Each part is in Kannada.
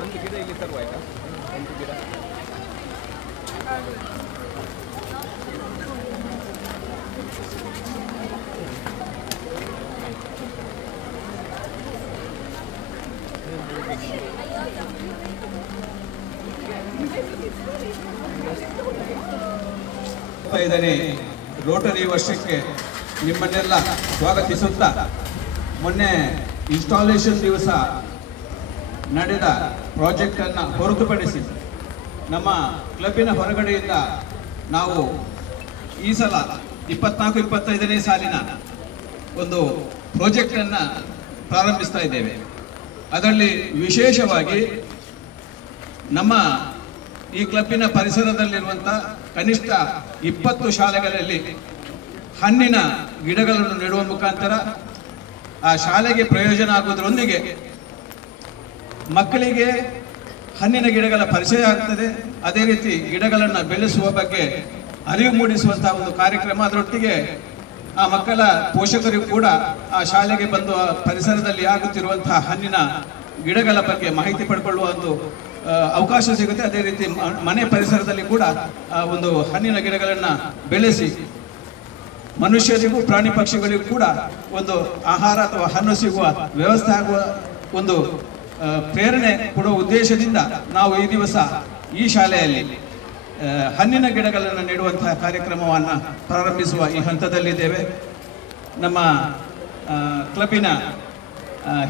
ಒಂದು ಗಿಡ ಇಲ್ಲಿ ತರುವ ಆಯ್ತಾ ಒಂದು ಗಿಡ ಇದನ್ನೇ ರೋಟರಿ ವರ್ಷಕ್ಕೆ ನಿಮ್ಮನ್ನೆಲ್ಲ ಸ್ವಾಗತಿಸುತ್ತಾ ಮೊನ್ನೆ ಇನ್ಸ್ಟಾಲೇಷನ್ ದಿವಸ ನಡೆದ ಪ್ರಾಜೆಕ್ಟನ್ನು ಹೊರತುಪಡಿಸಿ ನಮ್ಮ ಕ್ಲಬ್ಬಿನ ಹೊರಗಡೆಯಿಂದ ನಾವು ಈ ಸಲ 24-25ನೇ ಸಾಲಿನ ಒಂದು ಪ್ರಾಜೆಕ್ಟನ್ನು ಪ್ರಾರಂಭಿಸ್ತಾ ಇದ್ದೇವೆ. ಅದರಲ್ಲಿ ವಿಶೇಷವಾಗಿ ನಮ್ಮ ಈ ಕ್ಲಬ್ಬಿನ ಪರಿಸರದಲ್ಲಿರುವಂಥ ಕನಿಷ್ಠ 20 ಶಾಲೆಗಳಲ್ಲಿ ಹಣ್ಣಿನ ಗಿಡಗಳನ್ನು ನೆಡುವ ಮುಖಾಂತರ ಆ ಶಾಲೆಗೆ ಪ್ರಯೋಜನ ಆಗುವುದರೊಂದಿಗೆ ಮಕ್ಕಳಿಗೆ ಹಣ್ಣಿನ ಗಿಡಗಳ ಪರಿಚಯ ಆಗ್ತದೆ. ಅದೇ ರೀತಿ ಗಿಡಗಳನ್ನು ಬೆಳೆಸುವ ಬಗ್ಗೆ ಅರಿವು ಮೂಡಿಸುವಂತಹ ಒಂದು ಕಾರ್ಯಕ್ರಮ. ಅದರೊಟ್ಟಿಗೆ ಆ ಮಕ್ಕಳ ಪೋಷಕರಿಗೂ ಕೂಡ ಆ ಶಾಲೆಗೆ ಬಂದು ಆ ಪರಿಸರದಲ್ಲಿ ಆಗುತ್ತಿರುವಂತಹ ಹಣ್ಣಿನ ಗಿಡಗಳ ಬಗ್ಗೆ ಮಾಹಿತಿ ಪಡ್ಕೊಳ್ಳುವ ಒಂದು ಅವಕಾಶ ಸಿಗುತ್ತೆ. ಅದೇ ರೀತಿ ಮನೆ ಪರಿಸರದಲ್ಲಿ ಕೂಡ ಒಂದು ಹಣ್ಣಿನ ಗಿಡಗಳನ್ನು ಬೆಳೆಸಿ ಮನುಷ್ಯರಿಗೂ ಪ್ರಾಣಿ ಪಕ್ಷಿಗಳಿಗೂ ಕೂಡ ಒಂದು ಆಹಾರ ಅಥವಾ ಹಣ್ಣು ಸಿಗುವ ವ್ಯವಸ್ಥೆ ಆಗುವ ಒಂದು ಪ್ರೇರಣೆ ಕೊಡುವ ಉದ್ದೇಶದಿಂದ ನಾವು ಈ ದಿವಸ ಈ ಶಾಲೆಯಲ್ಲಿ ಹಣ್ಣಿನ ಗಿಡಗಳನ್ನು ನೆಡುವಂತಹ ಕಾರ್ಯಕ್ರಮವನ್ನು ಪ್ರಾರಂಭಿಸುವ ಈ ಹಂತದಲ್ಲಿದ್ದೇವೆ. ನಮ್ಮ ಕ್ಲಬ್ಬಿನ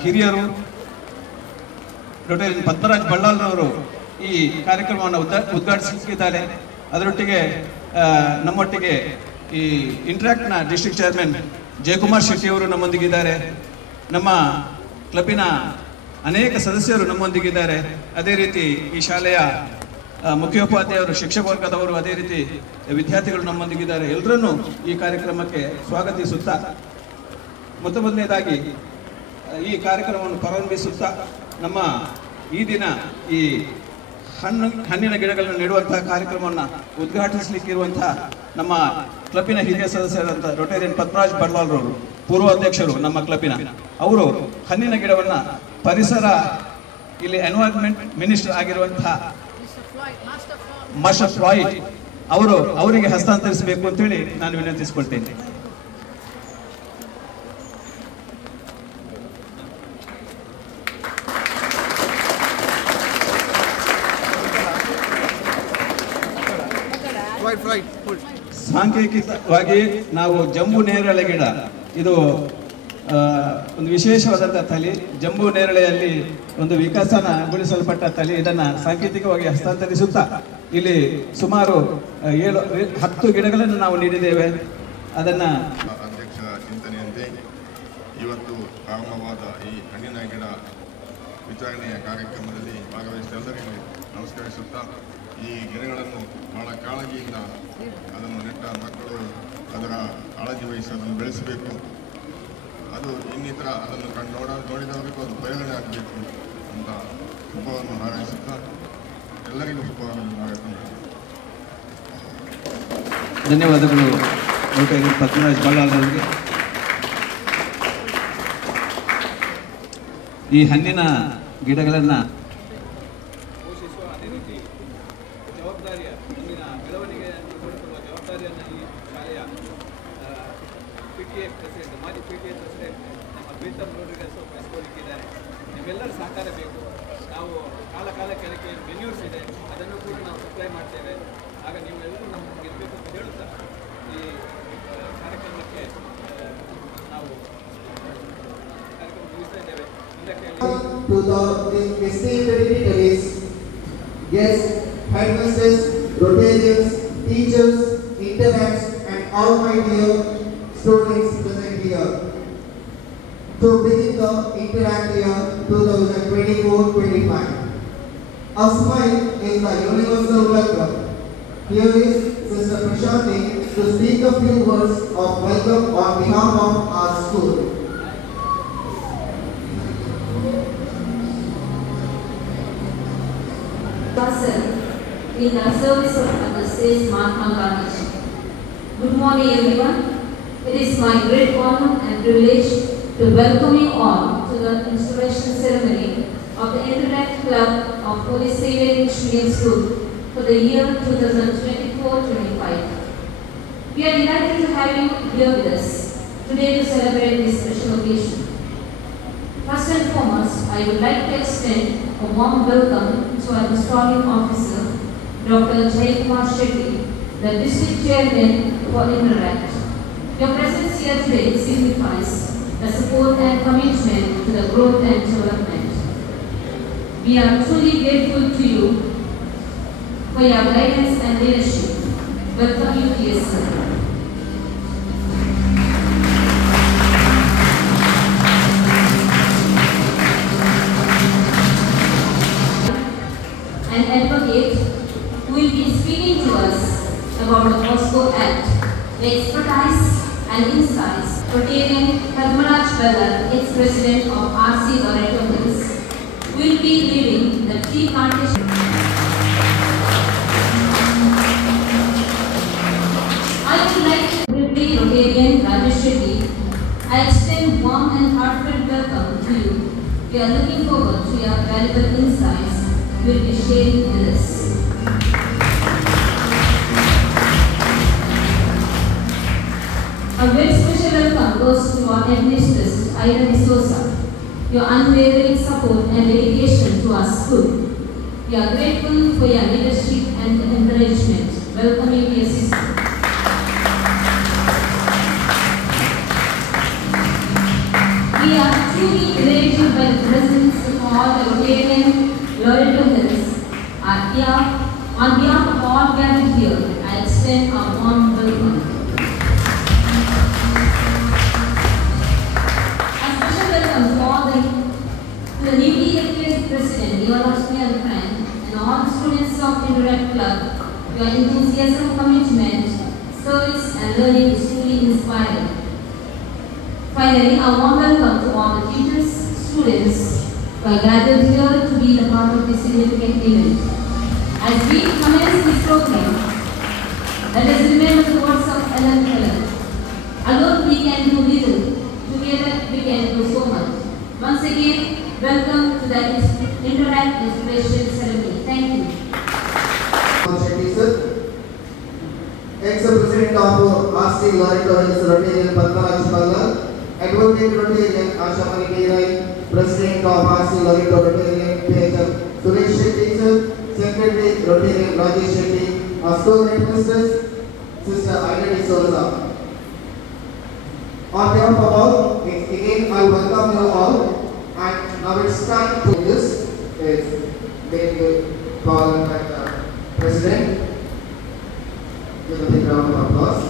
ಹಿರಿಯರು ಡಾಕ್ಟರ್ ಪದ್ಮರಾಜ್ ಬಳ್ಳಾಲ್ರವರು ಈ ಕಾರ್ಯಕ್ರಮವನ್ನು ಉದ್ಘಾಟಿಸಿದ್ದಾರೆ. ಅದರೊಟ್ಟಿಗೆ ನಮ್ಮೊಟ್ಟಿಗೆ ಈ ಇಂಟ್ರಾಕ್ಟ್ನ ಡಿಸ್ಟ್ರಿಕ್ಟ್ ಚೇರ್ಮನ್ ಜಯಕುಮಾರ್ ಶೆಟ್ಟಿಯವರು ನಮ್ಮೊಂದಿಗಿದ್ದಾರೆ. ನಮ್ಮ ಕ್ಲಬ್ಬಿನ ಅನೇಕ ಸದಸ್ಯರು ನಮ್ಮೊಂದಿಗಿದ್ದಾರೆ. ಅದೇ ರೀತಿ ಈ ಶಾಲೆಯ ಮುಖ್ಯೋಪಾಧ್ಯಾಯರು, ಶಿಕ್ಷಕ ವರ್ಗದವರು, ಅದೇ ರೀತಿ ವಿದ್ಯಾರ್ಥಿಗಳು ನಮ್ಮೊಂದಿಗಿದ್ದಾರೆ. ಎಲ್ಲರನ್ನೂ ಈ ಕಾರ್ಯಕ್ರಮಕ್ಕೆ ಸ್ವಾಗತಿಸುತ್ತಾ ಮೊದಲನೇದಾಗಿ ಈ ಕಾರ್ಯಕ್ರಮವನ್ನು ಪ್ರಾರಂಭಿಸುತ್ತಾ ನಮ್ಮ ಈ ದಿನ ಈ ಹಣ್ಣಿನ ಗಿಡಗಳನ್ನು ನೆಡುವಂತಹ ಕಾರ್ಯಕ್ರಮವನ್ನು ಉದ್ಘಾಟಿಸಲಿಕ್ಕಿರುವಂತಹ ನಮ್ಮ ಕ್ಲಬ್ಬಿನ ಹಿರಿಯ ಸದಸ್ಯರಾದಂಥ ರೋಟೇರಿಯನ್ ಪದ್ಮರಾಜ್ ಬಳ್ಳಾಲ್ರವರು, ಪೂರ್ವ ಅಧ್ಯಕ್ಷರು ನಮ್ಮ ಕ್ಲಬ್ಬಿನ, ಅವರು ಹಣ್ಣಿನ ಗಿಡವನ್ನು ಪರಿಸರ ಇಲ್ಲಿ ಎನ್ವೈರನ್ಮೆಂಟ್ ಮಿನಿಸ್ಟರ್ ಆಗಿರುವಂತಹ ಮಾಸ್ಟರ್ ಫ್ಲಾಯ್ಡ್ ಅವರಿಗೆ ಹಸ್ತಾಂತರಿಸಬೇಕು ಅಂತೇಳಿ ನಾನು ವಿನಂತಿಸಿಕೊಳ್ತೇನೆ. ಸಾಂಕೇತಿಕವಾಗಿ ನಾವು ಜಂಬು ನೇರಳೆ ಗಿಡ, ಇದು ಒಂದು ವಿಶೇಷವಾದಂತಹ ತಳಿ. ಜಂಬು ನೇರಳೆಯಲ್ಲಿ ಒಂದು ವಿಕಸನಗೊಳಿಸಲ್ಪಟ್ಟ ತಳಿ. ಇದನ್ನು ಸಾಂಕೇತಿಕವಾಗಿ ಹಸ್ತಾಂತರಿಸುತ್ತಾ ಇಲ್ಲಿ ಸುಮಾರು 7-10 ಗಿಡಗಳನ್ನು ನಾವು ನೀಡಿದ್ದೇವೆ. ಅದನ್ನು ಅಧ್ಯಕ್ಷರ ಚಿಂತನೆಯಂತೆ ಇವತ್ತು ಪ್ರಾರಂಭವಾದ ಈ ಹಣ್ಣಿನ ಗಿಡ ವಿತರಣೆಯ ಕಾರ್ಯಕ್ರಮದಲ್ಲಿ ಭಾಗವಹಿಸಿದ ಎಲ್ಲರಿಗೂ ನಮಸ್ಕರಿಸುತ್ತಾ, ಈ ಗಿಡಗಳನ್ನು ಬಹಳ ಕಾಳಜಿಯಿಂದ ಅದನ್ನು ನೆಟ್ಟ ಮಕ್ಕಳು ಅದರ ಕಾಳಜಿ ವಹಿಸಿ ಅದನ್ನು ಬೆಳೆಸಬೇಕು. ಅದು ಇನ್ನಿತರ ಅದನ್ನು ನೋಡಿದವರಿಗೂ ಅದು ಪ್ರೇರಣೆ ಆಗಬೇಕು ಅಂತ ಶುಭವನ್ನು ಹಾರೈಸುತ್ತಾ ಎಲ್ಲರಿಗೂ ಶುಭವನ್ನು ಹಾರೈಸುತ್ತಾರೆ. ಧನ್ಯವಾದಗಳು ಡಾಕ್ಟರ್ ಪದ್ಮರಾಜ್ ಬಳ್ಳಾಲ್ ಅವರಿಗೆ. ಈ ಹಣ್ಣಿನ ಗಿಡಗಳನ್ನು ಪೋಷಿಸುವ ಅದೇ ರೀತಿ ಜವಾಬ್ದಾರಿಯ ಹಣ್ಣಿನ ಬೆಳವಣಿಗೆಯನ್ನು ನೋಡಿಕೊಳ್ಳುವ ಜವಾಬ್ದಾರಿಯನ್ನು ಈ ಶಾಲೆಯ PTA ಪ್ರೆಸಿಡೆಂಟ್, ಮಾಜಿ PTA ಪ್ರೆಸಿಡೆಂಟ್ ನಮ್ಮ ಪ್ರೀತಮ್ ರೋಡ್ರಿಗಸ್ ವಹಿಸಿಕೊಳ್ಳಿಕ್ಕಿದ್ದಾರೆ. ನಿಮ್ಮೆಲ್ಲರ ಸಹಕಾರ ಬೇಕು. ನಾವು ಕಾಲಕ್ಕೆ ಅದಕ್ಕೆ ಮೆನ್ಯೂರ್ಸ್ ಇದೆ, ಅದನ್ನು ಕೂಡ ನಾವು ಸಪ್ಲೈ ಮಾಡ್ತೇವೆ. ಆಗ ನೀವೆಲ್ಲರೂ ನಮಗೆ ಇರಬೇಕು ಅಂತ ಹೇಳುತ್ತಾ ಈ ಕಾರ್ಯಕ್ರಮಕ್ಕೆ ನಾವು ಕಾರ್ಯಕ್ರಮ ಮುಗಿಸ್ತಾ ಇದ್ದೇವೆ. To the esteemed dignitaries, guests, headmasters, Rotarians, teachers, interns, and all my dear students present here. To begin the Interact Year 2024-25. A smile is the universal welcome. Here is Sister Prashanti to speak a few words of welcome on behalf of our school. In our service of others. says Mahatma Gandhi. Good morning everyone. It is my great honor and privilege to welcome you all to the installation ceremony of the Interact Club of Holy Saviour English Medium School for the year 2024-25. We are delighted to have you here with us today to celebrate this special occasion. First and foremost, I would like to extend a warm welcome to our installing officer, Dr. Jaykumar Shetty, the District Chairman for Interact. Your presence here today signifies the support and commitment to the growth and development. We are truly grateful to you for your guidance and leadership. Welcome you, PSL. An advocate who will be speaking to us about the POSCO Act, the expertise and insights. Rotarian Padmaraj Bella, ex-president of RC Loreto Hills, will be leading the tree plantation. I would like to briefly Rotarian Rajesh Shetty. I extend warm and heartfelt welcome to you. We are looking forward to your valuable insights you will be sharing with us. A very special welcome goes to our headmistress, Ida D'Souza. Your unwavering support and dedication to our school. We are grateful for your leadership and encouragement. Welcome you, dear sister. We are truly elated by the presence of all the Rotarian Loreto Hills. On behalf of all gathered here, I extend our warm welcome. To the newly elected President, Devalakshmi and friend, and all the students of Interact Club, your enthusiasm, commitment, service and learning is truly inspiring. Finally, a warm welcome to all the teachers, students who are gathered here to be the part of this significant event. As we commence this program, let us remember the words of Ellen Keller. Alone we can do little, together we can do so much. Once again, welcome to the Interact Installation Ceremony. Thank you. Ex-President of RC Loreto Hills Rotarian Padmaraj Bella, Advocate Rotarian Asha Manikirai, President of RC Loreto Rotarian PHM Suresh Shetty, Secretary Rotarian Rajesh Shetty, our school headmistress, Sister Ida D'Souza. On behalf of all, again I welcome you all. And now it's time to this is make you call by the President. Give a big round of applause.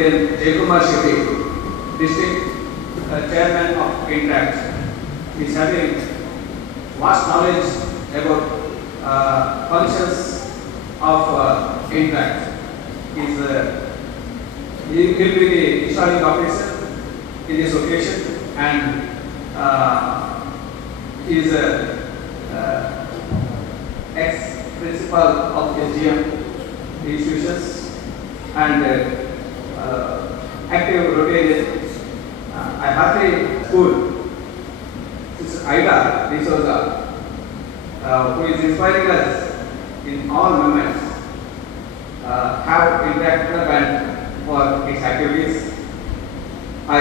Rotarian Jayakumar Shetty, District Chairman of Interact. He is having vast knowledge about functions of Interact. He will be the installing officer in this occasion, and he is ex-principal of SGM institutions and active Rotarian. I have a school, Sister Ida D'Souza, who is inspiring us in all moments, have Interact Club and for its activities. I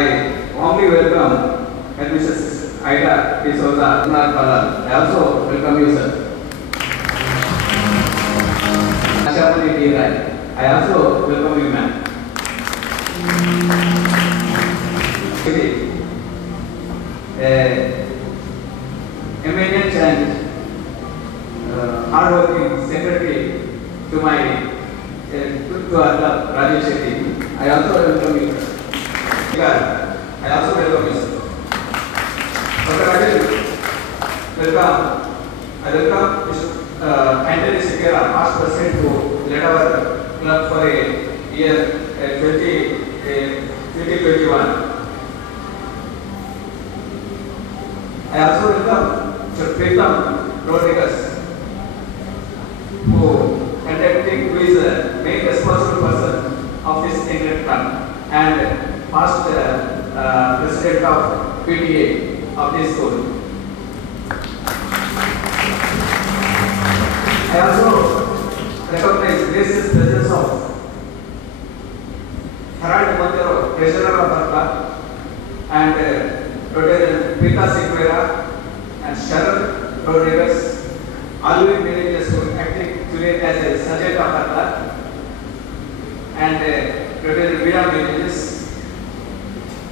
warmly welcome Mrs. Ida D'Souza. I also welcome you, sir. I also welcome you, ma'am. Eminent and hardworking secretary to my to our club, Rajesh Shetty. I also welcome you. I also welcome you, sir. Dr. Rajesh, welcome. I welcome Mr. Anthony Sikera, past president, who led our club for a year 2021. I also welcome Mr. Pritam Rodriguez, who is the main responsible person of this Interact Club and past president of PTA of this school. I also recognize gracious presence of Harold Montero, treasurer of our club, and Rotarian Pita Sequeira and Sharon Rodriguez, Alvin Villages, who acting today as a sergeant of our club, and Rotarian Vida Villages.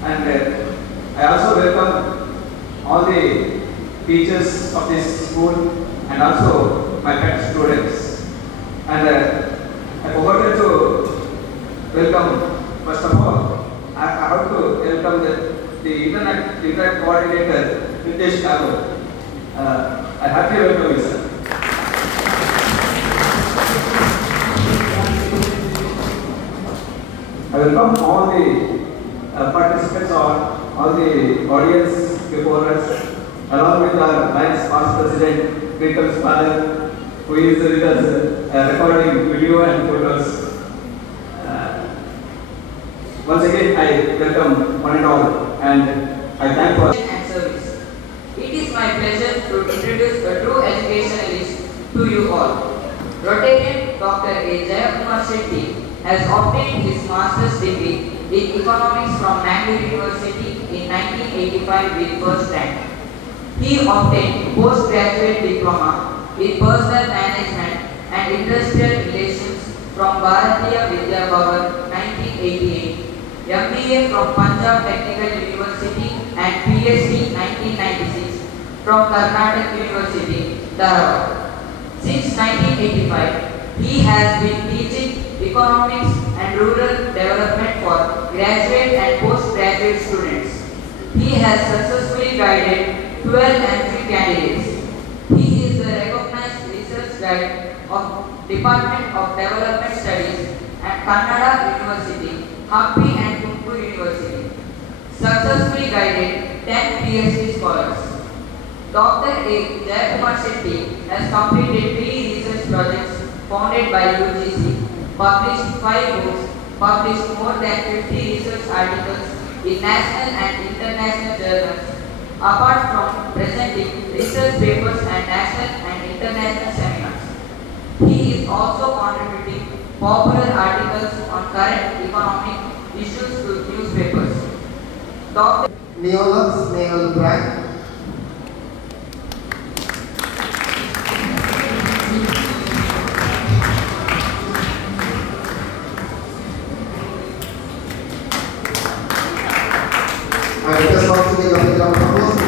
And I also welcome all the teachers of this school and also my pet students. And I forgot to welcome, first of all, I have to welcome the Interact coordinator, Nitesh Tagore. I have to welcome you, sir. I welcome all the participants or all the audience before us, along with our vice past president, Pritam's father, who is with us recording video and photos. Once again, I welcome one and all, and I thank for and service. It is my pleasure to introduce a true educationalist to you all. Rotarian Dr. A. Jayakumar Shetty has obtained his master's degree in economics from Mangalore University in 1985 with first rank. He obtained postgraduate diploma in personal management and industrial relations from Bharatiya Vidya Bhavan 1988. MBA from Punjab Technical University and PhD 1996 from Karnataka University, Dharwad. Since 1985, he has been teaching economics and rural development for graduate and postgraduate students. He has successfully guided 12 entry candidates. He is the recognized research guide of Department of Development Studies at Kannada University, Hampi and Tumakuru University. Successfully guided 10 PhD scholars. Dr. A. Jayakumar Shetty has completed 3 research projects founded by UGC, published 5 books, published more than 50 research articles in national and international journals, apart from presenting research papers and national and international seminars. He is also contributing popular articles on current economic issues to newspapers. Dr. Neolux Nail Brand. I request all to give a big round of applause now.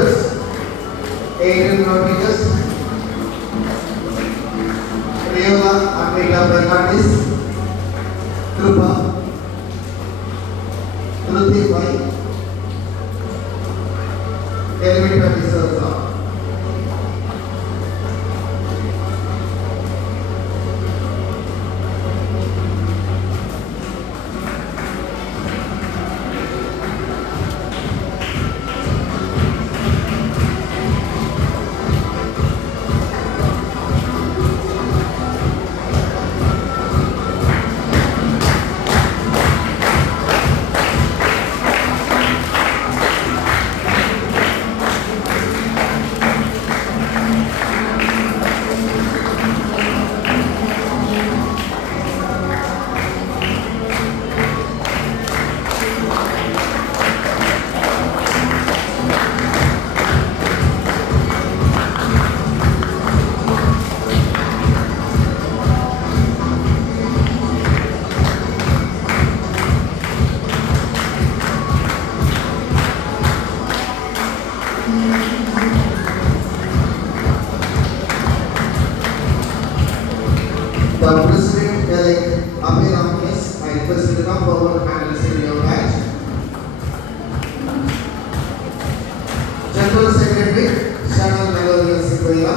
Rodriguez, Adrian Rodriguez, Riola Amrita Bernardes, Krupa, Ruthi White, Elevator D'Souza. The President-elect Amir Amnes, I request you to come forward and receive your badge. General Secretary Shannon Nagorian Sikoya.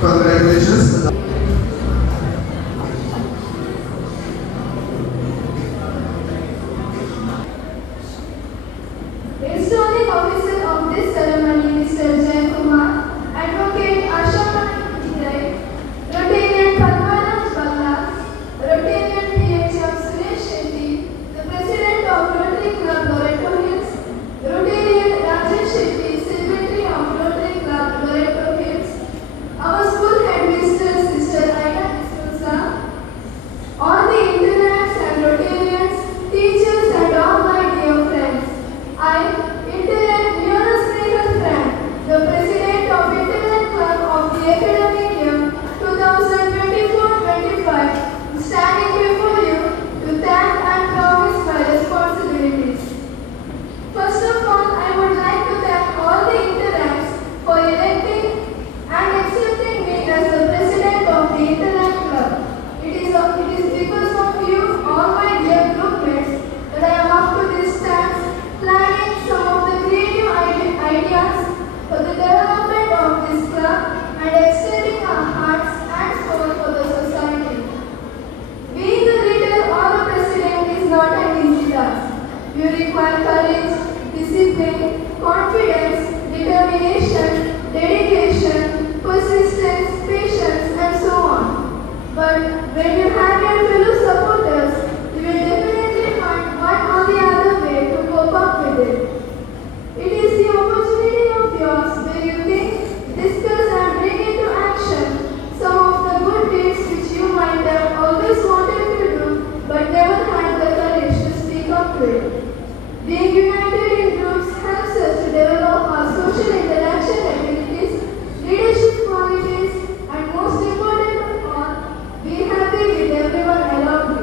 Congratulations. Returning officer of this ceremony, Mr. Jay Kumar, Advocate Asha Kirai, Rotarian Padmanabh Balla, Rotarian PHF Suresh Shetty, the President of Rotary Club Loreto Hills, Rotarian Rajesh Shetty, Secretary of Rotary Club Loreto Hills, our school headmistress, Sister Aida D'Souza, all the interns and Rotarians, teachers and all my dear friends. I, Intern Nearest Legal Friend, the President of Intern Club of the academic year 2024-25, standing before you to thank and promise my responsibilities. First of all, I would like to thank all the interns for electing and accepting me as the President of the Intern Club. It is because of you, all my dear groupmates, that I am up to this task, planning some of the creative ideas for the development of this club and extending our hearts and soul for the society. Being the leader or a president is not an easy task. You require courage, discipline, confidence, determination, dedication, persistence, patience, and so on. But when you have your fellow supporters, you will definitely find one or the other way to cope up with it. It is the opportunity of yours where you think, discuss and bring into action some of the good deeds which you might have always wanted to do but never had the courage to speak up to it. Being united in groups helps us to develop our social interaction abilities, leadership qualities, and most important of all, be happy with everyone around you.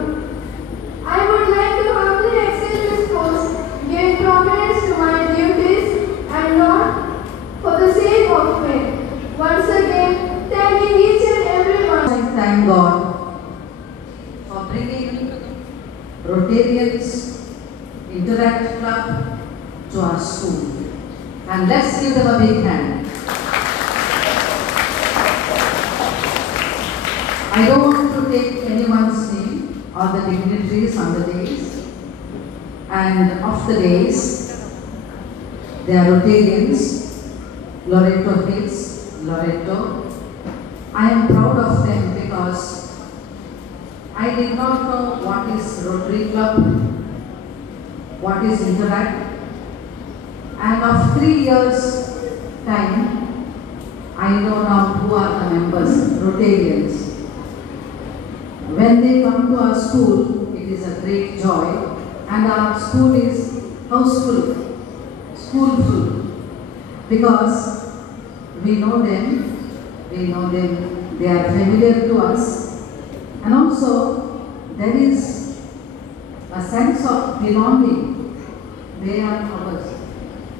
I would like to humbly accept this post, giving prominence to my duties and not for the sake of fame. Once again, thanking each and everyone. I thank God for bringing Rotarians Interact Club to our school. And let's give them a big hand. I don't want to take anyone's name or the dignitaries on the days. And of the days, they are Rotarians, Loreto Hills, Loreto. I am proud of them because I did not know what is Rotary Club, what is Interact, and of 3 years time, I know now who are the members, Rotarians. When they come to our school, it is a great joy, and our school is houseful, schoolful, because we know them, they are familiar to us, and also there is a sense of belonging. They are ours,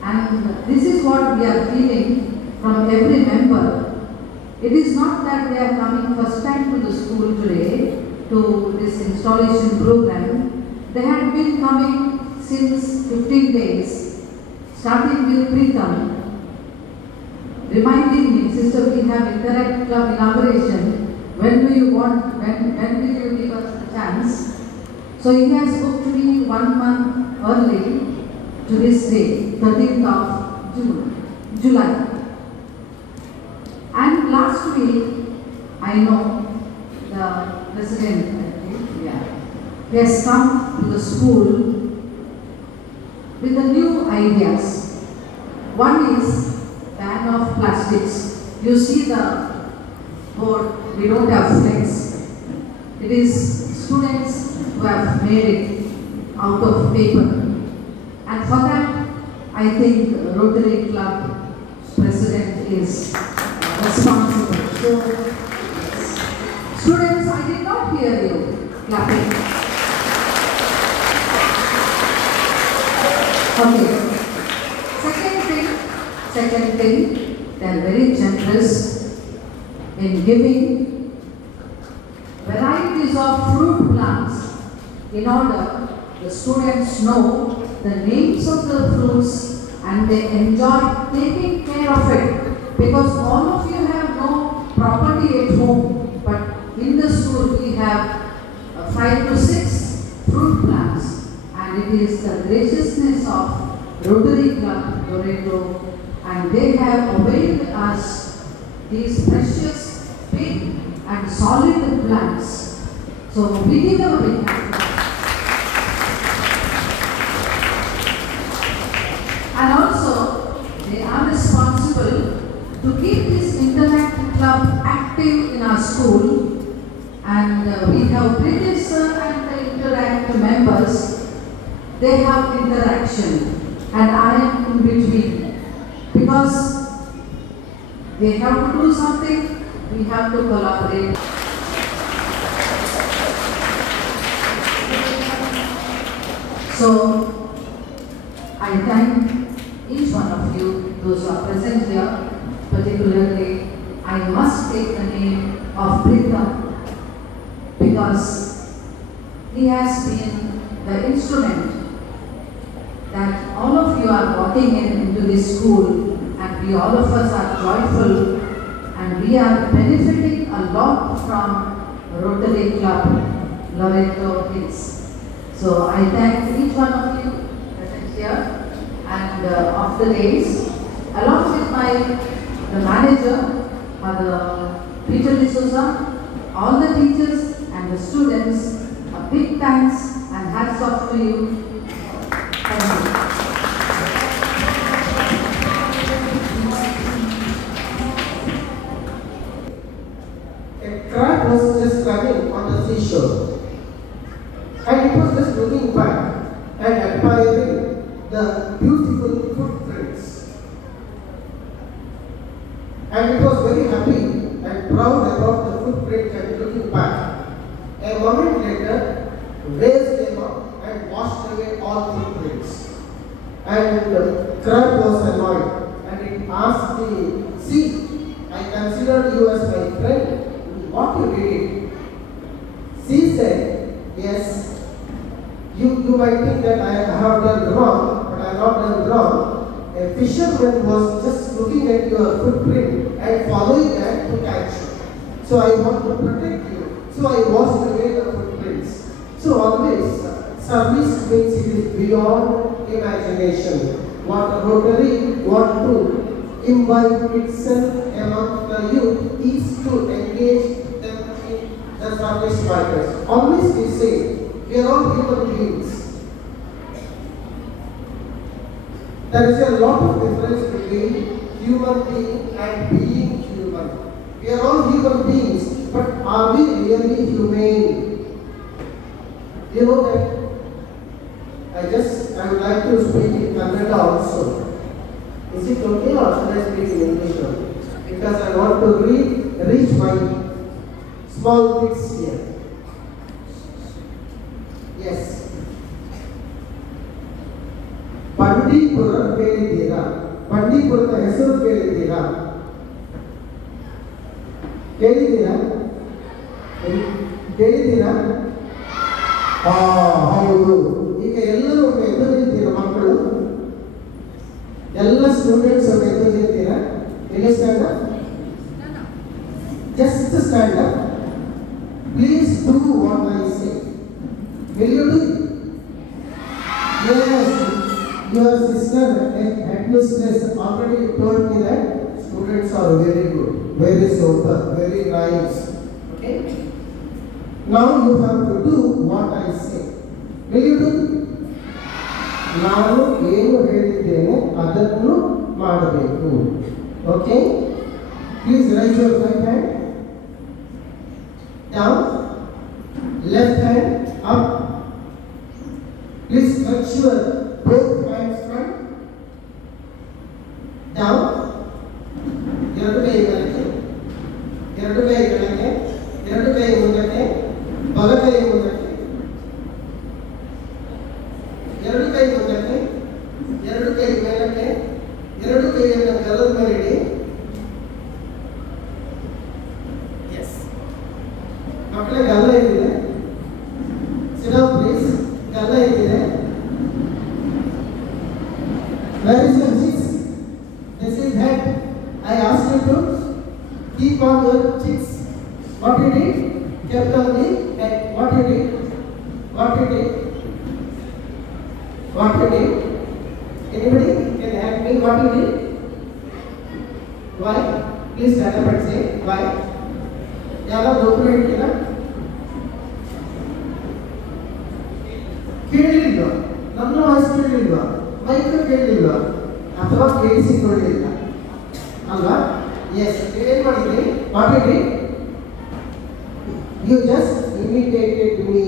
and this is what we are feeling from every member. It is not that they are coming first time to the school today to this installation program. They have been coming since 15 days, starting with Pritam, reminding me, sister, we have Interact Club inauguration. When do you want, when will you give us the chance? So he has booked me 1 month early to this day, 13th of July. And last week, I know the president, he has come to the school with the new ideas. One is ban of plastics. You see the board, we don't have flex. It is students who have made it out of paper. And for that, I think Rotary Club president is responsible. So, students, I did not hear you clapping. Okay. Second thing, they are very generous in giving varieties of fruit plants in order the students know the names of the fruits and they enjoy taking care of it, because all of you have no property at home, but in the school we have 5 to 6 fruit plants, and it is the graciousness of Rotary Club Loreto, and they have availed us these precious, big and solid plants. So we give them a big hand. And also, they are responsible to keep this Interact Club active in our school. And we have British and the Interact members. They have interaction, and I am in between. Because they have to do something, we have to collaborate. So, I thank each one of you, those who are present here. Particularly, I must take the name of Pritam, because he has been the instrument that all of you are walking into this school, and we all of us are joyful, and we are benefiting a lot from Rotary Club Loreto Hills. So I thank each one of you present here, and of the days, along with the manager, Mother Peter D'Souza, all the teachers and the students, a big thanks and hats off to you. Thank you. A crab was just running on the seashore, and it was just looking back and admiring the beautiful footprints. And it was very happy and proud about the footprint and looking back. A moment later, waves came up and washed away all footprints. And the crab was annoyed, and it asked the sea, I considered you as my friend. What you did? She said, yes, you might think that I have done wrong, but I have not done wrong. A fisherman was just looking at your footprint and following that to catch you. So I want to protect you. So I washed away the footprints. So always, service means it is beyond imagination. What Rotary want to imbibe itself among the youth is to engage them in the service matters. Always we say, we are all human beings. There is a lot of difference between human being and being human. We are all human beings, but are we really humane? You know that I would like to speak in Kannada also. Is it okay or should I speak in English now? Because I want to reach my small kids here. Yes. Bandipur ಕೇಳಿದ್ದೀರಾ? ಬಂಡೀಪುರದ ಹೆಸರು ಕೇಳಿದ್ದೀರಾ? ಕೇಳಿದ್ದೀರಾ? ಹೌದು. ಈಗ ಎಲ್ಲರೂ ಎದ್ದು ನಿಂತೀರಾ ಮಕ್ಕಳು? ಎಲ್ಲ ಸ್ಟೂಡೆಂಟ್ಸ್ ಎದ್ದು ನಿಂತೀರಾ? Will you stand up? Just stand up. Please do what I say. Will you do it? Yes. Your sister headmistress already told me that students are very good, very sober, very nice. Okay? Now you have to do what I say. Will you do? ನಾನು ಏನು ಹೇಳಿದ್ದೇನೆ ಅದನ್ನು ಮಾಡಬೇಕು. Okay? Please raise your right hand. Down. Left hand up. Please stretch your both hands front. Down. ಎರಡು ಕೈ ಕೆಳಗೆ. ಎರಡು ಕೈ ಕೆಳಗೆ. ಎರಡು ಕೈ ಮುಂದಕ್ಕೆ. ಬಲಕೈ ಮುಂದಕ್ಕೆ. ಎರಡು ಕೈ ಮುಂದಕ್ಕೆ. ಎರಡು ಕೈ ಮೇಲಕ್ಕೆ. ಎರಡು ಕೈಯನ್ನು ಗಲ್ಲದ ಮೇಲೆ ಇಡಿ. ಮಕ್ಕಳೇ ಗಲ್ಲ ಇದಿದೆ. Sit down please. ಗಲ್ಲ ಇದಿದೆ. Where is your cheeks? This is head. I asked you to keep on your cheeks. What you did? Kept on the head. What you did? What you did? What you did? Anybody can help me? What you did? Why? Please stand up and say why. ಯಾರೋ ಒಬ್ಬರು ಹೇಳ್ತೀರಾ? ಕೇಳಿಲ್ವಾ? ನನ್ನ ವಾಯ್ಸ್ ಕೇಳಿಲ್ವಾ? ಮೈಕ್ ಕೇಳಿಲ್ವಾ? ಅಥವಾ ಕೇಳಿಸಿಕೊಳ್ಳಿಲ್ಲ ಅಲ್ವಾ? ಎಸ್. ಏನು ಮಾಡಿದ್ರಿ? ಮಾಡಿದ್ರಿ? You just imitated me.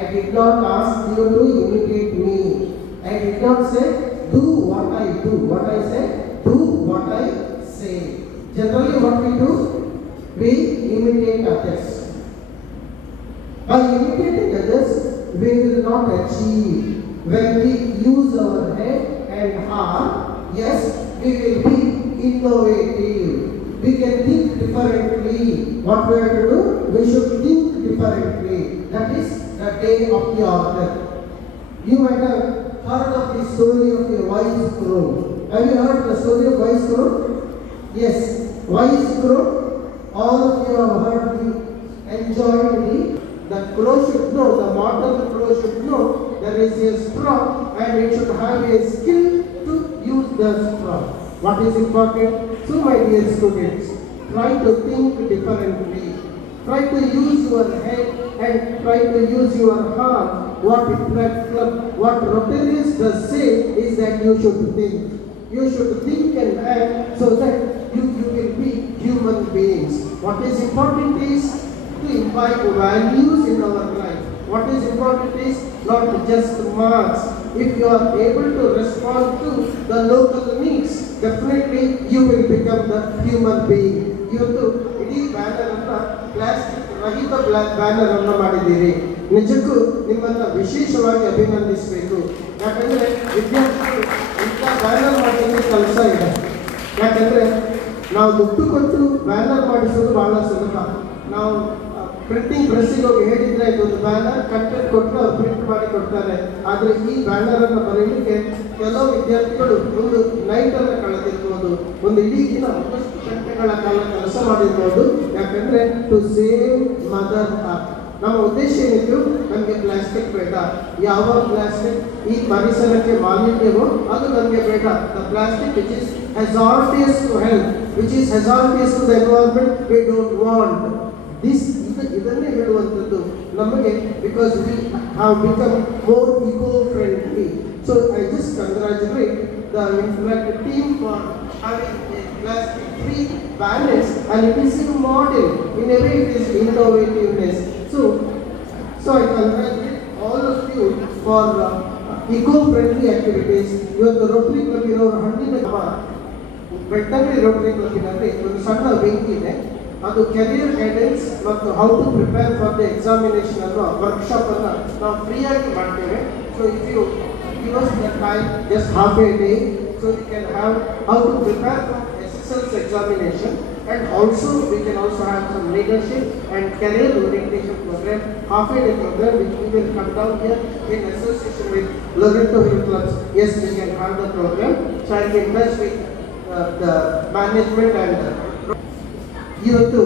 I did not ask you to imitate me. I did not say do what I do. What I say? Do what I say. Generally what we do? We imitate others. By imitating others, we will not achieve. When we use our head and heart, yes, we will be innovative. We can think differently. What we have to do? We should think differently. That is the day of the author. You might have heard of the story of the wise crow. Have you heard the story of wise crow? Yes, wise crow. All of you have heard enjoyed the crow should know, the model crow should know there is a straw and it should have a skill to use the straw. What is important? So my dear students, try to think differently. Try to use your head and try to use your heart. What Rotarians does say is that you should think. You should think and act so that you will be human beings. What is important is to imbibe values in our life. What is important is not just marks. If you are able to respond to the local needs, definitely you will become the human being. ಇವತ್ತು ಇಡೀ ಬ್ಯಾನರ್ ಅನ್ನ ಪ್ಲಾಸ್ಟಿಕ್ ರಹಿತ ಬ್ಯಾನರ್ ಅನ್ನ ಮಾಡಿದ್ದೀರಿ. ನಿಜಕ್ಕೂ ನಿಮ್ಮನ್ನ ವಿಶೇಷವಾಗಿ ಅಭಿನಂದಿಸಬೇಕು. ಯಾಕಂದ್ರೆ ವಿದ್ಯಾರ್ಥಿಗಳು ಇಂಥ ಬ್ಯಾನರ್ ಮಾಡೋದಕ್ಕೆ ಕೆಲಸ ಇದೆ. ಯಾಕಂದ್ರೆ ನಾವು ದುಡ್ಡು ಕೊಟ್ಟು ಬ್ಯಾನರ್ ಮಾಡಿಸೋದು ಬಹಳ ಸುಲಭ. ನಾವು ಪ್ರಿಂಟಿಂಗ್ ಪ್ರೆಸ್ಸಿಗೆ ಹೋಗಿ ಹೇಳಿದ್ರೆ ಇದೊಂದು ಬ್ಯಾನರ್ ಕಂಟೆಂಟ್ ಕೊಟ್ಟರೆ ಅವ್ರು ಪ್ರಿಂಟ್ ಮಾಡಿ ಕೊಡ್ತಾರೆ. ಆದರೆ ಈ ಬ್ಯಾನರ್ ಅನ್ನು ಬರೀಲಿಕ್ಕೆ ಕೆಲವು ವಿದ್ಯಾರ್ಥಿಗಳು ಒಂದು ನೈಟ್ ಅನ್ನು ಕಳೆದಿರ್ಬೋದು, ಒಂದು ಇಡೀ ದಿನ ಒಂದಷ್ಟು ಗಂಟೆಗಳ ಕಾಲ ಕೆಲಸ ಮಾಡಿರ್ಬೋದು. ಯಾಕಂದ್ರೆ ಟು ಸೇವ್ ಮದರ್ ಅರ್ತ್, ನಮ್ಮ ಉದ್ದೇಶ ಏನಿತ್ತು, ನಮಗೆ ಪ್ಲಾಸ್ಟಿಕ್ ಬೇಡ. ಯಾವ ಪ್ಲಾಸ್ಟಿಕ್ ಈ ಪರಿಸರಕ್ಕೆ ಮಾಲಿನ್ಯವೋ ಅದು ನಮಗೆ ಬೇಡ. The plastic which is hazardous to health, which is hazardous to the environment, we don't want. ಇದನ್ನೇ ಹೇಳುವಂಥದ್ದು ನಮಗೆ, because we have become more eco friendly. So I just congratulate the Interact team for having a plastic-free balance, and it is a model. In a way, it is innovativeness. So I congratulate all of you for eco-friendly activities. ಇವತ್ತು ರೋಟರಿ ಕ್ಲಬ್ ಇರೋರು ಹಣ್ಣಿನ ಬೆಟ್ಟಂಗಡಿ ರೋಟರಿ ಕ್ಲಬ್ಬಿನಲ್ಲಿ ಒಂದು ಸಣ್ಣ ವಿಂಗ್ ಇದೆ. ಅದು ಕೆರಿಯರ್ ಗೈಡೆನ್ಸ್ ಮತ್ತು how to prepare for the examination ಅನ್ನೋ ವರ್ಕ್ಶಾಪ್ ಅನ್ನು ನಾವು ಫ್ರೀಯಾಗಿ ಮಾಡ್ತೇವೆ. So if you give us the time, just half a day, so we can have how to prepare for SSL's examination, and also we can also have some leadership and career orientation program, half a day program which we will come down here in association with Loreto Hill Clubs. Yes, we can have the program. So I will touch with the management and ಇವತ್ತು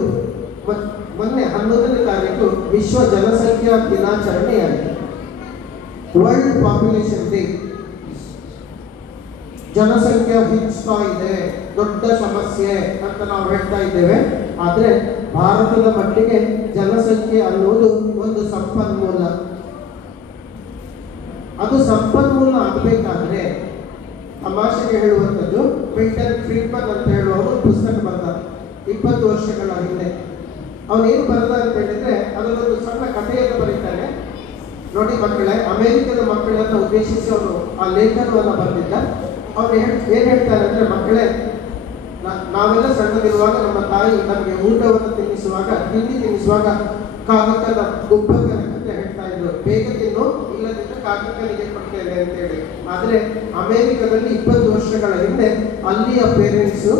ಮೊನ್ನೆ 11ನೇ ತಾರೀಕು ವಿಶ್ವ ಜನಸಂಖ್ಯಾ ದಿನಾಚರಣೆಯಾಗಿದೆ. World population day. ಜನಸಂಖ್ಯೆ ಹೆಚ್ಚುತ್ತಾ ಇದೆ, ದೊಡ್ಡ ಸಮಸ್ಯೆ ಅಂತ ನಾವು ಹೇಳ್ತಾ ಇದ್ದೇವೆ. ಆದರೆ ಭಾರತದ ಮಟ್ಟಿಗೆ ಜನಸಂಖ್ಯೆ ಅನ್ನೋದು ಒಂದು ಸಂಪನ್ಮೂಲ. ಅದು ಸಂಪನ್ಮೂಲ ಆಗಬೇಕಾದ್ರೆ ತಮಾಷೆಗೆ ಹೇಳುವಂಥದ್ದು, ಮಿಲ್ಟನ್ ಫ್ರೀಡ್ಮನ್ ಅಂತ ಹೇಳುವವರು ಪುಸ್ತಕ ಬರೆದ 20 ವರ್ಷಗಳ ಹಿಂದೆ. ಅವನೇನು ಬರೆದ ಅಂತ ಹೇಳಿದ್ರೆ ಅದರಲ್ಲೊಂದು ಸಣ್ಣ ಕಥೆಯನ್ನು ಬರೀತಾನೆ. ನೋಡಿ ಮಕ್ಕಳೇ, ಅಮೆರಿಕದ ಮಕ್ಕಳನ್ನು ಉದ್ದೇಶಿಸಿ ಅವರು ಆ ಲೇಖನವನ್ನು ಬರೆದಿದ್ದ. ಅವ್ರು ಏನು ಹೇಳ್ತಾರೆ ಅಂದರೆ, ಮಕ್ಕಳೇ, ನಾವೆಲ್ಲ ಸಣ್ಣದಿರುವಾಗ ನಮ್ಮ ತಾಯಿ ನಮಗೆ ಊಟವನ್ನು ತಿಂಡಿ ತಿನ್ನಿಸುವಾಗ ಕಾಗಕ್ಕನ ಗುಬ್ಬಕ್ಕನ ಅಂತ ಹೇಳ್ತಾ ಇದ್ರು. ಬೇಗ ತಿನ್ನು, ಇಲ್ಲದಿದ್ದರೆ ಕಾಗಕ್ಕನಿಗೆ ಕೊಡ್ತೇವೆ ಅಂತೇಳಿ. ಆದರೆ ಅಮೆರಿಕದಲ್ಲಿ 20 ವರ್ಷಗಳ ಹಿಂದೆ ಅಲ್ಲಿಯ ಪೇರೆಂಟ್ಸು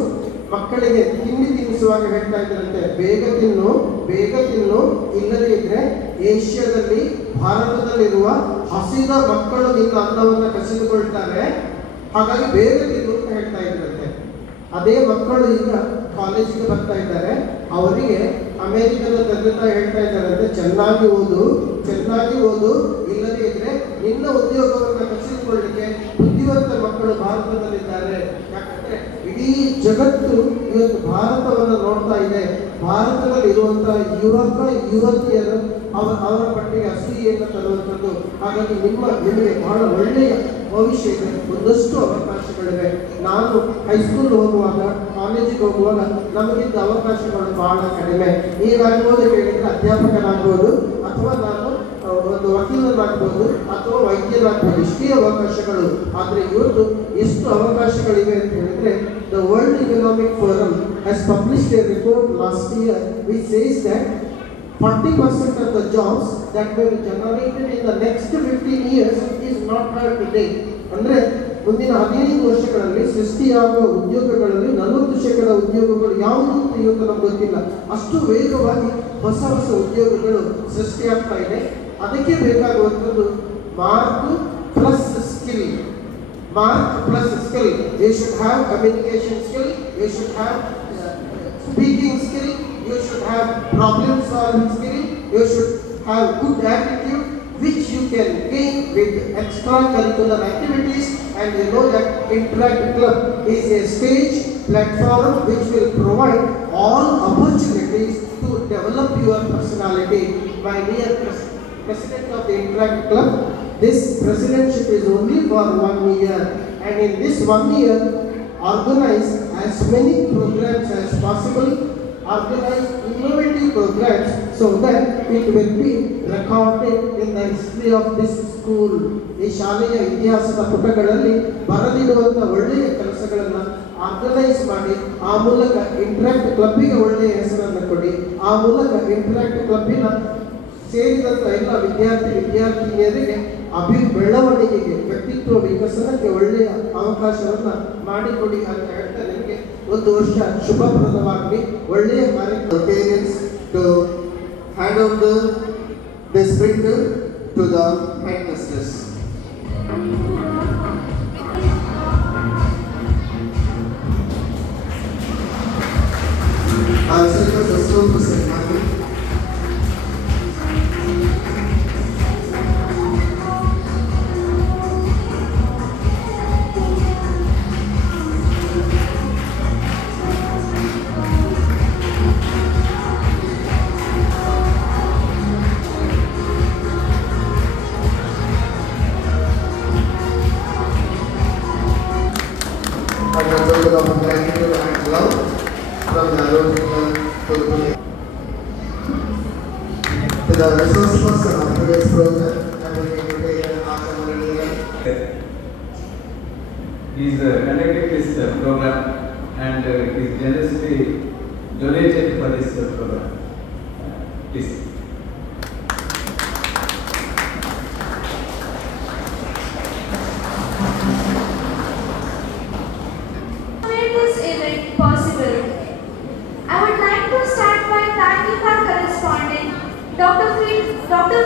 ಮಕ್ಕಳಿಗೆ ತಿಂಡಿ ತಿನ್ನಿಸುವಾಗ ಹೇಳ್ತಾ ಇದ್ರಂತೆ, ಬೇಗ ತಿನ್ನು, ಇಲ್ಲದೇ ಇದ್ರೆ ಏಷ್ಯಾದಲ್ಲಿ ಭಾರತದಲ್ಲಿರುವ ಹಸಿದ ಮಕ್ಕಳು ನಿನ್ನ ಅನ್ನವನ್ನು ಕಸಿದುಕೊಳ್ತಾರೆ, ಹಾಗಾಗಿ ಬೇಗ ತಿನ್ನು ಅಂತ ಹೇಳ್ತಾ ಇದ್ರಂತೆ. ಅದೇ ಮಕ್ಕಳು ಈಗ ಕಾಲೇಜಿಗೆ ಬರ್ತಾ ಇದ್ದಾರೆ. ಅವರಿಗೆ ಅಮೆರಿಕದ ತಂದೆ ತಾಯಿ ಹೇಳ್ತಾ ಇದ್ದಾರಂತೆ, ಚೆನ್ನಾಗಿ ಓದು, ಇಲ್ಲದೇ ಇದ್ರೆ ನಿನ್ನ ಉದ್ಯೋಗವನ್ನು ಕಸಿದುಕೊಳ್ಳಲಿಕ್ಕೆ ಬುದ್ಧಿವಂತ ಮಕ್ಕಳು ಭಾರತದಲ್ಲಿದ್ದಾರೆ. ಯಾಕಂದ್ರೆ ಇಡೀ ಜಗತ್ತು ಇವತ್ತು ಭಾರತವನ್ನು ನೋಡ್ತಾ ಇದೆ. ಭಾರತದಲ್ಲಿ ಇರುವಂತಹ ಯುವತಿಯರು ಅವರ ಪಟ್ಟಿಗೆ ಅಸೂಯೆಯನ್ನು ತರುವಂಥದ್ದು. ಹಾಗಾಗಿ ನಿಮಗೆ ಬಹಳ ಒಳ್ಳೆಯ ಭವಿಷ್ಯ ಇದೆ, ಒಂದಷ್ಟು ಅವಕಾಶಗಳಿವೆ. ನಾನು ಹೈಸ್ಕೂಲ್ ಹೋಗುವಾಗ, ಕಾಲೇಜಿಗೆ ಹೋಗುವಾಗ ನಮಗಿದ್ದ ಅವಕಾಶಗಳು ಬಹಳ ಕಡಿಮೆ. ಏನಾಗ್ಬೋದು ಹೇಳಿದ್ರೆ ಅಧ್ಯಾಪಕನಾಗ್ಬೋದು, ಅಥವಾ ನಾನು ಒಂದು ವಕೀಲನಾಗ್ಬೋದು, ಅಥವಾ ವೈದ್ಯನಾಗ್ಬೋದು, ಇಷ್ಟೇ ಅವಕಾಶಗಳು. ಆದರೆ ಇವತ್ತು ಎಷ್ಟು ಅವಕಾಶಗಳಿವೆ ಅಂತ ಹೇಳಿದ್ರೆ, the world economic forum has published A report last year which says that 40% of the jobs that will be generated in the next 15 years is not here today. ಅಂದರೆ ಮುಂದಿನ 15 ವರ್ಷಗಳಲ್ಲಿ ಸೃಷ್ಟಿಯಾಗುವ ಉದ್ಯೋಗಗಳಲ್ಲಿ 40% ಉದ್ಯೋಗಗಳು ಯಾವುದು ಅಂತ ಇವತ್ತು ನಮ್ಗೆ ಗೊತ್ತಿಲ್ಲ. ಅಷ್ಟು ವೇಗವಾಗಿ ಹೊಸ ಉದ್ಯೋಗಗಳು ಸೃಷ್ಟಿಯಾಗ್ತಾ ಇದೆ. ಅದಕ್ಕೆ ಬೇಕಾಗುವಂಥದ್ದು mark plus skill. You should have communication skill, you should have speaking skill, you should have problem solving skill, you should have good attitude, which you can gain with extracurricular activities. And you know that Interact Club is a stage platform which will provide all opportunities to develop your personality. My dear President of the Interact Club, this presidentship is only for 1 year, and in this 1 year organize as many programs as possible, organize innovative programs so that it will be recorded in the history of this school. ಈ ಶಾಲೆಯ ಇತಿಹಾಸದ ಪುಟಗಳಲ್ಲಿ ಬರೆದಿರುವಂಥ ಒಳ್ಳೆಯ ಕೆಲಸಗಳನ್ನು ಆರ್ಗನೈಸ್ ಮಾಡಿ, ಆ ಮೂಲಕ ಇಂಟ್ರಾಕ್ಟ್ ಕ್ಲಬ್ಬಿಗೆ ಒಳ್ಳೆಯ ಹೆಸರನ್ನು ಕೊಡಿ. ಆ ಮೂಲಕ ಇಂಟ್ರಾಕ್ಟ್ ಕ್ಲಬ್ಬಿನ ಸೇರಿದಂಥ ಎಲ್ಲ ವಿದ್ಯಾರ್ಥಿನಿಯರಿಗೆ ಬೆಳವಣಿಗೆಗೆ, ವ್ಯಕ್ತಿತ್ವ ವಿಕಸನಕ್ಕೆ ಒಳ್ಳೆಯ ಅವಕಾಶವನ್ನು ಮಾಡಿಕೊಡಿ ಅಂತ ಹೇಳ್ತಾ ನಿಮಗೆ ಒಂದು ವರ್ಷ ಶುಭಪ್ರದವಾಗಲಿ, ಒಳ್ಳೆಯ ಕಾರ್ಯಕ್ರಮ. To hand over the sprinkle to the headmistress. I'll say the first one to ceremony. To the resource person of today's program, I will invite Asha Malini. He is conducting this program and is generously donated for this program. Please. This event possible. I would like to start by thanking our correspondent, Dr.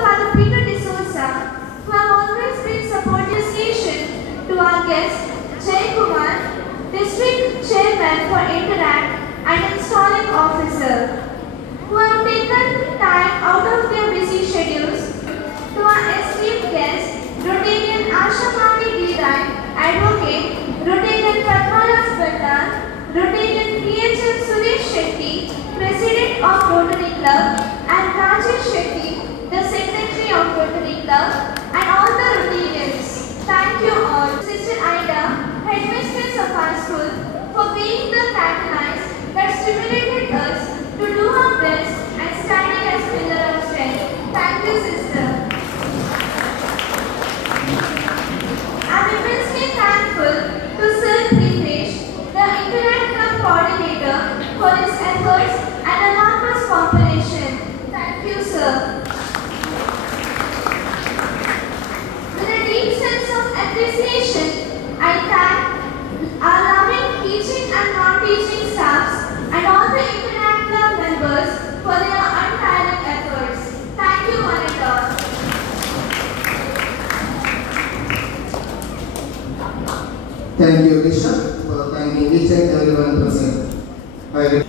Father Peter D'Souza, who have always been supportive station to our guest, Jay Kumar, District Chairman for Interact and Installing Officer, who have taken time out of their busy schedules. To our esteemed guest, Rotarian Asha Girai, Advocate, Rotarian Padmaras Bhatta, Rotarian PHM Suresh Shetty, President of Rotary Club, and Rajesh Shetty, the Secretary of Rotary Club, and all the Rotarians. Thank you all. Sister Ida, Headmistress of our school, for being the catalyst that stimulated us to do our best and standing as pillar of strength. Thank you, sister. I'm immensely thankful to Sir Prithesh, the Interact Club Coordinator, for his efforts and enormous cooperation. Thank you, sir. With a deep sense of appreciation, I thank our loving teaching and non-teaching staffs and all the Interact Club members for their untiring efforts. Thank you, one and all. Thank you, Bishop, for thanking each and everyone present. Bye.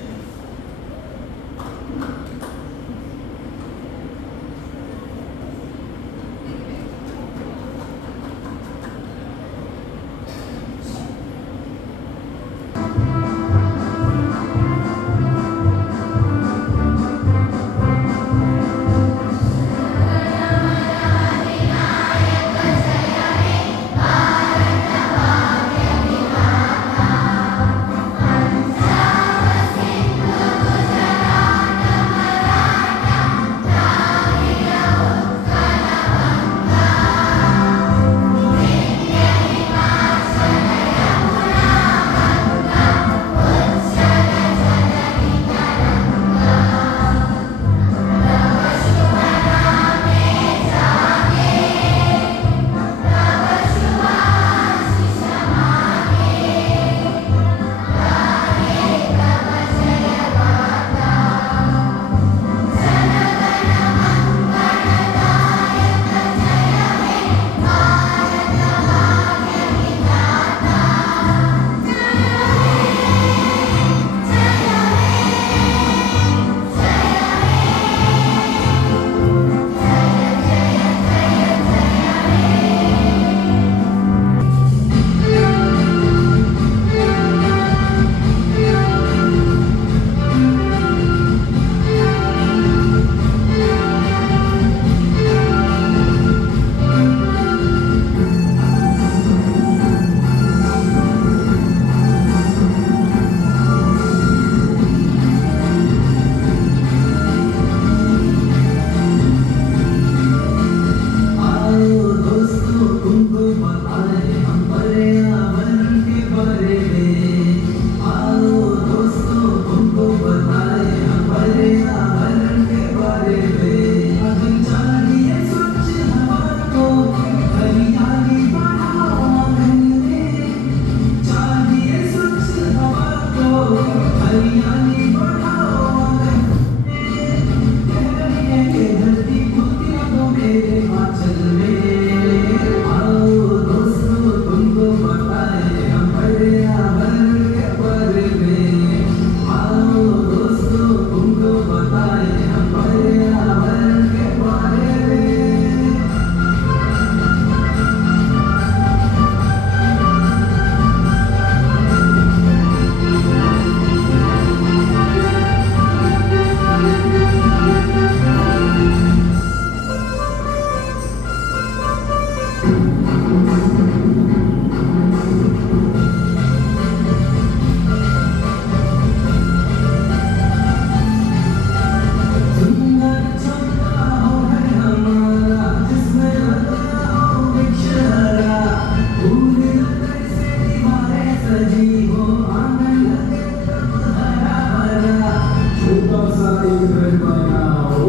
घर बनाओ,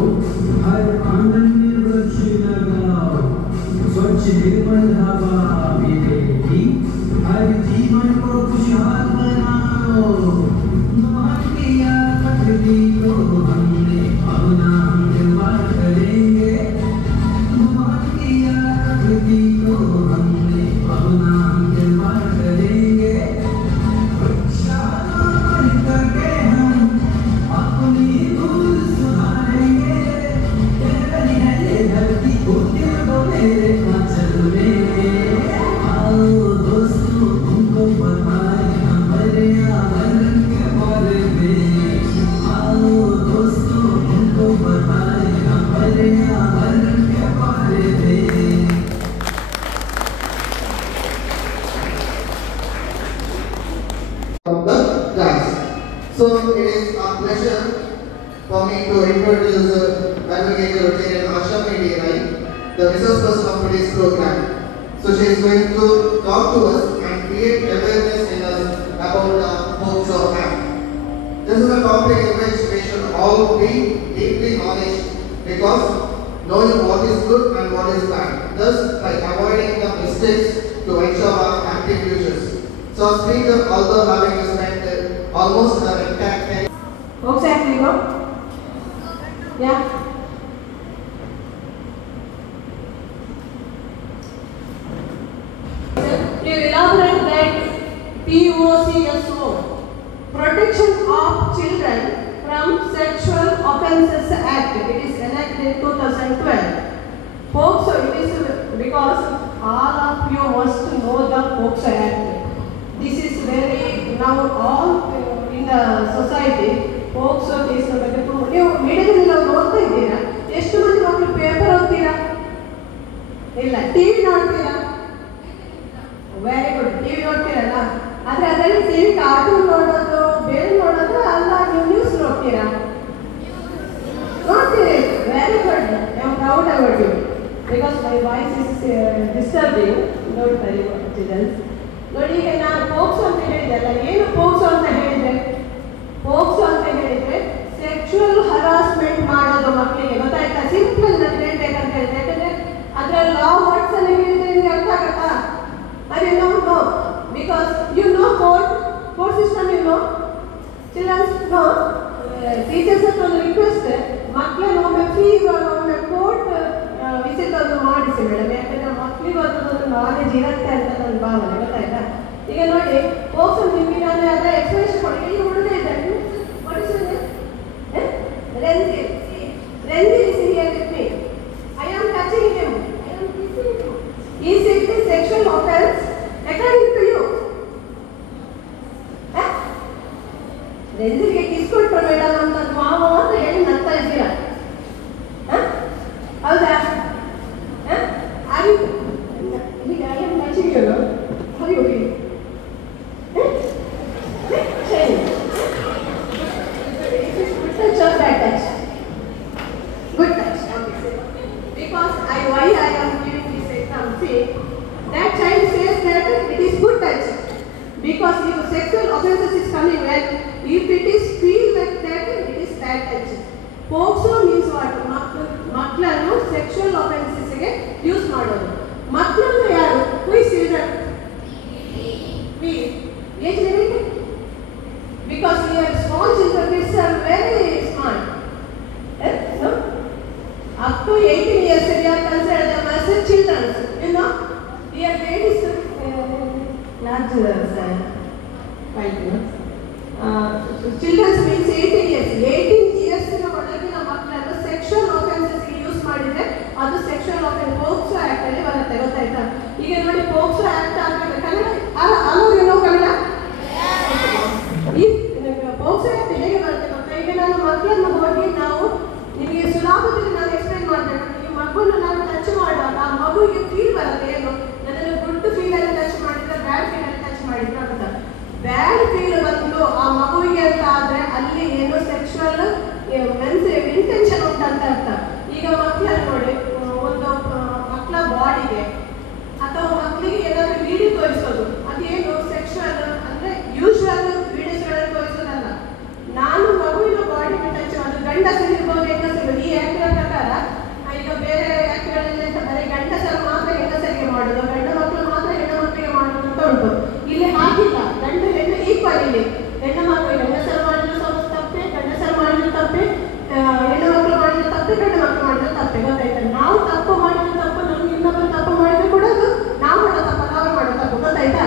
हर आंगन में वृक्ष लगाओ, स्वच्छ निर्मल हवा मिलेगी, हर जीवन को खुशहाल बनाओ। मान लिया प्रकृति को हमने, अब ना हम निर्माण करेंगे। मान लिया प्रकृति को हमने, अब ना हम निर्माण करेंगे। वृक्षारोपण करके हम अपनी भूल सुधारेंगे। तेरी है ये धरती को दिल को मेरे आंचल में। आओ दोस्तों तुमको बताएं हम पर्यावरण के बारे में। आओ दोस्तों तुमको बताएं हम पर्यावरण के बारे में। From the class. So it is a pleasure for me to introduce Advocate Rotarian Asha Rai, the resource person of today's program. So she is going to talk to us and create awareness in us about the POCSO Act. This is a topic in which we should all be deeply knowledge, because knowing what is good and what is bad, thus by avoiding the mistakes to ensure our active futures. So speaker, although having spent almost the entire day. POCSO Act, you know? Yeah. You elaborate that POCSO, Protection of Children from Sexual Offences Act. It is enacted in 2012. POCSO, it is because all of you must know the POCSO Act. This is very now all in the society. POCSO case ಬಗ್ಗೆ ನೀವು ಮೀಡಿಯಾದಲ್ಲಿ ನಾವು ನೋಡ್ತಾ ಇದ್ದೀರಾ? ಎಷ್ಟು ಮಂದಿ ಮಕ್ಕಳು ಪೇಪರ್ ಓದ್ತೀರಾ? ಇಲ್ಲ. ಟಿವಿ ನೋಡ್ತೀರಾ? Very good. ಟಿವಿ ನೋಡ್ತೀರಲ್ಲ, ಆದರೆ ಅದರಲ್ಲಿ ಟಿವಿ ಕಾರ್ಟೂನ್ ನೋಡೋದು ಬೇರೆ ನೋಡೋದು ಅಲ್ಲ, ನೀವು ನ್ಯೂಸ್ ನೋಡ್ತೀರಾ? ನೋಡ್ತೀರಿ. Very good. I am proud about you because my voice is disturbing. ನೋಡ್ತಾರೆ ಚಿಲ್ಡ್ರನ್ಸ್. ನೋಡಿ, ಈಗ ನಾನು POCSO ಅಂತ ಹೇಳಿದೆಲ್ಲ, ಏನು POCSO ಅಂತ ಹೇಳಿದ್ರೆ? POCSO ಅಂತ ಹೇಳಿದ್ರೆ ಸೆಕ್ಚುವಲ್ ಹರಾಸ್ಮೆಂಟ್ ಮಾಡೋದು ಮಕ್ಕಳಿಗೆ, ಗೊತ್ತಾಯ್ತಾ? ಸಿಂಪಲ್ ನಾನು ಹೇಳ್ಬೇಕಂತ ಹೇಳಿದ್ರೆ, ಯಾಕಂದ್ರೆ ಅದರ ಲಾ ವರ್ಡ್ಸ್ ಅಲ್ಲಿ ಹೇಳಿದ್ರೆ ನಿಮಗೆ ಅರ್ಥ ಆಗತ್ತಾ? ಅದೇ no because you know court system, you know childrens no. Teachers ಹತ್ರ ಒಂದು ರಿಕ್ವೆಸ್ಟ್, ಮಕ್ಕಳನ್ನು ಒಮ್ಮೆ ಫ್ರೀ ಒಮ್ಮೆ ಕೋರ್ಟ್ ವಿಸಿಟ್ ಒಂದು ಮಾಡಿಸಿ ಮೇಡಮ್, ಯಾಕಂದ್ರೆ ಮಕ್ಕಳಿಗೂ ಅದೊಂದು ನಾಲೆಜ್ ಇರುತ್ತೆ ಅಂತ ನನ್ನ ಭಾವನೆ, ಗೊತ್ತಾಯ್ತಾ? ಈಗ ನೋಡಿ, POCSO ನಿಮಗೆ ನಾನು ಅದರ ಎಕ್ಸ್ಪ್ಲೇಷನ್ ಕೊಡಿ. ಈಗ ಹುಡುಗ ಇದ್ದಾನೆ, Ranjit is here with me. I am touching him. I am kissing him. Is it a sexual offense according to you? Ranjit ಗೆ ಕಿಸ್ ಕೊಟ್ರು ಮೇಡಮ್ ಅಂತ ಮಾವ ಅಂತ ಹೇಳಿ ನಗ್ತಾ ಇದ್ದೀರಾ? ಹೌದಾ? Are you? I am touching you. How are you feeling? Good touch or bad touch? Good touch. Okay. Because why I am giving this example? See, that child says that it is good touch because if sexual offences is coming when if it is feel like that it is bad touch. POCSO means what? ಮಕ್ಕಳನ್ನು ಸೆಕ್ಷುವಲ್ ಆಫೆನ್ಸಸ್ಗೆ ಯೂಸ್ ಮಾಡೋದು. ಮಕ್ಕಳನ್ನು ಯಾರು? Who is children? We. Age limit? Because we are small children, kids are very smart. No? Up to 18 years we are considered them as children. You know? We are very large right, you know? Children means 18 years. 18 years ಒಳಗಿನ ಮಕ್ಕಳನ್ನು ಸೆಕ್ಷುವಲ್ ಆಫೆನ್ಸಸ್ ಯೂಸ್ ಮಾಡಿದ್ರೆ ಅದು ಸೆಕ್ಷುವಲ್ ಆಫೆನ್ಸ್ POCSO ಆಕ್ಟ್ ಅಲ್ಲಿ ಬರುತ್ತೆ, ಗೊತ್ತಾಯ್ತಾ? ಈಗ ನೋಡಿ, POCSO ಆಕ್ಟ್ ಆಗಬೇಕು ಕನ್ನಡ ಅಲ್ಲೋ ಕನ್ನಡ. ಈ POCSO ಆಕ್ಟ್ ಹೇಗೆ ಬರುತ್ತೆ ಗೊತ್ತಾ? ಈಗ ನಾನು ಮಕ್ಕಳನ್ನು ಹೋಗಿ ನಾವು ನಿಮಗೆ ಸುಲಭದಲ್ಲಿ ನಾನು ಎಕ್ಸ್ಪ್ಲೈನ್ ಮಾಡಬೇಕು. ಈ ಮಗುವನ್ನು ನಾನು ಟಚ್ ಮಾಡುವಾಗ ಆ ಮಗುವಿಗೆ ಫೀಲ್ ಬರುತ್ತೆ, ಏನು ನನ್ನನ್ನು ಗುಡ್ ಫೀಲ್ ಅಲ್ಲಿ ಟಚ್ ಮಾಡಿದ್ರೆ ಬ್ಯಾಡ್ ಫೀಲ್ ಅಲ್ಲಿ ಟಚ್ ಮಾಡಿದ್ರೆ ಅಂತ. ಬ್ಯಾಡ್ ಫೀಲ್ ಬಂದು ಆ ಮಗುವಿಗೆ ಅಂತ ಆದ್ರೆ ಅಲ್ಲಿ ಏನೋ ಸೆಕ್ಷುವಲ್ ಇಂಟೆನ್ಷನ್ ಉಂಟಂತ ಅರ್ಥ. ಈಗ ಮಕ್ಕಳನ್ನು ನೋಡಿ, ಒಂದು ಮಕ್ಕಳ ಬಾಡಿಗೆ ಅಥವಾ ಮಕ್ಕಳಿಗೆ ಏನಾದರೂ ವಿಡಿಯೋ ತೋರಿಸೋದು, ಅದೇನು ಸೆಕ್ಷುವಲ್ ಅಂದ್ರೆ ಯೂಶುವಲ್ ವಿಡಿಯೋಸ್ಗಳನ್ನು ತೋರಿಸೋದಲ್ಲ. ನಾನು ಮಗುವಿನ ಬಾಡಿಗೆ ಟಚ್ ಅದು ಗಂಡಸರಿಗೆ ಇರ್ಬೋದು ಹೆಂಗಸರು. ಈ ಆ್ಯಕ್ಟ್ಗಳ ಪ್ರಕಾರ ಈಗ ಬೇರೆ ಆ್ಯಕ್ಟ್ಗಳಲ್ಲಿ ಬರೀ ಗಂಡಸರು ಮಾತ್ರ ಹೆಂಗಸರಿಗೆ ಮಾಡೋದು, ಗಂಡು ಮಕ್ಕಳು ಮಾತ್ರ ಹೆಣ್ಣು ಮಕ್ಕಳಿಗೆ ಮಾಡೋದು ಅಂತ ಉಂಟು. ಇಲ್ಲಿ ಹಾಗಿಲ್ಲ, ಗಂಡು ಹೆಣ್ಣು ಈಕ್ವಲ್. ಇಲ್ಲಿ ಹೆಣ್ಣು ಮಕ್ಕಳು ಗಂಡಸರು ಮಾಡಿದ್ರು ಸ್ವಲ್ಪ ತಪ್ಪೆ, ಗಂಡಸರು ಮಾಡಿದ್ರು ತಪ್ಪೆ, ಹೆಣ್ಣು ಮಕ್ಕಳು ಮಾಡಿದ್ರು ತಪ್ಪೆ, ಗಂಡು ಮಕ್ಕಳು ಮಾಡಿದ್ರು ತಪ್ಪೆ. ಗೊತ್ತಾಯ್ತಾ? ನಾವು ತಪ್ಪು ಮಾಡಿದ್ರು ತಪ್ಪು, ನಮ್ಗೆ ಇನ್ನೊಬ್ಬರು ತಪ್ಪು ಮಾಡಿದ್ರು ಕೂಡ ಅದು ನಾವು ಮಾಡೋ ತಪ್ಪಲ್ಲ, ಅವ್ರು ಮಾಡೋ ತಪ್ಪು. ಗೊತ್ತಾಯ್ತಾ?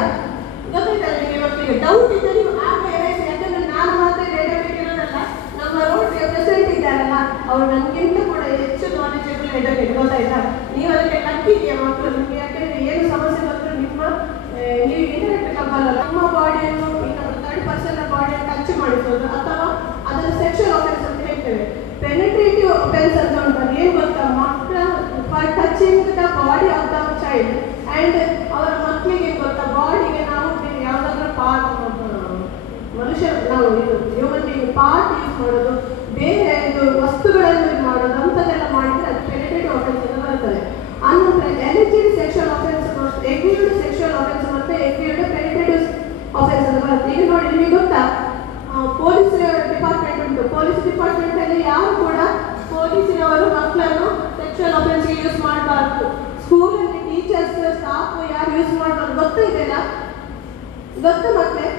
ನಿಮಗೆ ಮಕ್ಕಳಿಗೆ ಡೌಟ್ ಇದ್ದರೆ ನೀವು ಆಗ ಎರೈಸಿ. ಯಾಕಂದ್ರೆ ನಾನು ಮಾತ್ರ ಎಡಬೇಕಿರೋದಲ್ಲ, ನಮ್ಮ ರೋಡ್ ಪ್ರೆಸಿಡೆಂಟ್ ಇದ್ದಾರಲ್ಲ ಅವರು ನನಗಿಂತ ಕೂಡ ಹೆಚ್ಚು ನಾಲೆಜಬಲ್ ಎಡಬೇಕು. ಗೊತ್ತಾಯ್ತಾ? ನೀವು ಅದಕ್ಕೆ ಕಟ್ಟಿದೆಯಾ ಮಕ್ಕಳು ನಿಮಗೆ? ಯಾಕಂದ್ರೆ ಏನು ಸಮಸ್ಯೆ ಬಂದರೂ ನಿಮ್ಮ ನೀವು ಇಂಟರ್ನೆಟ್ ಕ್ಲಬ್ಬಲ್ಲ ನಮ್ಮ ಬಾಡಿಯನ್ನು ಇನ್ನೊಂದು ಥರ್ಡ್ ಪರ್ಸನ್ ಬಾಡಿಯನ್ನು ಟಚ್ ಮಾಡಿಸೋದು ಅಥವಾ ಅದನ್ನು ಸೆಕ್ಷುವಲ್ ಅಫೆನ್ಸ್ ಅಂತ ಹೇಳ್ತೇವೆ. ಪೆನೆಟ್ರೇಟಿವ್ ಅಫೆನ್ಸ್ ಅಂತ ಉಂಟು. ಏನು ಗೊತ್ತಾ? ಮಕ್ಕಳ for touching the body of the child and ಅವರ ಮಕ್ಕಳಿಗೆ ಗೊತ್ತಾ ಬಾಡಿಗೆ ನಾವು ಯಾವುದಾದ್ರೂ ಪಾರ್ಟ್ ಮನುಷ್ಯ ನಾವು ಇದು ಹ್ಯೂಮನ್ ಬೀಯಿಂಗ್ ಪಾರ್ಟ್ ಯೂಸ್ ಮಾಡೋದು, ಬೇರೆ ಇದು ವಸ್ತುಗಳನ್ನು ಇದು ಮಾಡೋದು ಅಂಥದ್ದೆಲ್ಲ ಮಾಡಿದರೆ ಅದು ಪೆನೆಟ್ರೇಟಿವ್ ಅಫೆನ್ಸ್ ಅಂತ ಬರ್ತದೆ. ಆನಂತರ alleged sexual offence, aggravated sexual offence ಮತ್ತು ಎಗ್ರೀಡ್ ಪೆನೆಟ್ರೇಟಿವ್ ಅಫೆನ್ಸ್ ಅಂತ ಬರುತ್ತೆ. ಈಗ ನೋಡಿ ನಿಮಗೆ ಗೊತ್ತಾ, ಪೊಲೀಸ್ ಡಿಪಾರ್ಟ್ಮೆಂಟ್ ಉಂಟು. ಪೊಲೀಸ್ ಡಿಪಾರ್ಟ್ಮೆಂಟಲ್ಲಿ ಯಾರು ಕೂಡ ಪೊಲೀಸಿನವರು ಮಕ್ಕಳನ್ನು ಸೆಕ್ಷುವಲ್ ಅಫೆನ್ಸ್ಗೆ ಯೂಸ್ ಮಾಡಬಾರ್ದು. ಸ್ಕೂಲಲ್ಲಿ ಟೀಚರ್ಸ್ ಸ್ಟಾಫ್ ಯಾರು ಯೂಸ್ ಮಾಡಬಾರ್ದು. ಗೊತ್ತಾ ಇದೆಲ್ಲ? ಗೊತ್ತಾ ಮಕ್ಕಳೇ?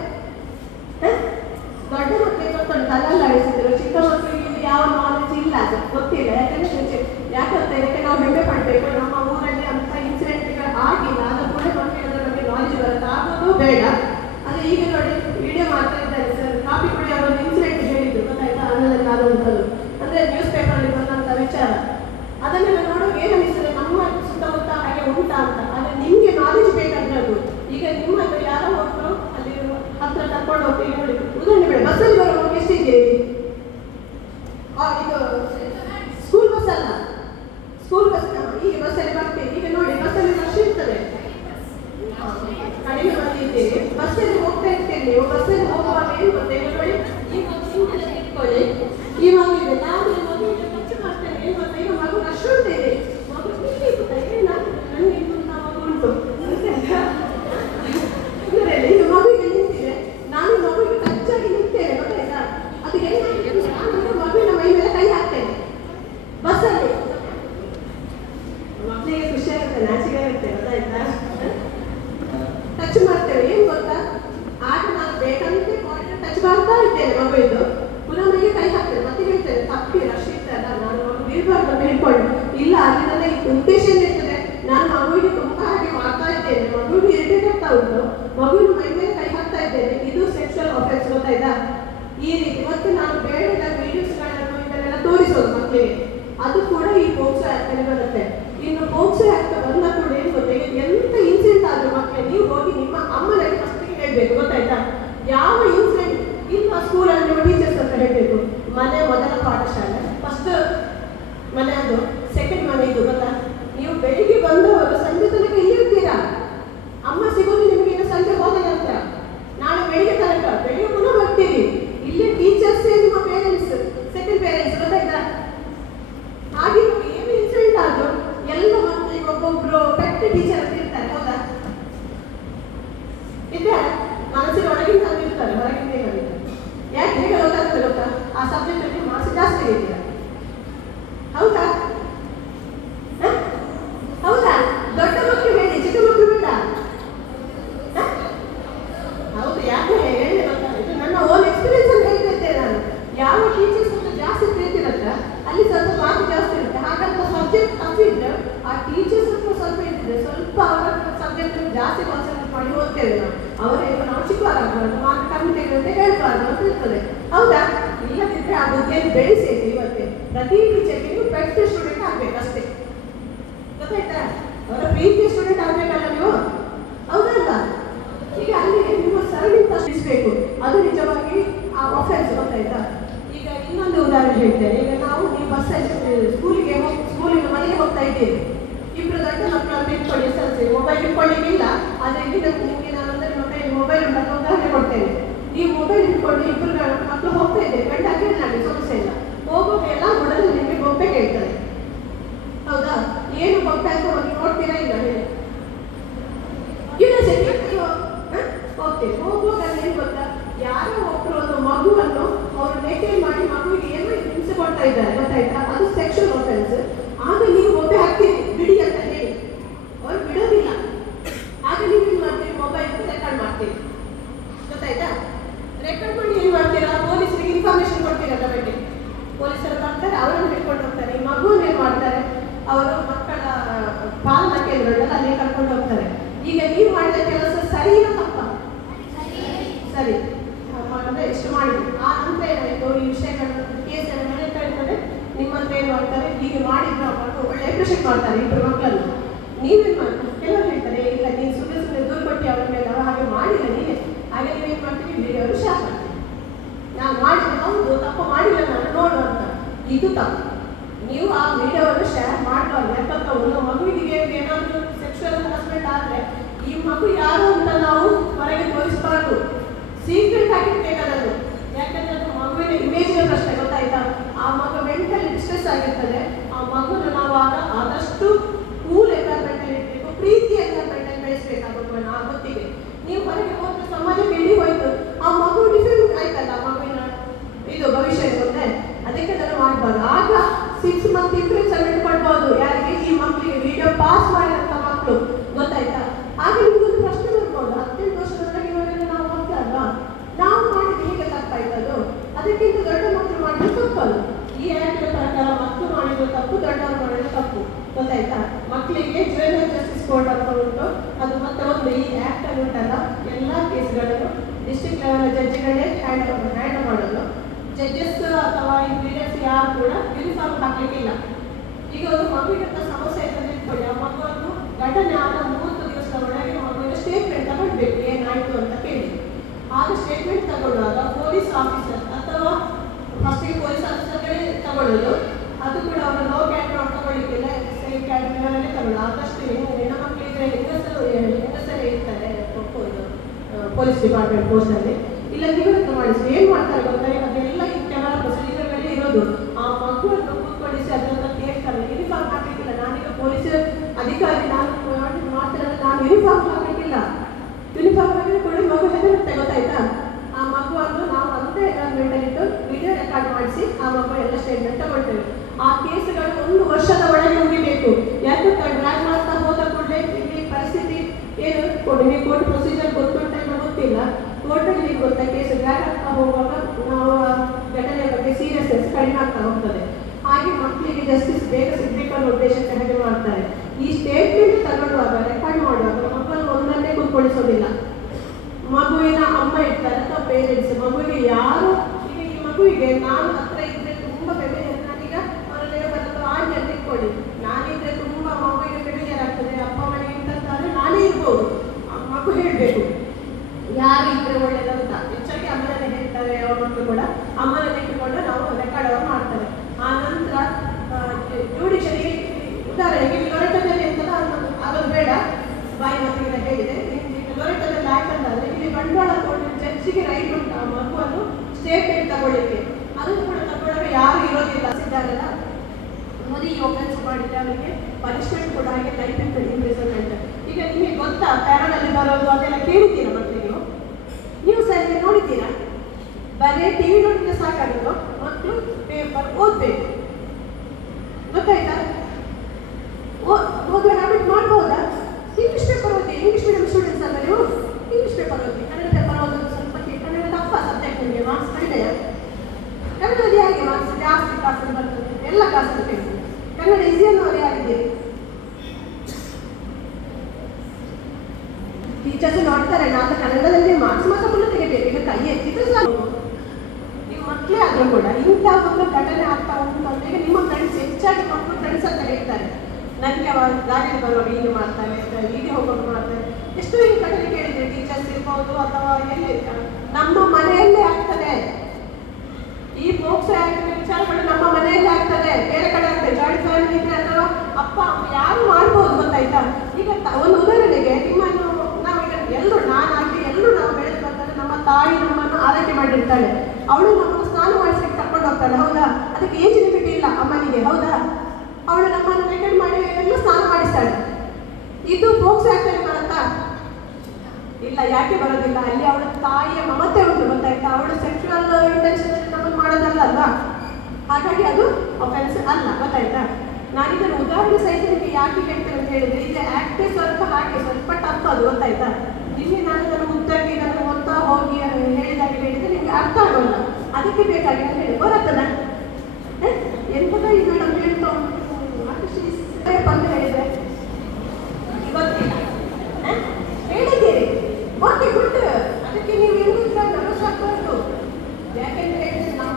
ದೊಡ್ಡ ಮಕ್ಕಳಿಗೆ ಗೊತ್ತುಂಟು, ಅಲ್ಲಾಡಿಸಿದ್ರು. ಚಿಕ್ಕ ಮಕ್ಕಳಿಗೆ ಯಾವ ನಾಲೆಜ್ ಇಲ್ಲ, ಅದು ಗೊತ್ತಿಲ್ಲ. ಯಾಕಂದ್ರೆ ಯಾಕಂತ ಇದಕ್ಕೆ ನಾವು ಹೆಮ್ಮೆ ಪಡಬೇಕು. ನಮ್ಮ ಊರಲ್ಲಿ ಅಂಥ ಇನ್ಸಿಡೆಂಟ್ಗಳು ಆಗಿಲ್ಲ, ಅದು ಕೂಡ ಮಕ್ಕಳಿಗೆ ಅದರ ಬಗ್ಗೆ ನಾಲೆಜ್ ಬರುತ್ತೆ. ಆಗೋದು ಬೇಡ. ಅದೇ ಈಗ ನೋಡಿ ವಿಡಿಯೋ ಮಾಡ್ತಾ ಇದ್ದಾರೆ ಸರ್, ಕಾಫಿ ಕುಡಿ ಅವರೊಂದು ಇನ್ಸಿಡೆಂಟ್ ಹೇಳಿದ್ರು. ಗೊತ್ತಾಯ್ತಾ? ಅನ್ನೋದೆಲ್ಲ ಆದಂಥದ್ದು ಅಂದರೆ ನ್ಯೂಸ್ ಪೇಪರಲ್ಲಿ ಬಂದಂಥ ವಿಚಾರ. ಅದನ್ನೆಲ್ಲ ನೋಡುವಾಗ ಏನು ಅನಿಸ್ತದೆ, ನಮ್ಮ ಸುತ್ತಮುತ್ತ ಹಾಗೆ ಉಂಟಾ ಅಂತ. ಆದರೆ ನಿಮಗೆ ನಾಲೆಜ್ ಬೇಕಾದ್ರದ್ದು. ಈಗ ನಿಮ್ಮದು ಯಾರೋ ಒಬ್ಬರು ಅಲ್ಲಿ ಹತ್ರ ಕರ್ಕೊಂಡು ಹೋಗ್ತೀವಿ ನೋಡಿ. ಉದಾಹರಣೆ ಬೇಡ, ಬಸ್ಸಲ್ಲಿ ಬರುವಾಗ ಎಷ್ಟಿದ್ದೀರಿ? ಇದು ಸ್ಕೂಲ್ ಬಸ್ ಅಲ್ಲ, ಸ್ಕೂಲ್ ಬಸ್. ಈಗ ಬಸ್ಸಲ್ಲಿ ಬರ್ತೀವಿ. ಈಗ ನೋಡಿ ಬಸ್ಸಲ್ಲಿ ರಶ್ ಇರ್ತದೆ, ಕಡಿಮೆ ಮಂದಿ ಇದ್ದೀರಿ, ಬಸ್ಸಲ್ಲಿ ಹೋಗ್ತಾ ಇರ್ತೀರಿ. ನೀವು ಬಸ್ಸಲ್ಲಿ ಹೋಗುವಾಗ ಏನು ಗೊತ್ತೇನು ನೋಡಿ, ಈ ಮಗು ಇಟ್ಕೊಳ್ಳಿ, ಈ ಮಗು ಇದೆ, ನಾನು ಈ ಮಗು ಖರ್ಚು ಮಾಡ್ತೇನೆ. ಏನು ಗೊತ್ತಾ, ಈಗ ಮಗು ರಶ್ ಉಂಟೇನೆ, ಮಗು ಇಲ್ಲಿ ಗೊತ್ತಾ ಏನಾಗ್ತದೆ, ನನಗೆ ಇಂಥ ಮಗು ಉಂಟು ಇದರಲ್ಲಿ. ಈಗ ಮಗುವಿಗೆ ನಿಂತಿದೆ, ನಾನು ಮಗುವಿಗೆ ಟಚ್ಚಾಗಿ ನಿಂತೇನೆ. ಗೊತ್ತಾಯ್ತಾ? ಅದು ಏನಾಗಿದೆ, ನಾನು ಮಗುವಿನ ಮೈ ಮೇಲೆ ಕೈ ಹಾಕ್ತೇನೆ ಬಸ್ಸಲ್ಲಿ. ಮಕ್ಕಳಿಗೆ ಖುಷಿ ಆಗುತ್ತೆ, ನಾಚಿಕೆ ಆಗುತ್ತೆ. ಗೊತ್ತಾಯ್ತಾ? ಟಚ್ ಮಾಡ್ತೇವೆ. ಏನು ಗೊತ್ತಾ, ಆಗ ನಾನು ಬೇಕಂತೆ ಬಾಡಿನ ಟಚ್ ಮಾಡ್ತಾ ಇದ್ದೇನೆ ಮಗುವಿದ್ದು, ಪುನಃ ಮೈಗೆ ಕೈ ಹಾಕ್ತೇನೆ. ಮತ್ತೆ ಹೇಳ್ತೇನೆ ತಪ್ಪಿ ರಶ್ ಇರ್ತಲ್ಲ, ನಾನು ಮಗು ಬೀಳ್ಬಾರ್ದು ಅಂತ ಹೇಳ್ಕೊಂಡು. ಇಲ್ಲ, ಅದನ್ನೆಲ್ಲ ಈ ಉದ್ದೇಶ ಏನಿರ್ತದೆ, ನಾನು ಮಗುವಿಗೆ ತುಂಬ ಹಾಗೆ ಮಾಡ್ತಾ ಇದ್ದೇನೆ, ಮಗುವಿಗೆ ಇರಿಟೇಟ್ ಆಗ್ತಾ ಉಂಟು, ಮಗುವಿನ ಮೈ ಮೇಲೆ ಕೈ ಹಾಕ್ತಾ ಇದ್ದೇನೆ, ಇದು ಸೆಕ್ಷುವಲ್ ಅಫೆನ್ಸ್. ಗೊತ್ತಾಯ್ತಾ? ಈ ರೀತಿ ಮತ್ತೆ ನಾನು ಬೇಡದ ವಿಡಿಯೋಸ್ಗಳನ್ನು ಇದನ್ನೆಲ್ಲ ತೋರಿಸೋದು ಮಕ್ಕಳಿಗೆ, ಅದು ಕೂಡ ಈ ಪೋಕ್ಸೋ ಆ್ಯಕ್ಟಲ್ಲಿ ಬರುತ್ತೆ. ಇನ್ನು ಪೋಕ್ಸೋ ಆ್ಯಕ್ಟ್ ಬಂದ ಕೂಡ ಏನು ಗೊತ್ತಾ, ಎಂಥ ಇನ್ಸಿಡೆಂಟ್ ಆದರೂ ಮಕ್ಕಳೇ ನೀವು ಹೋಗಿ ನಿಮ್ಮ ಅಮ್ಮನಿಗೆ ಫಸ್ಟಿಗೆ ಹೇಳಬೇಕು. ಗೊತ್ತಾಯ್ತಾ? ಯಾವ ಇನ್ಸಿಡೆಂಟ್ ಇಲ್ಲ ಸ್ಕೂಲಲ್ಲಿ ನಿಮ್ಮ ಟೀಚರ್ಸ್ ಅಂತ ಹೇಳಬೇಕು. ಮನೆ ಮೊದಲ ಪಾಠಶಾಲೆ, ಫಸ್ಟ್ ಮನೆ, ಅದು ಸೆಕೆಂಡ್ ಮನೆ. ಇದು ಗೊತ್ತಾ, ನೀವು ಬೆಳಿಗ್ಗೆ ಬಂದವರು ಸಂಜೆ ತನಕ ಇಲ್ಲಿರ್ತೀರಾ. ಅಮ್ಮ ಸಿಗೋದು ನಿಮಗೆ ಇನ್ನು ಸಂಜೆ ಹೋದ ನಂತರ, ನಾಳೆ ಬೆಳಿಗ್ಗೆ ತನಕ. ಬೆಳಿಗ್ಗೆ ಪುನಃ ಬರ್ತೀರಿ. ಇಲ್ಲಿ ಟೀಚರ್ಸೇ ನಿಮ್ಮ ಪೇರೆಂಟ್ಸ್, ಸೆಕೆಂಡ್ ಪೇರೆಂಟ್ಸ್. ಗೊತ್ತಾಯ್ತಾ? ಹಾಗೆ ಏನು ಇನ್ಸಿಡೆಂಟ್ ಆದರೂ ಎಲ್ಲ ಮಕ್ಕಳಿಗೆ ಒಬ್ಬೊಬ್ರು ಪೆಟ್ ಟೀಚರ್ ಅಂತ ಇರ್ತಾರೆ. ಹೌದಾ? ಇದ್ದಾರೆ, ಮನಸ್ಸಿನ ಒಳಗಿಂದ ತಂದಿರ್ತಾರೆ, ಹೊರಗಿಂದ ಬಂದಿರ್ತಾರೆ. ಯಾಕೆ ಹೇಗೆ ಗೊತ್ತಾಗ್ತದೆ ಗೊತ್ತಾ, ಆ ಸಬ್ಜೆಕ್ಟಲ್ಲಿ ಮಾರ್ಕ್ಸ್ ಜಾಸ್ತಿ ಇದ್ದೀರಾ. ಹೌದಾ? ಹೌದಾ? ದೊಡ್ಡ ಮಕ್ಕಳು ಹೇಳಿ, ಚಿಕ್ಕ ಮಕ್ಕಳು ಬೇಡ. ಹೌದು, ಯಾಕೆ ಹೇಳಿ ಗೊತ್ತಾ, ಇದು ನನ್ನ ಓನ್ ಎಕ್ಸ್ಪೀರಿಯನ್ಸ್ ಅಂತ ಹೇಳ್ತಿದ್ದೆ ನಾನು. ಯಾವ ಟೀಚರ್ಸ್ ಜಾಸ್ತಿ ಪ್ರೀತಿರತ್ತ ಅಲ್ಲಿ ಸ್ವಲ್ಪ ಮಾರ್ಕ್ ಜಾಸ್ತಿ ಇರುತ್ತೆ. ಹಾಗಂತ ಸಬ್ಜೆಕ್ಟ್ ತಪ್ಪಿದ್ರೆ ಆ ಟೀಚರ್ಸ್ ಹತ್ರ ಸ್ವಲ್ಪ ಇರ್ತದೆ, ಸ್ವಲ್ಪ ಅವರ ಸಬ್ಜೆಕ್ಟ್ ಜಾಸ್ತಿ ಕಾನ್ಸಂಟ್ರೇಟ್ ಮಾಡಿ ಓದ್ತೇವೆ ನಾವು. ಅವರೇನು ನಾವು ಚಿಕ್ಕವರಾಗಬಾರ್ದು, ಮಾರ್ಕ್ ಕಮ್ಮಿ ತೆಗೆದಂತೆ ಹೇಳ್ಬಾರ್ದು ಅಂತ ಇರ್ತದೆ. ಹೌದಾ? ಇಲ್ಲದಿದ್ದರೆ ಆ ಬುದ್ಧಿಯನ್ನು ಬೆಳೆಸಿದೆ. ಇವತ್ತೇ ಪ್ರತಿ ಟೀಚರ್ಗೆ ನೀವು ಬೆಸ್ಟ್ ಸ್ಟೂಡೆಂಟ್ ಆಗಬೇಕಷ್ಟೇ. ಗೊತ್ತಾಯ್ತಾ? ಅವರ ಪ್ರೀತಿಯ ಸ್ಟೂಡೆಂಟ್ ಆಗಬೇಕಲ್ಲ ನೀವು. ಹೌದಲ್ಲ? ಈಗ ಅಲ್ಲಿ ನಿಮ್ಮ ಸರಣಿಂದ ತಿಳಿಸಬೇಕು, ಅದು ನಿಜವಾಗಿ ಆ ಅಫೆನ್ಸ್. ಗೊತ್ತಾಯ್ತಾ? ಈಗ ಇನ್ನೊಂದು ಉದಾಹರಣೆ ಹೇಳ್ತೇನೆ. ಈಗ ನಾವು ನೀವು ಬಸ್ಸಲ್ಲಿ ಸ್ಕೂಲಿಗೆ ಮನೆಗೆ ಹೋಗ್ತಾ ಇದ್ದೀವಿ. ಇಬ್ಬರು ದೊಡ್ಡ ಮಕ್ಕಳನ್ನು ಇಟ್ಕೊಳ್ಳಿ, ಸರಿ ಮೊಬೈಲ್ ಇಟ್ಕೊಳ್ಳಿಕ್ಕಿಲ್ಲ, ಆದರೆ ನಿಮಗೆ ನಾನು ಅಂದರೆ ನಿಮ್ಮ ಕೈಯಲ್ಲಿ ಮೊಬೈಲ್ ಉಂಟು ಉದಾಹರಣೆ ಕೊಡ್ತೇನೆ. ನೀವು ಮೊಬೈಲ್ ಇಟ್ಕೊಂಡು ಇಬ್ಬರು ಮಕ್ಕಳು ಹೋಗ್ತಾ ಇದ್ದೇವೆ, ಗಂಡ ಕೇಳಲಾಗಿ ಸಮಸ್ಯೆ ಇಲ್ಲ. ಹೋಗುವಾಗ ಎಲ್ಲ ಹುಡುಗರು ನಿಮಗೆ ಬೊಬ್ಬೆ ಕೇಳ್ತಾರೆ. ಹೌದಾ? ಏನು ಬೊಬ್ಬೆ ಅಂತ ಹೋಗಿ ನೋಡ್ತೀರಾ? ಇಲ್ಲ ಹೇಳಿ. ಇಲ್ಲ ಸರಿ ಓಕೆ. ಹೋಗುವಾಗ ಏನು ಗೊತ್ತಾ, ಯಾರೋ ಒಬ್ಬರು ಒಂದು ಮಗುವನ್ನು ಅವರು ಮೇಂಟೈನ್ ಮಾಡಿ ಮಗುವಿಗೆ ಏನೋ ಹಿಂಸೆ ಕೊಡ್ತಾ ಇದ್ದಾರೆ. ಗೊತ್ತಾಯ್ತಾ? ಅದು ಸೆಕ್ಷುವಲ್ ಆಫೆನ್ಸ್. ಆಗ ನೀವು ಒಬ್ಬೆ ಹಾಕ್ತೀರಿ ಬಿಡಿ ಅಂತ ಹೇಳಿ, ಅವ್ರು ಬಿಡೋದಿಲ್ಲ. ಆಗ ನೀವು ಏನು ಮಾಡ್ತೀರಿ, ಮೊಬೈಲ್ ರೆಕಾರ್ಡ್ ಮಾಡ್ತೀರಿ, ಗೊತ್ತಾಯ್ತಾ? ರೆಕಾರ್ಡ್ ಮಾಡಿ ಏನು ಮಾಡ್ತೀರಾ, ಪೊಲೀಸರಿಗೆ ಇನ್ಫಾರ್ಮೇಶನ್ ಕೊಡ್ತೀರಿ ಅದರ ಬಗ್ಗೆ. ಪೊಲೀಸರು ಬರ್ತಾರೆ, ಅವರನ್ನು ಹಿಡ್ಕೊಂಡು ಹೋಗ್ತಾರೆ. ಈ ಮಗುವನ್ನು ಏನು ಮಾಡ್ತಾರೆ, ಅವರು ಮಕ್ಕಳ ಪಾಲನಾ ಕೇಂದ್ರಗಳಲ್ಲಿ ಅಲ್ಲಿ ಕರ್ಕೊಂಡು ಹೋಗ್ತಾರೆ. ಈಗ ನೀವು ಮಾಡಿದ ಕೆಲಸ ಸರಿನಾ ತಪ್ಪ? ಸರಿ. ಅಂದರೆ ಎಷ್ಟು ಮಾಡಿದ್ರು. ಆ ನಂತರ ಏನಾಯಿತು, ಈ ವಿಷಯಗಳನ್ನು ಕೇಸನ್ನು ನಡೀತಾ ಇರ್ತದೆ. ನಿಮ್ಮ ಹತ್ರ ಏನು ಮಾಡ್ತಾರೆ, ಹೀಗೆ ಮಾಡಿದ್ರು ಮಕ್ಕಳು ಒಳ್ಳೆ ಅಪ್ರಿಷಿಯೇಟ್ ಮಾಡ್ತಾರೆ ಇಬ್ಬರು ಮಕ್ಕಳನ್ನು. ನೀವೇನು ಮಾಡ್ತೀವಿ, ಕೆಲವರು ಹೇಳ್ತಾರೆ ಇಲ್ಲ ನೀನು ಸುಮ್ಮನೆ ಸುಮ್ಮನೆ ದೂರು ಕೊಟ್ಟು ಅವರ ಮೇಲೆ, ಅವರು ಹಾಗೆ ಮಾಡಿಲ್ಲ ನೀನೆ. ಹಾಗೆ ನೀವೇನು ಮಾಡ್ತೀವಿ, ಬೇರೆಯವರು ಶಾಪ್ ಮಾಡ್ತೀವಿ, ನಾನು ಮಾಡಿದ್ರೆ ಹೌದು ತಪ್ಪು ಮಾಡಿಲ್ಲ ನಾನು ನೋಡು ಅಂತ. ಇದು ತಪ್ಪು. ನೀವು ಆ ವಿಡಿಯೋವನ್ನು ಶೇರ್ ಮಾಡಬಾರ್ದು. ಯಾಕಂತ ಒಂದು ಮಗುವಿಗೆ ಏನಾದರೂ ಸೆಕ್ಷುವಲ್ ಹರಾಸ್ಮೆಂಟ್ ಆದರೆ ಈ ಮಗು ಯಾರು ಅಂತ ನಾವು ಹೊರಗೆ ತೋರಿಸಬಾರ್ದು, ಸೀಕ್ರೆಟ್ ಆಗಿರ್ಬೇಕಾದದು. ಯಾಕಂದ್ರೆ ಅದು ಮಗುವಿನ ಇಮೇಜ್ನ ಪ್ರಶ್ನೆ, ಗೊತ್ತಾಯ್ತಾ? ಆ ಮಗು ಮೆಂಟಲಿ ಡಿಸ್ಟ್ರೆಸ್ ಆಗಿರ್ತದೆ. ಆ ಮಗುನ ನಾವು ಆದಷ್ಟು ಕೂಲ್ ಎನ್ವೈರ್ಮೆಂಟಲ್ಲಿ ಇರಬೇಕು, ಪ್ರೀತಿ ಎನ್ವೈರ್ಮೆಂಟಲ್ಲಿ ಬೆಳೆಸಬೇಕಾಗುತ್ತೆ. ಆ ಹೊತ್ತಿಗೆ ನೀವು ಹೊರಗೆ ಹೋದ್ರೆ ಸಮಾಜ ಬೆಳಿ ಹೋಯ್ತು, ಆ ಮಗು ಡಿಫೆಂಡ್ ಆಯ್ತಲ್ಲ, ಆ ಮಗುವಿನ ಇದು ಭವಿಷ್ಯ ಇರುತ್ತೆ. ಅದಕ್ಕೆ ಅದನ್ನು ಮಾಡಬಾರ್ದು. ಆಗ 6 ಮಂತ್ ಇಂಪ್ರಿಸನ್ಮೆಂಟ್ ಕೊಡ್ಬೋದು ಯಾರಿಗೆ, ಈ ಮಕ್ಕಳಿಗೆ ವಿಡಿಯೋ ಪಾಸ್ ಮಾಡಿದಂಥ ಮಕ್ಕಳು, ಗೊತ್ತಾಯ್ತಾ? ಆಗ ನಿಮಗೊಂದು ಪ್ರಶ್ನೆ ಬರ್ಬೋದು, 18 ವರ್ಷದೊಳಗೆ ಇವರೆಲ್ಲ ನಾವು ಹೋಗ್ತಾರಲ್ವಾ, ನಾವು ಮಾಡಿದ ಹೇಗೆ ತಪ್ಪಾಯ್ತದು? ಅದಕ್ಕಿಂತ ದೊಡ್ಡ ಮಕ್ಕಳು ಮಾಡಿದ್ರೆ ತಪ್ಪದು. ಈ ಆ್ಯಕ್ಟ್ ಪ್ರಕಾರ ಮಕ್ಕಳು ಮಾಡಿದ್ರು ತಪ್ಪು, ದೊಡ್ಡವರು ಮಾಡಿದ್ರು ತಪ್ಪು, ಗೊತ್ತಾಯ್ತಾ? ಮಕ್ಕಳಿಗೆ ಜುವೆನೈಲ್ ಜಸ್ಟಿಸ್ ಕೋರ್ಟ್ ಅಂತ ಉಂಟು. ಅದು ಮತ್ತೆ ಒಂದು ಈ ಆ್ಯಕ್ಟ್ ಅಲ್ಲಿ ಉಂಟಲ್ಲ, ಎಲ್ಲ ಕೇಸ್ಗಳನ್ನು ಡಿಸ್ಟ್ರಿಕ್ಟ್ ಲೆವೆಲ್ ಜಡ್ಜ್ಗಳೇ ಹ್ಯಾಂಡಲ್ ಮಾಡೋದು. ಜಡ್ಜಸ್ ಅಥವಾ ಈ ಲೀಡರ್ಸ್ ಯಾರು ಕೂಡ ಯೂನಿಫಾರ್ಮ್ ಹಾಕ್ಲಿಕ್ಕಿಲ್ಲ. ಈಗ ಒಂದು ಮಗುವಿನಂತ ಸಮಸ್ಯೆ ಇರ್ತದೆ ಇಟ್ಕೊಳ್ಳಿ, ಆ ಮಗುವನ್ನು ಘಟನೆ ಆದ 30 ದಿವಸದ ಒಳಗೆ ಮಗುವಿನ ಸ್ಟೇಟ್ಮೆಂಟ್ ತಗೊಳ್ಬೇಕು, ಏನಾಯಿತು ಅಂತ ಕೇಳಿ. ಆಗ ಸ್ಟೇಟ್ಮೆಂಟ್ ತಗೊಳ್ಳುವಾಗ ಪೊಲೀಸ್ ಆಫೀಸರ್ ಅಥವಾ ಫಸ್ಟಿಗೆ ಪೊಲೀಸ್ ಆಫೀಸರ್ಗಳೇ ತಗೊಳ್ಳೋದು. ಅದು ಕೂಡ ಅವರು ಲೋ ಕ್ಯಾಟ್ ತಗೊಳ್ಳಿಕ್ಕಿಲ್ಲ, SI ಕ್ಯಾಟ್ ಲೆವೆಲಲ್ಲೇ ತಗೊಳ್ಳೋದು. ಆದಷ್ಟು ಹೆಣ್ಣುಮಕ್ಕಳಿದ್ರೆ ಹೆಂಗಸರೇ ಇರ್ತಾರೆ ಪೊಲೀಸ್ ಡಿಪಾರ್ಟ್ಮೆಂಟ್ ಪೋಸ್ಟಲ್ಲಿ. ಇಲ್ಲ ನಿವೃತ್ತ ಮಾಡಿಸಿ ಏನು ಮಾಡ್ತಾರೆ ಗೊತ್ತಾ, ಅದೆಲ್ಲ ಈ ಕೆಲ ಪ್ರೊಸೀಜರ್ಗಳೇ ಇರೋದು. ಆ ಮಗುವನ್ನು ಕೂತ್ಕೊಳಿಸಿ ಅದನ್ನು ಕೇಳ್ತಾರೆ. ಯೂನಿಫಾರ್ಮ್ ಹಾಕಲಿಕ್ಕಿಲ್ಲ. ನಾನೀಗ ಪೊಲೀಸ್ ಅಧಿಕಾರಿ, ನಾನು ಮಾಡ್ತಾರೆ, ನಾನು ಯೂನಿಫಾರ್ಮ್ ಹಾಕಲಿಕ್ಕಿಲ್ಲ. ಯೂನಿಫಾರ್ಮ್ ಹಾಕಿದ್ರೆ ಕೂಡ ಮಗು ಹೆದರುತ್ತೆ, ಗೊತ್ತಾಯ್ತಾ? ಆ ಮಗುವನ್ನು ನಾವು ಅಂತೆ ಎನ್ವೈರನ್ಮೆಂಟಲ್ಲಿಟ್ಟು ವಿಡಿಯೋ ರೆಕಾರ್ಡ್ ಮಾಡಿಸಿ ಆ ಮಗು ಎಲ್ಲ ಸ್ಟೇಟ್ಮೆಂಟ್ ತಗೊಳ್ತೇವೆ. ಆ ಕೇಸುಗಳು 1 ವರ್ಷದ ಒಳಗೆ ಮುಗಿಬೇಕು. ಯಾಕಂತ ಡ್ರ್ಯಾಗ್ ಮಾಡ್ತಾ ಹೋದ ಕೂಡಲೇ ಇಲ್ಲಿ ಪರಿಸ್ಥಿತಿ ಏನು, ನಿಮಗೆ ಕೋರ್ಟ್ ಪ್ರೊಸೀಜರ್ ಗೊತ್ತುಂಟ ಇಲ್ಲ ಗೊತ್ತಿಲ್ಲ. ಕೋರ್ಟಲ್ಲಿ ಹೇಗೆ ಗೊತ್ತಾ, ಕೇಸ್ ಡ್ರ್ಯಾಗ್ ಆಗ್ತಾ ಹೋಗುವಾಗ ನಾವು ಘಟನೆಯ ಬಗ್ಗೆ ಸೀರಿಯಸ್ನೆಸ್ ಕಡಿಮೆ ಆಗ್ತಾ ಹೋಗ್ತದೆ. ಹಾಗೆ ಮಕ್ಕಳಿಗೆ ಜಸ್ಟಿಸ್ ಬೇಗ ಸಿಗಬೇಕು ಅನ್ನೋ ಉದ್ದೇಶಕ್ಕೆ ಹಾಗೆ ಮಾಡ್ತಾರೆ. ಈ ಸ್ಟೇಟ್ಮೆಂಟ್ ತಗೊಳ್ಳುವಾಗ, ರೆಕಾರ್ಡ್ ಮಾಡುವಾಗ ಮಕ್ಕಳನ್ನು ಒಂದನ್ನೇ ಕೂತ್ಕೊಳಿಸೋದಿಲ್ಲ. ಮಗುವಿನ ಅಮ್ಮ ಇರ್ತಾರೆ ಅಥವಾ ಪೇರೆಂಟ್ಸ್, ಮಗುವಿಗೆ ಯಾರು, ಈಗ ಈ ಮಗುವಿಗೆ ನಾನು ಹತ್ರ ಇದ್ರೆ ತುಂಬ ಫೆಮಿಲಿಯರ್, ನಾನೀಗ ಅವರಲ್ಲಿ ಬರೋದು ಆಗಿ ಅಂತ ಇಟ್ಕೊಳ್ಳಿ, ನಾನಿದ್ರೆ ತುಂಬ ಮಗುವಿಗೆ ಫೆಮಿಲಿಯರ್ ಆಗ್ತದೆ. ಅಪ್ಪ ಮನೆಗೆ ಇಂತಂದ್ರೆ ನಾನೇ ಇರ್ಬೋದು, ಮಗು ಹೇಳಬೇಕು ಯಾರು ಇದ್ರೆ ಒಳ್ಳೆಯದಂತ. ಹೆಚ್ಚಾಗಿ ಅಮ್ಮನನ್ನೇ ಹೇಳ್ತಾರೆ ಅವ್ರ ಮಕ್ಕಳು ಕೂಡ, ಅಮ್ಮನನ್ನೇ ಇಟ್ಕೊಂಡು ನಾವು ರೆಕಾರ್ಡ್ ಅವರು ಮಾಡ್ತಾರೆ. ಆ ನಂತರ ಜುಡಿಷರಿ ಉದಾಹರಣೆಗೆ ಲೊರೆಟೋದಲ್ಲಿ ಅಂತಲ್ಲ, ಅದನ್ನು ಬೇಡ ಬಾಯಿ ಮಾತಿಗೆ ಹೇಳಿದೆ. ಲೊರೆಟೋದಲ್ಲಿ ಆಯ್ತಂದ್ರೆ ಇಲ್ಲಿ ಬಂಡವಾಳ ಕೊಟ್ಟು ಜಡ್ಜಿಗೆ ರೈಟ್ ಉಂಟು ಆ ಮಗುವನ್ನು ಸ್ಟೇಟ್ಮೆಂಟ್ ತಗೊಳ್ಳಿಕ್ಕೆ. ಅದನ್ನು ಕೂಡ ತಗೊಳ್ಳುವಾಗ ಯಾರು ಇರೋದಿಲ್ಲ. ಸಿದ್ದಾರಲ್ಲ ಮೋದಿ ಒಫೆನ್ಸ್ ಮಾಡಿದ್ರೆ ಅವರಿಗೆ ಪನಿಷ್ಮೆಂಟ್ ಕೂಡ ಹಾಗೆ ಲೈಫ್ ಇಂಪ್ರಿಸನ್ಮೆಂಟ್. ಈಗ ನಿಮಗೆ ಗೊತ್ತಾ ಪ್ಯಾರನಲ್ಲಿ ಬರೋದು ಅದೆಲ್ಲ ಕೇಳಿದ್ದೀರಾ ಮತ್ತೆ ನೀವು ಸರಿ ನೋಡಿದ್ದೀರಾ? ಬರೀ ಟಿವಿ ನೋಡಿದ್ರೆ ಸಾಕಾಗೋದು, ಮಕ್ಕಳು ಪೇಪರ್ ಓದಬೇಕು, ಗೊತ್ತಾಯ್ತಾ? ಓದುವ ಹ್ಯಾಬಿಟ್ ಮಾಡ್ಬೋದಾ? ಇಂಗ್ಲೀಷ್ ಪೇಪರ್ ಓದಿ, ಇಂಗ್ಲೀಷ್ ಮೀಡಿಯಂ ಸ್ಟೂಡೆಂಟ್ಸ್ ಅಲ್ಲ ನೀವು, ಇಂಗ್ಲೀಷ್ ಪೇಪರ್ ಓದಿ. ಕನ್ನಡ ಪೇಪರ್ ಓದೋದು ಸ್ವಲ್ಪ ಕನ್ನಡ ತಪ್ಪ ಸಬ್ಜೆಕ್ಟ್, ನಿಮಗೆ ಮಾರ್ಕ್ಸ್ ಕಡಿಮೆಯಾ? ಕನ್ನಡದಲ್ಲಿ ಹಾಗೆ ಮಾರ್ಕ್ಸ್ ಜಾಸ್ತಿ ಕ್ಲಾಸಲ್ಲಿ ಬರ್ತದೆ, ಎಲ್ಲ ಕ್ಲಾಸಲ್ಲಿ ಕೇಳ್ತೀವಿ. ಕನ್ನಡ ಈಸಿಯನ್ನು ಅವರೇ ಆಗಿದ್ದೀರಿ. ಟೀಚರ್ಸ್ ನೋಡ್ತಾರೆ, ನಾನು ಕನ್ನಡದಲ್ಲಿ ಮಾರ್ಕ್ಸ್ ಮಾತ್ರ ಕೂಡ ತೆಗಿಬೇಕು, ಈಗ ಕೈ ಎತ್ತಿದ್ರೆ ಸಾಕು. ನೀವು ಮಕ್ಕಳೇ ಆದರೂ ಕೂಡ ಇಂಥ ಒಂದು ಘಟನೆ ಆಗ್ತಾ ಉಂಟು ಅಂತ ಈಗ ನಿಮ್ಮ ಫ್ರೆಂಡ್ಸ್, ಹೆಚ್ಚಾಗಿ ಮಕ್ಕಳು ಫ್ರೆಂಡ್ಸ್ ಅಂತ ಹೇಳ್ತಾರೆ, ನನಗೆ ದಾರಿಯಲ್ಲಿ ಬರುವಾಗ ಹೀಗೆ ಮಾಡ್ತಾರೆ, ಹೀಗೆ ಹೋಗೋದು ಮಾಡ್ತಾರೆ. ಎಷ್ಟು ಈಗ ಘಟನೆ ಕೇಳಿದ್ರೆ ಟೀಚರ್ಸ್ ಇರ್ಬೋದು ಅಥವಾ ಎಲ್ಲಿ ನಮ್ಮ ಮನೆಯಲ್ಲೇ ಆಗ್ತದೆ. ಈ ಪೋಕ್ಸೋ ಆ್ಯಕ್ಟ್ ವಿಚಾರಗಳು ನಮ್ಮ ಮನೆಯಲ್ಲೇ ಆಗ್ತದೆ, ಬೇರೆ ಕಡೆ ಆಗ್ತದೆ. ಜಾಯಿಂಟ್ ಫ್ಯಾಮಿಲಿ ಇದ್ರೆ ಅಥವಾ ಅಪ್ಪ ಅಮ್ಮ ಯಾರು ಮಾಡ್ಬೋದು, ಗೊತ್ತಾಯ್ತಾ? ಈಗ ಒಂದು ಉದಾಹರಣೆಗೆ ನಿಮ್ಮನ್ನು ನಾವೀಗ ಎಲ್ಲರೂ, ನಾನಾಗಲಿ ಎಲ್ಲರೂ ನಾವು ಬೆಳೆದು ಬರ್ತಾರೆ, ನಮ್ಮ ತಾಯಿ ನಮ್ಮನ್ನು ಆರೈಕೆ ಮಾಡಿರ್ತಾಳೆ, ಅವಳು ನಮ್ಮನ್ನು ಸ್ನಾನ ಮಾಡಿಸ್ಲಿಕ್ಕೆ ಕರ್ಕೊಂಡು ಹೋಗ್ತಾಳೆ, ಹೌದಾ? ಅದಕ್ಕೆ ಏಜ್ ಲಿಮಿಟ್ ಇಲ್ಲ ಅಮ್ಮನಿಗೆ, ಹೌದಾ? ಅವಳು ನಮ್ಮನ್ನು ರೆಕಾರ್ಡ್ ಮಾಡಿ ಎಲ್ಲ ಸ್ನಾನ ಮಾಡಿಸ್ತಾಳೆ. ಇದು ಪೋಕ್ಸೋ ಆ್ಯಕ್ಟಲ್ಲಿ ಬರುತ್ತಾ? ಇಲ್ಲ. ಯಾಕೆ ಬರೋದಿಲ್ಲ? ಅಲ್ಲಿ ಅವಳ ತಾಯಿಯ ಮಮತೆ ಉಂಟು, ಗೊತ್ತಾಯ್ತಾ? ಅವಳು ಸೆಕ್ಷುವಲ್ ಇಂಟೆನ್ಷನ್ ನಮ್ಮನ್ನು ಮಾಡೋದಲ್ಲ ಅಲ್ವಾ? ಹಾಗಾಗಿ ಅದು ಅಫೆನ್ಸ್ ಅಲ್ಲ, ಗೊತ್ತಾಯ್ತಾ? ನಾನಿದನ್ನು ಉದಾಹರಣೆ ಸಹಿತ ನಿಮಗೆ ಯಾಕೆ ಹೇಳ್ತೇನೆ ಅಂತ ಹೇಳಿದ್ರೆ, ಇದು ಆಕ್ಟೇ ಸ್ವಲ್ಪ ಹಾಗೆ ಸ್ವಲ್ಪ ಟಫ್ ಅದು, ಗೊತ್ತಾಯ್ತಾ? ಇಲ್ಲಿ ನಾನು ಇದನ್ನು ಉದ್ದಕ್ಕೆ ಇದನ್ನು ಓದ್ತಾ ಹೋಗಿ ಹೇಳಿದಾಗ ಹೇಳಿದ್ರೆ ನಿಮ್ಗೆ ಅರ್ಥ ಆಗೋಲ್ಲ. ಅದಕ್ಕೆ ಬೇಕಾಗಿ ನಾನು ಹೇಳಿ ಬರುತ್ತದ ಎಂತದ ಈ ಮೇಡಮ್ ಹೇಳ್ತಾ ಬಂದು ಹೇಳಿದ್ರೆ ಗೊತ್ತಿಲ್ಲ ಹೇಳಿದ್ದೀರಿ, ಓಕೆ ಗುಡ್. ಅದಕ್ಕೆ ನೀವು ಏನಿಲ್ಲ ನರ್ವಸ್ ಆಗ್ಬಾರ್ದು. ಯಾಕೆಂದ್ರೆ ಹೇಳಿದ್ರೆ ನಾವು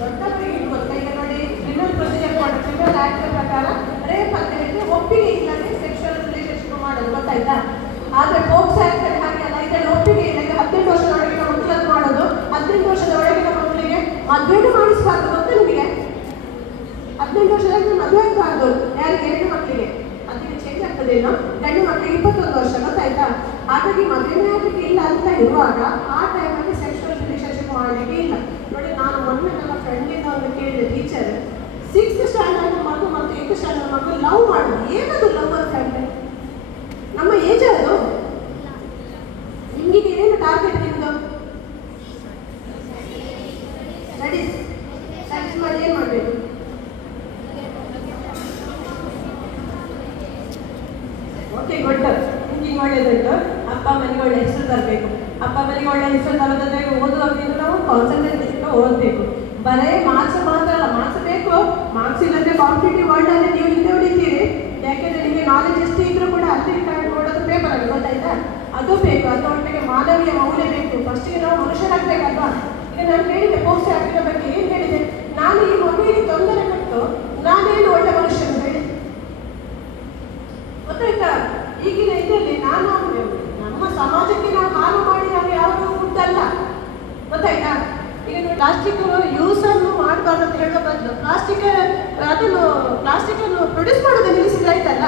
ದೊಡ್ಡವರಿಗೆ ಗೊತ್ತಾ, ಈಗ ನೋಡಿ ಕ್ರಿಮಿನಲ್ ಪ್ರೊಸೀಜರ್ ಕ್ರಿಮಿನಲ್ ಆಕ್ಟ್ ಪ್ರಕಾರ ರೇಪ್ ಅಂತ ಹೇಳಿದ್ರೆ ಒಪ್ಪಿಗೆ ಇಲ್ಲದೆ ಸೆಕ್ಷುವಲ್ ರಿಲೇಶನ್ಶಿಪ್ ಮಾಡೋದು, ಗೊತ್ತಾಯ್ತಾ? ಆದ್ರೆ ಪೋಕ್ಸೋ ಆಕ್ಟ್ ಅಲ್ಲಿ ಹಾಗೆ ಅಲ್ಲ, ಇದರಲ್ಲಿ ಒಪ್ಪಿಗೆ ಇಲ್ಲ. ಈಗ 18 ವರ್ಷದೊಳಗಿನ ಮಕ್ಕಳನ್ನು ಮಾಡೋದು, 18 ವರ್ಷದ ಒಳಗಿನ ಮಕ್ಕಳಿಗೆ ಮದುವೆನೂ ಮಾಡಿಸಬಾರ್ದು, ಗೊತ್ತಾ ನಿಮಗೆ? 18 ವರ್ಷದಲ್ಲಿ ಮದುವೆ ಆಗಬಾರ್ದು. ಯಾರಿಗೆ? ಹೆಣ್ಣು ಮಕ್ಕಳಿಗೆ. ಅದಕ್ಕೆ ಚೇಂಜ್ ಆಗ್ತದೇನೋ, ಗಂಡು ಮಕ್ಕಳಿಗೆ 21 ವರ್ಷ, ಗೊತ್ತಾಯ್ತಾ? ಹಾಗಾಗಿ ಮದುವೆ ಆಗಲಿಕ್ಕೆ ಇಲ್ಲ ಅಂತ ಇರುವಾಗ ಆ ಟೈಮಲ್ಲಿ ಸೆಕ್ಷುವಲ್ ರಿಲೇಶನ್ಶಿಪ್ ಮಾಡಲಿಕ್ಕೆ ಇಲ್ಲ. ನೋಡಿ, ನಾನು ಮೊನ್ನೆ ನನ್ನ ಫ್ರೆಂಡಿಂದ ಒಂದು ಕೇಳಿದೆ, ಟೀಚರ್ 6th ಸ್ಟ್ಯಾಂಡರ್ಡ್ ಮಗು ಮತ್ತು 8th ಸ್ಟ್ಯಾಂಡರ್ಡ್ ಮಗು ಲವ್ ಮಾಡೋದು, ಏನದು ಲವ್ ಅಂತ ಹೇಳ್ತಾರೆ? ನಮ್ಮ ಏಜ್ ಅದು. ನಿಮಗೆ ಏನು ಟಾರ್ಗೆಟ್ ನಿಮ್ಮದು? ಸ್ಟಡೀಸ್ ಮಾಡಿ ಏನು ಮಾಡಬೇಕು? ಓಕೆ ಗುಡ್, ನಿಮ್ಗೆ ಒಳ್ಳೇದುಂಟು. ಅಪ್ಪ ಅಮ್ಮನಿಗೆ ಒಳ್ಳೆ ಹೆಸರು ತರಬೇಕು. ಅಪ್ಪ ಅಮ್ಮನಿಗೆ ಒಳ್ಳೆ ಹೆಸರು ತರೋದಾದ್ರೆ ಓದುವಾಗ ನಾವು ಕಾನ್ಸಂಟ್ರೇಟ್ ಓದಬೇಕು. ಬರೇ ಮಾರ್ಕ್ಸ್ ಮಾತ್ರ ಅಲ್ಲ, ಮಾರ್ಕ್ಸ್ ಬೇಕು. ಮಾರ್ಕ್ಸ್ ಇಲ್ಲದೆ ಕಾಂಪಿಟೇಟಿವ್ ವರ್ಲ್ಡ್ ಅಲ್ಲಿ ನೀವು ಹಿಂದೆ ಉಳಿತೀರಿ. ಯಾಕೆಂದ್ರೆ ನಿಮಗೆ ನಾಲೆಜ್ ಎಷ್ಟು ಇದ್ರೂ ಕೂಡ ಅಲ್ಲಿ ನೋಡೋದು ಪೇಪರ್ ಅಲ್ಲಿ, ಗೊತ್ತಾಯ್ತಾ? ಅದು ಬೇಕು. ಅದರೊಟ್ಟಿಗೆ ಮಾನವೀಯ ಮೌಲ್ಯ ಬೇಕು. ಫಸ್ಟಿಗೆ ನಾವು ಮನುಷ್ಯರಾಗಬೇಕಲ್ವಾ? ಈಗ ನಾನು ಹೇಳಿದೆ ಪೋಕ್ಸೋ ಆಕ್ಟಿನ ಬಗ್ಗೆ ಏನು ಹೇಳಿದೆ, ನಾನು ಈ ಮಗುವಿಗೆ ತೊಂದರೆ ಕೊಟ್ಟು ನಾನೇನು ಒಳ್ಳೆ ಮನುಷ್ಯನು ಹೇಳಿ, ಗೊತ್ತಾಯ್ತಾ? ಈಗಿನ ಇದರಲ್ಲಿ ನಾನು ನಮ್ಮ ಸಮಾಜಕ್ಕೆ ನಾವು ಹಾಳು ಮಾಡಿ ನಾವು ಯಾವುದು ಫುಡ್ಡಲ್ಲ, ಗೊತ್ತಾಯ್ತಾ? ಈಗ ನೋಡಿ, ಪ್ಲಾಸ್ಟಿಕ್ ಯೂಸ್ ಅನ್ನು ಮಾಡಬಾರ್ದು ಅಂತ ಹೇಳೋ ಬದಲು ಪ್ಲಾಸ್ಟಿಕ್ ಅನ್ನು ಪ್ರೊಡ್ಯೂಸ್ ಮಾಡೋದು ನಿಲ್ಲಿಸಿದ್ರೆ ಆಯ್ತಲ್ಲ.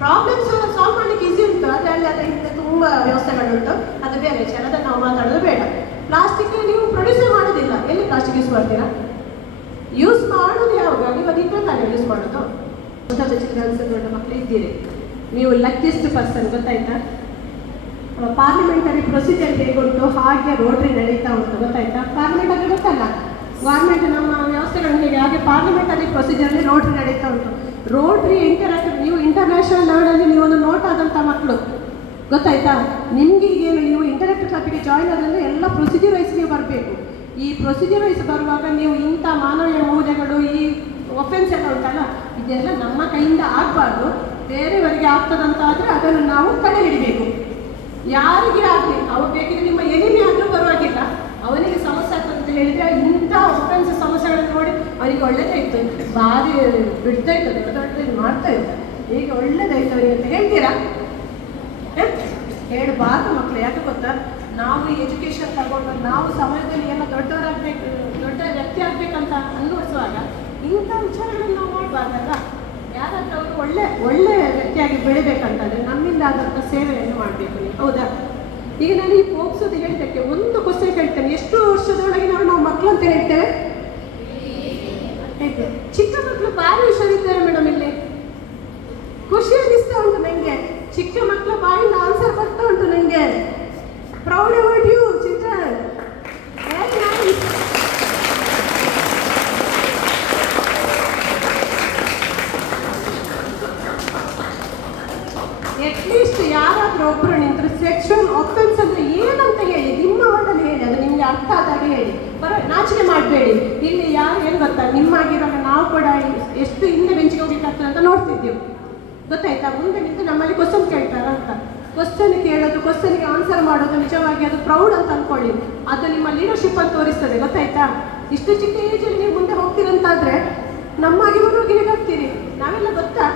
ಪ್ರಾಬ್ಲಮ್ಸ್ ಸಾಲ್ವ್ ಮಾಡ್ಲಿಕ್ಕೆ ಈಸಿ ಉಂಟು, ಆದರೆ ಅಲ್ಲಿ ಅದರಿಂದ ತುಂಬ ವ್ಯವಸ್ಥೆಗಳುಂಟು, ಅದು ಬೇರೆ ವಿಚಾರ, ಅದನ್ನು ನಾವು ಮಾತಾಡೋದು ಬೇಡ. ಪ್ಲಾಸ್ಟಿಕ್ ನೀವು ಪ್ರೊಡ್ಯೂಸೇ ಮಾಡೋದಿಲ್ಲ, ಎಲ್ಲಿ ಪ್ಲಾಸ್ಟಿಕ್ ಯೂಸ್ ಮಾಡ್ತೀರಾ? ಯೂಸ್ ಮಾಡೋದು ಯಾವಾಗ? ನೀವು ಅದಕ್ಕೆ ತಾನೇ ಯೂಸ್ ಮಾಡೋದು. ಚಿಲ್ಡ್ರನ್ಸ್ ದೊಡ್ಡ ಮಕ್ಕಳು ಇದ್ದೀರಿ, ನೀವು ಲಕ್ಕಿಯಸ್ಟ್ ಪರ್ಸನ್, ಗೊತ್ತಾಯ್ತಾ? ಪಾರ್ಲಿಮೆಂಟರಿ ಪ್ರೊಸೀಜರ್ ಹೇಗುಂಟು ಹಾಗೆ ರೋಟ್ರಿ ನಡೀತಾ ಉಂಟು, ಗೊತ್ತಾಯ್ತಾ? ಪಾರ್ಲಿಮೆಂಟ್ ಅಂದರೆ ಗೊತ್ತಲ್ಲ, ಗೌರ್ಮೆಂಟ್ ನಮ್ಮ ವ್ಯವಸ್ಥೆಗಳು ಹೇಗೆ ಹಾಗೆ ಪಾರ್ಲಿಮೆಂಟರಿ ಪ್ರೊಸೀಜರಲ್ಲಿ ರೋಟ್ರಿ ನಡೀತಾ ಉಂಟು. ರೋಟ್ರಿ ಇಂಟರಾಕ್ಟಿವ್, ನೀವು ಇಂಟರ್ನ್ಯಾಷನಲ್ ಲೆವೆಲಲ್ಲಿ ನೀವು ಒಂದು ನೋಟ್ ಆದಂಥ ಮಕ್ಕಳು, ಗೊತ್ತಾಯ್ತಾ? ನಿಮಗೆ ಈಗೇನು ನೀವು ಇಂಟರಾಕ್ಟಿವ್ ಕ್ಲಬ್ಗೆ ಜಾಯಿನ್ ಆದ್ರೆ ಎಲ್ಲ ಪ್ರೊಸೀಜರ್ ವೈಸ್ ನೀವು ಬರಬೇಕು. ಈ ಪ್ರೊಸೀಜರ್ ವೈಸ್ ಬರುವಾಗ ನೀವು ಇಂಥ ಮಾನವೀಯ ಮೌಲ್ಯಗಳು, ಈ ಒಫೆನ್ಸ್ ಎಲ್ಲ ಉಂಟಲ್ಲ, ಇದೆಲ್ಲ ನಮ್ಮ ಕೈಯಿಂದ ಆಗಬಾರ್ದು. ಬೇರೆಯವರಿಗೆ ಆಗ್ತದಂತ ಆದರೆ ಅದನ್ನು ನಾವು ತಡೆ ಹಿಡಿಬೇಕು. ಯಾರಿಗೆ ಆಗಲಿ, ಅವ್ರು ಬೇಕಿದ್ರೆ ನಿಮ್ಮ ಎನಿಮಿ ಆದರೂ ಪರವಾಗಿಲ್ಲ, ಅವನಿಗೆ ಸಮಸ್ಯೆ ಆಗ್ತದೆ ಅಂತ ಹೇಳಿದರೆ ಇಂಥ ಒಫೆನ್ಸ್ ಸಮಸ್ಯೆಗಳನ್ನು ನೋಡಿ ಅವನಿಗೆ ಒಳ್ಳೇದಾಯಿತು, ಭಾರಿ ಬಿಡ್ತಾ ಇರ್ತದೆ, ದೊಡ್ಡ ಮಾಡ್ತಾ ಇರ್ತಾರೆ, ಈಗ ಒಳ್ಳೇದಾಯ್ತು ಅವನಿಗೆ ಅಂತ ಹೇಳ್ತೀರಾ? ಹೇಳಬಾರ್ದು ಮಕ್ಕಳು. ಯಾಕೆ ಗೊತ್ತಾ? ನಾವು ಎಜುಕೇಷನ್ ತಗೊಂಡು ನಾವು ಸಮಾಜದಲ್ಲಿ ಎಲ್ಲ ದೊಡ್ಡವರಾಗಬೇಕು, ದೊಡ್ಡ ವ್ಯಕ್ತಿ ಆಗಬೇಕಂತ ಅನ್ನಿಸುವಾಗ ಇಂಥ ವಿಚಾರಗಳನ್ನು ನಾವು ಮಾಡಬಾರ್ದಲ್ಲ. ಯಾರಾದರೂ ಅವರು ಒಳ್ಳೆ ವ್ಯಕ್ತಿಯಾಗಿ ಬೆಳಿಬೇಕಂತಂದರೆ ನಮ್ಮಿಂದ ಆದಂಥ ಸೇವೆಯನ್ನು ಮಾಡಬೇಕು ನೀವು, ಹೌದಾ? ಈಗ ನಾನು ಈ ಪೋಕ್ಸೋದು ಹೇಳಿದ್ದಕ್ಕೆ ಒಂದು ಕ್ವಶನ್ ಕೇಳ್ತೇನೆ, ಎಷ್ಟು ವರ್ಷದೊಳಗೆ ನಾವು ಮಕ್ಕಳು ಅಂತ ಹೇಳ್ತೇವೆ? ಚಿಕ್ಕ ಮಕ್ಕಳು ಭಾರಿ ಹುಷಾರಿದ್ದಾರೆ ಮೇಡಮ್. ಇಲ್ಲಿ ಖುಷಿ ಅನ್ನಿಸ್ತಾ ಉಂಟು ನನಗೆ, ಚಿಕ್ಕ ಮಕ್ಕಳ ಬಾಯಿಂದ ಆನ್ಸರ್ ಬರ್ತಾ ಉಂಟು ನನಗೆ. Proud about you children, very nice. At least ಯಾರಾದರೂ ಒಬ್ಬರು ನಿಂತರು ಸೆಕ್ಷುವಲ್ ಆಫೆನ್ಸ್ ಅಂದರೆ ಏನಂತ ಹೇಳಿ ನಿಮ್ಮ ವರ್ಡಲ್ಲಿ ಹೇಳಿ, ಅದು ನಿಮಗೆ ಅರ್ಥ ಆದಾಗೆ ಹೇಳಿ, ನಾಚಿಕೆ ಮಾಡಬೇಡಿ. ಇಲ್ಲಿ ಯಾರು ಏನು ಗೊತ್ತಾ, ನಿಮ್ಮಾಗಿರುವಾಗ ನಾವು ಕೂಡ ಎಷ್ಟು ಹಿಂದೆ ಬೆಂಚಿಗೆ ಹೋಗ್ಲಿಕ್ಕಾಗ್ತದೆ ಅಂತ ನೋಡ್ತಿದ್ದೆವು, ಗೊತ್ತಾಯ್ತಾ? ಮುಂದೆ ನಿಂತು ನಮ್ಮಲ್ಲಿ ಕ್ವಶನ್ ಕೇಳ್ತಾರ ಅಂತ, ಕ್ವಶನ್ ಕೇಳೋದು, ಕ್ವಶನ್ಗೆ ಆನ್ಸರ್ ಮಾಡೋದು ನಿಜವಾಗಿ ಅದು ಪ್ರೌಡ್ ಅಂತ ಅಂದ್ಕೊಳ್ಳಿ. ಅದು ನಿಮ್ಮ ಲೀಡರ್ಶಿಪ್ ಅಂತ ತೋರಿಸ್ತದೆ, ಗೊತ್ತಾಯ್ತಾ? ಇಷ್ಟು ಚಿಕ್ಕ ಏಜಲ್ಲಿ ನೀವು ಮುಂದೆ ಹೋಗ್ತೀರಂತಾದರೆ ನಮ್ಮಾಗಿರುವಾಗ ಹೇಗಾಗ್ತೀರಿ? ನಾವೆಲ್ಲ ಗೊತ್ತಾ,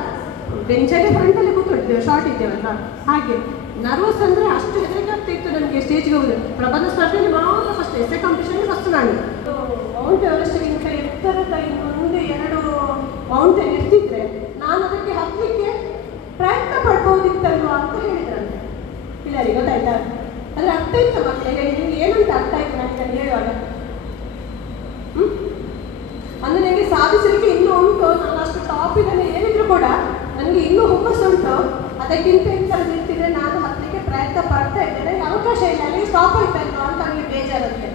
ಬೆಂಚಲ್ಲಿ ಫ್ರಂಟಲ್ಲಿ ಕೂತ್ಕೊಳ್ತೇವೆ, ಶಾರ್ಟ್ ಇದ್ದೇವಲ್ಲ, ಹಾಗೆ ನರ್ವಸ್ ಅಂದರೆ ಅಷ್ಟು ಹೆದರಿಕೆ ಆಗ್ತಿತ್ತು ನನಗೆ ಸ್ಟೇಜ್ಗೆ ಹೋಗುದು. ಪ್ರಬಂಧ ಸ್ಪರ್ಧೆಯಲ್ಲಿ ಮಾತ್ರ ಫಸ್ಟ್, ಎಸ್ಸೆ ಕಾಂಪಿಟೇಷನ್ ಫಸ್ಟ್ ನಾನು. ಮೌಂಟ್ ಎವರೆಸ್ಟ್ಗಿಂತ ಎತ್ತರದ ಇನ್ನೊಂದು 2 ಮೌಂಟೇನ್ ಇರ್ತಿದ್ರೆ ನಾನು ಅದಕ್ಕೆ ಹತ್ತಲಿಕ್ಕೆ ಪ್ರಯತ್ನ ಪಡ್ಬೋದಿತ್ತಲ್ವಾ ಅಂತ ಹೇಳಿದ್ರಂತೆ ಪಿಲ್ಲರಿ, ಗೊತ್ತಾಯ್ತಾ? ಆದರೆ ಅರ್ಥ ಇತ್ತು ಮಕ್ಕಳಿಗೆ, ನಿಮ್ಗೆ ಏನಂತ ಅರ್ಥ ಆಯ್ತು ನನಗೆ ಹೇಳುವಾಗ? ಅಂದರೆ ನನಗೆ ಸಾಧಿಸಲಿಕ್ಕೆ ಇನ್ನೂ ಉಂಟು, ನಾನು ಅಷ್ಟು ಟಾಪಿನಲ್ಲಿ ಏನಿದ್ರು ಕೂಡ ನನಗೆ ಇನ್ನೂ ಹುಮ್ಮಸ್ಸು ಉಂಟು. ಅದಕ್ಕಿಂತ ಇಂಥದ್ದು ನಿಂತಿದ್ರೆ ನಾನು ಹತ್ತಲಿಕ್ಕೆ ಪ್ರಯತ್ನ ಪಡ್ತಾ ಇದ್ದೇನೆ, ಅವಕಾಶ ಇಲ್ಲ, ನನಗೆ ಸ್ಟಾಪ್ ಆಯ್ತಲ್ವ ಅಂತ ನನಗೆ ಬೇಜಾರುತ್ತೆ.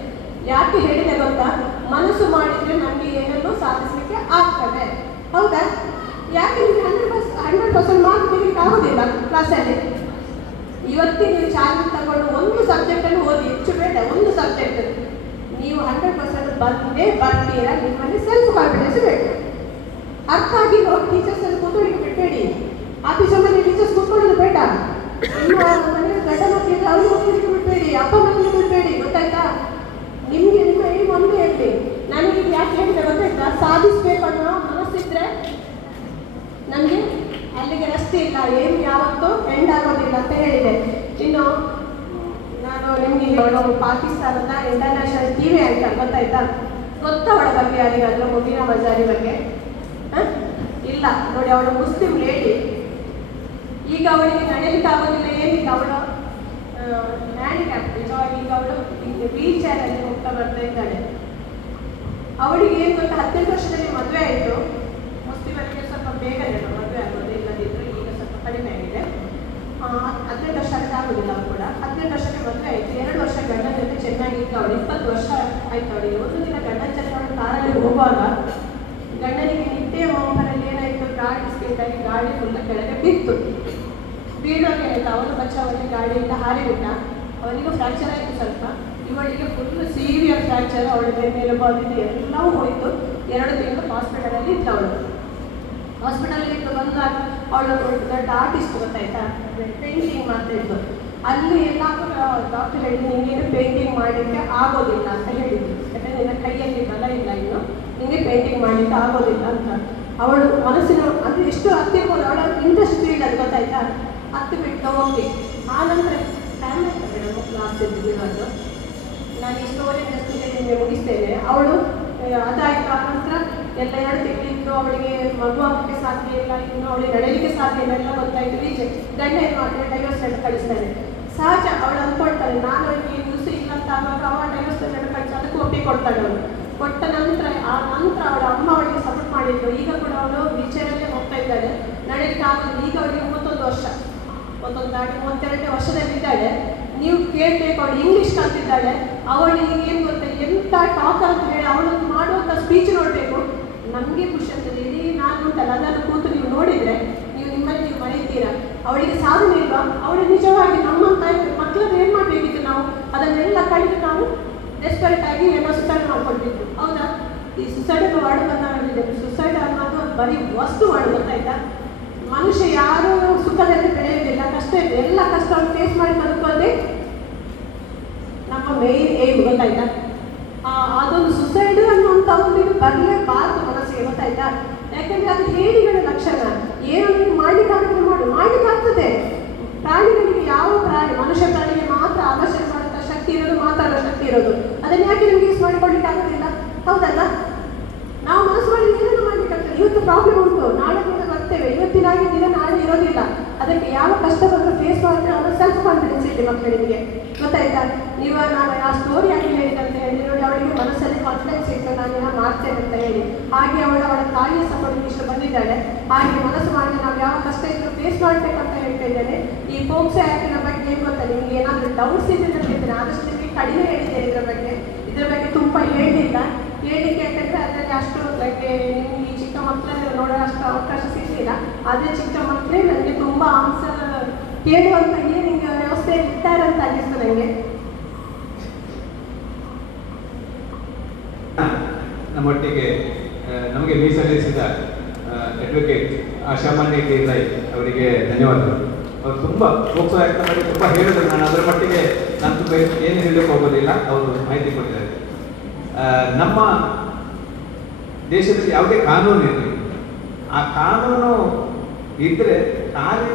ಯಾಕೆ ಹೇಳಿದೆ ಗೊತ್ತಾ? ಮನಸ್ಸು ಮಾಡಿದರೆ ನನಗೆ ಏನನ್ನೂ ಸಾಧಿಸಲಿಕ್ಕೆ ಆಗ್ತದೆ. ಹೌದಾ? ಯಾಕೆ ನಿಮಗೆ 100% ಮಾರ್ಕ್ ತೆಗಿಲಿಕ್ಕೆ ಆಗೋದಿಲ್ಲ ಕ್ಲಾಸಲ್ಲಿ? ಇವತ್ತೇ ನೀವು ಚಾಲೆಂಜ್ ತಗೊಂಡು ಒಂದು ಸಬ್ಜೆಕ್ಟನ್ನು ಓದಿ, ಹೆಚ್ಚು ಬೇಡ, ಒಂದು ಸಬ್ಜೆಕ್ಟ್ ನೀವು 100% ಬಂದೇ ಬರ್ತೀರಾ. ನಿಮ್ಮಲ್ಲಿ ಸೆಲ್ಫ್ ಕಾನ್ಫಿಡೆನ್ಸ್ ಬೇಕು. ಅರ್ಥ ಆಗಿಲ್ಲ ಟೀಚರ್ಸ್ ಅಲ್ಲಿ ಕೂತ್ಕೊಳ್ಳಿ ಬಿಡಬೇಡಿ. ಆಫೀಸ್ ಮನೆ ಟೀಚರ್ಸ್ ಕೂತ್ಕೊಳ್ಳೋದು ಬೇಡ. ನಿಮ್ಮ ಮನೆ ಗಂಡ ಮಕ್ಕಳಿಗೆ ಅವ್ರಿಗೆ ಮಕ್ಕಳಿಗೆ ಬಿಡಬೇಡಿ, ಅಪ್ಪ ಮಕ್ಕಳಿಗೆ ಬಿಡಬೇಡಿ. ಗೊತ್ತಾಯ್ತಾ? ನಿಮಗೆ ನಿಮ್ಮ ಏಮ್ ಒಂದೇ ಇರಲಿ. ನನಗೆ ಯಾಕೆ ಹೇಳಿದೆ ಗೊತ್ತಾಯ್ತಾ? ಸಾಧಿಸಬೇಕು ಅನ್ನೋ ಮನಸ್ಸಿದ್ರೆ ನಮಗೆ ಅಲ್ಲಿಗೆ ರಸ್ತೆ ಇಲ್ಲ, ಏನು ಯಾವತ್ತೂ ಎಂಡ್ ಆಗೋದಿಲ್ಲ ಅಂತ ಹೇಳಿದೆ. ಇನ್ನು ನಾನು ನಿಮಗೆ ಪಾಕಿಸ್ತಾನದ ಇಂಟರ್ನ್ಯಾಷನಲ್ ಟಿವಿ ಆ್ಯಂಕರ್ ಗೊತ್ತಾಯ್ತಾ? ಗೊತ್ತಾ ಅವಳ ಬಗ್ಗೆ ಯಾರಿಗಾದ್ರೂ? ಮುಬೀನಾ ಮಜಾರಿ ಬಗ್ಗೆ ಇಲ್ಲ ನೋಡಿ. ಅವಳು ಮುಸ್ಲಿಂ ಲೇಡಿ. ಈಗ ಅವಳಿಗೆ ನಡೆಯಲಿಕ್ಕೆ ಆಗೋದಿಲ್ಲ, ಏನಿಲ್ಲ, ಅವಳು ಹ್ಯಾಂಡಿಕ್ಯಾಪ್. ನಿಜವಾಗಿ ಈಗ ಅವಳು ವೀಲ್ ಚೇರಲ್ಲಿ ಹೋಗ್ತಾ ಬರ್ತಾ ಇದ್ದಾಳೆ. ಅವಳಿಗೆ ಏನು ಗೊತ್ತಾ, 18 ವರ್ಷದಲ್ಲಿ ಮದುವೆ ಆಯಿತು. ಮುಸ್ಲಿಮರಿಗೆ ಸ್ವಲ್ಪ ಬೇಗನೆ ಮದುವೆ ಆಗೋದು, ಇಲ್ಲದಿದ್ದರೆ ಈಗ ಸ್ವಲ್ಪ ಕಡಿಮೆ ಆಗಿದೆ. 18 ವರ್ಷ ಆಗೋದಿಲ್ಲ ಅವ್ರು ಕೂಡ. 18 ವರ್ಷಕ್ಕೆ ಮದುವೆ ಆಯಿತು. 2 ವರ್ಷ ಗಂಡನ ಜೊತೆ ಚೆನ್ನಾಗಿತ್ತು ಅವಳು. 20 ವರ್ಷ ಆಯ್ತು ಅವಳಿಗೆ. ಒಂದು ದಿನ ಗಂಡನ ಜೊತೆ ಅವಳು ಕಾರಲ್ಲಿ ಹೋಗುವಾಗ ಗಂಡನಿಗೆ ನಿದ್ದೆ ಮೊಬೈಲಲ್ಲಿ ಏನಾಯಿತು, ಗಾಡಿ ಸ್ಪೀಡಾಗಿ ಗಾಡಿ ಫುಲ್ ಕೆಳಗೆ ಬಿತ್ತು. ಬೀಳೋಕೆ ಆಯಿತು. ಅವನು ಬಚಾವಲ್ಲಿ ಗಾಡಿಯಿಂದ ಹಾರಿಬಿಟ್ಟ. ಅವನಿಗೂ ಫ್ರ್ಯಾಕ್ಚರ್ ಆಯಿತು ಸ್ವಲ್ಪ. ಇವಳಿಗೆ ಫುಲ್ ಸೀವಿಯರ್ ಫ್ರ್ಯಾಕ್ಚರ್. ಅವಳ ಮೇಲೆ ಬಂದಿದ್ದು ಎಲ್ಲವೂ ಹೋಯಿತು. 2 ತಿಂಗಳು ಹಾಸ್ಪಿಟಲಲ್ಲಿ ಇತ್ತು ಅವಳು. ಹಾಸ್ಪಿಟಲಲ್ಲಿ ಇತ್ತು ಬಂದಾಗ ಅವಳು ದೊಡ್ಡ ಆರ್ಟಿಸ್ಟ್ ಗೊತ್ತಾಯ್ತಾ, ಪೇಂಟಿಂಗ್ ಮಾಡ್ತಾಯಿತ್ತು. ಅಲ್ಲಿ ಎಲ್ಲಾದರೂ ಡಾಕ್ಟರ್ ಹೇಳಿ ನಿಂಗೇನು ಪೇಂಟಿಂಗ್ ಮಾಡಲಿಕ್ಕೆ ಆಗೋದಿಲ್ಲ ಅಂತ ಹೇಳಿದ್ರು. ಯಾಕಂದರೆ ನಿನ್ನ ಕೈಯಲ್ಲಿ ಬಲ ಇಲ್ಲ, ಇನ್ನು ನಿಮಗೆ ಪೇಂಟಿಂಗ್ ಮಾಡಲಿಕ್ಕೆ ಆಗೋದಿಲ್ಲ ಅಂತ. ಅವಳು ಮನಸ್ಸಿನ ಅದು ಎಷ್ಟು ಹತ್ತಿರ್ಬೋದು, ಅವಳ ಇಂಟ್ರೆಸ್ಟ್ ಫೀಲ್ಡ್ ಅದು ಗೊತ್ತಾಯ್ತಾ. ಹತ್ತು ಬಿಟ್ಟು ಹೋಗಿ ಆ ನಂತರ ಟೈಮ್ ಆಯ್ತು ಮೇಡಮ್ ಕ್ಲಾಸ್ ಇರೋದು. ನಾನು ಈ ಸ್ಟೋರಿ ಜಸ್ಟ್ ನಿಮಗೆ ಮುಗಿಸ್ತೇನೆ. ಅವಳು ಅದಾಯಿತು. ಆ ನಂತರ ಎಲ್ಲ 2 ತಿಂಗಳಿತ್ತು. ಅವಳಿಗೆ ಮಗು ಹಾಕಕ್ಕೆ ಸಾಧ್ಯ ಇಲ್ಲ, ಇನ್ನು ಅವಳಿಗೆ ನಡೆಯಲಿಕ್ಕೆ ಸಾಧ್ಯ ಇಲ್ಲ, ಎಲ್ಲ ಗೊತ್ತಾಯಿತು. ರಿಜೆಕ್ಟ್. ಗಂಡ ಏನು ಮಾಡ್ತಾರೆ, ಡೈವರ್ಸ್ ಲೆಟರ್ ಕಳಿಸ್ತಾರೆ. ಸಹಜ ಅವಳು ಅಂದ್ಕೊಳ್ತಾಳೆ, ನಾನು ಅವಳಿಗೆ ನ್ಯೂಸ್ ಇಲ್ಲ ಅಂತ ಆವಾಗ ಅವ ಡೈವರ್ಸ್ ಲೆಟರ್ ಕಳಿಸಿ ಅದಕ್ಕೆ ಒಪ್ಪಿಕೊಡ್ತಾಳೆ ಅವಳು. ಕೊಟ್ಟ ನಂತರ ಅವಳ ಅಮ್ಮ ಅವಳಿಗೆ ಸಪೋರ್ಟ್ ಮಾಡಿದ್ರು. ಈಗ ಕೂಡ ಅವಳು ವೀಲ್ಚೇರಲ್ಲೇ ಹೋಗ್ತಾ ಇದ್ದಾಳೆ, ನಡೆಯಲಿಕ್ಕೆ ಆಗೋದು. ಈಗ ಅವಳಿಗೆ 31 ವರ್ಷ, 32ನೇ ವರ್ಷದಲ್ಲಿದ್ದಾಳೆ. ನೀವು ಕೇಳಬೇಕು, ಅವಳು ಇಂಗ್ಲೀಷ್ ಕಲ್ತಿದ್ದಾಳೆ. ಅವಳಿಗೆ ಏನು ಗೊತ್ತಾ, ಎಂಥ ಟಾಕ್ ಅಂತ ಹೇಳಿ ಅವಳು ಮಾಡುವಂಥ ಸ್ಪೀಚ್ ನೋಡಬೇಕು. ನಮಗೆ ಖುಷಿ ಆಗ್ತದೆ. ಇಡೀ ನಾನು ಉಂಟಲ್ಲ ಅದನ್ನು ಕೂತು ನೀವು ನೋಡಿದರೆ ನಿಮ್ಮಲ್ಲಿ ನೀವು ಮರೀತೀರಾ. ಅವಳಿಗೆ ಸಾಧನೆ ಇಲ್ವಾ? ಅವಳಿಗೆ ನಿಜವಾಗಿ ನಮ್ಮಂತ ಮಕ್ಕಳನ್ನು ಏನು ಮಾಡಬೇಕಿತ್ತು ನಾವು? ಅದನ್ನೆಲ್ಲ ಕಳೆದು ನಾವು ಡೆಸ್ಪರೇಟ್ ಆಗಿ ಏನೋ ಸುಸೈಡ್ ಮಾಡ್ಕೊಳ್ಬೇಕು. ಹೌದಾ? ಈ ಸುಸೈಡ್ ವರ್ಡ್ ಬಂದಿದೆ. ಸುಸೈಡ್ ಅನ್ನೋದು ಬರೀ ವಸ್ತು ವರ್ಡ್ ಗೊತ್ತಾಯ್ತಾ? ಮನುಷ್ಯ ಯಾರು ಸುಖದಲ್ಲಿ ಬೆಳೆಯೋದಿಲ್ಲ, ಕಷ್ಟ ಇದೆ. ಎಲ್ಲ ಕಷ್ಟವನ್ನು ಫೇಸ್ ಮಾಡಿ ಬದುಕೋದೇ ನಮ್ಮ ಮೇನ್ ಏಮ್ ಗೊತ್ತಾಯ್ತಾ? ಅದೊಂದು ಸುಸೈಡ್ ಅನ್ನುವಂಥ ಒಂದು ಇದು ಬರಲೇಬಾರ್ದು ಮನಸ್ಸಿಗೆ ಗೊತ್ತಾಯ್ತಾ? ಯಾಕಂದರೆ ಅದು ಹೇಡಿಗಳ ಲಕ್ಷಣ. ಏನು ನೀವು ಮಾಡಲಿಕ್ಕಾಗ್ತದೆ ಮಾಡಲಿಕ್ಕಾಗ್ತದೆ. ಪ್ರಾಣಿಗಳಿಗೆ ಯಾವ ಮನುಷ್ಯ ಪ್ರಾಣಿಗೆ ಮಾತ್ರ ಅವಶ್ಯಕವಾದಂಥ ಶಕ್ತಿ ಇರೋದು, ಮಾತಾಡೋ ಶಕ್ತಿ ಇರೋದು. ಅದನ್ನು ಯಾಕೆ ನಿಮಗೆ ಯೂಸ್ ಮಾಡಿಕೊಳ್ಳಿಕ್ಕೆ ಆಗೋದಿಲ್ಲ? ಹೌದಲ್ಲ? ನಾವು ಮನಸ್ಸು ಮಾಡಿ ಏನನ್ನು ಮಾಡಲಿಕ್ಕಾಗ್ತದೆ. ಇವತ್ತು ಪ್ರಾಬ್ಲಮ್ ಉಂಟು, ನಾಳೆ ಕೂಡ ಬರ್ತೇವೆ. ಇವತ್ತಿನಾಗಿ ದಿನ ನಾಳೆ ಇರೋದಿಲ್ಲ. ಅದಕ್ಕೆ ಯಾವ ಕಷ್ಟ ಬಂದರೂ ಫೇಸ್ ಮಾಡಿದ್ರೆ ಅವರ ಸೆಲ್ಫ್ ಕಾನ್ಫಿಡೆನ್ಸ್ ಇದೆ ಮಕ್ಕಳಿಗೆ ಗೊತ್ತಾಯ್ತಾ? ನೀವು ನಾನು ಆ ಸ್ಟೋರಿ ಆಗಿ ಹೇಳಿದಂತ ಹೇಳಿ ನೋಡಿ, ಅವಳಿಗೆ ಮನಸ್ಸಲ್ಲಿ ಕಾನ್ಫಿಡೆನ್ಸ್ ಇತ್ತು, ನಾನು ಏನೋ ಮಾಡ್ತೇನೆ ಅಂತ ಹೇಳಿ. ಹಾಗೆ ಅವಳ ತಾಯಿಯ ಸಪೋರ್ಟ್ ಇಷ್ಟು ಬಂದಿದ್ದಾಳೆ. ಹಾಗೆ ಮನಸ್ಸು ಮಾಡಿ ನಾವು ಯಾವ ಕಷ್ಟ ಇದ್ದರೂ ಫೇಸ್ ಮಾಡಬೇಕಂತ ಹೇಳ್ತಾ ಇದ್ದೇನೆ. ಈ ಪೋಕ್ಸೋ ಆ್ಯಕ್ಟಿನ ಬಗ್ಗೆ ಏನು ಗೊತ್ತಾ, ನಿಮಗೆ ಏನಾದರೂ ಡೌಟ್ಸ್ ಇದ್ದರೆ ಹೇಳ್ತೇನೆ. ಆದಷ್ಟು ನಿಮಗೆ ಕಡಿಮೆ ಹೇಳಿದ್ದೇನೆ ಇದ್ರ ಬಗ್ಗೆ ತುಂಬ ಹೇಳಿಲ್ಲ. ಹೇಳಲಿಕ್ಕೆ ಯಾಕಂದರೆ ಅದರಲ್ಲಿ ಅಷ್ಟು ಲೈಕ್ ನಿಮ್ಗೆ ಈ ಚಿಕ್ಕ ಮಕ್ಕಳನ್ನು ನೋಡೋ ಅಷ್ಟು ಅವಕಾಶ ಸಿಗಲಿಲ್ಲ. ಆದರೆ ಚಿಕ್ಕ ಮಕ್ಕಳೇ ನನಗೆ ತುಂಬ ಆನ್ಸರ್ ಕೇಳುವಂಥ ನಿಮಗೆ ವ್ಯವಸ್ಥೆ ಇರ್ತಾರೆ ಅಂತ ಅನ್ನಿಸ್ತು ನನಗೆ. ನಮ್ಮೊಟ್ಟಿಗೆ ನಮಗೆ ಮೀಸಲಿಸಿದ ಅಡ್ವೊಕೇಟ್ ಆಶಾಮಾನ್ಯ ಟಿ ರೈ ಅವರಿಗೆ ಧನ್ಯವಾದಗಳು. ಅವರು ತುಂಬ ಪೋಕ್ಸೋ ಆ್ಯಕ್ಟ್ ಬಗ್ಗೆ ತುಂಬ ಹೇಳಿದ್ರು. ನಾನು ಅದರ ಮಟ್ಟಿಗೆ ನಾನು ತುಂಬ ಏನು ಹೇಳಲಿಕ್ಕೆ ಹೋಗೋದಿಲ್ಲ, ಅವರು ಮಾಹಿತಿ ಕೊಟ್ಟಿದ್ದಾರೆ. ನಮ್ಮ ದೇಶದಲ್ಲಿ ಯಾವುದೇ ಕಾನೂನು ಇರಲಿ, ಆ ಕಾನೂನು ಇದ್ದರೆ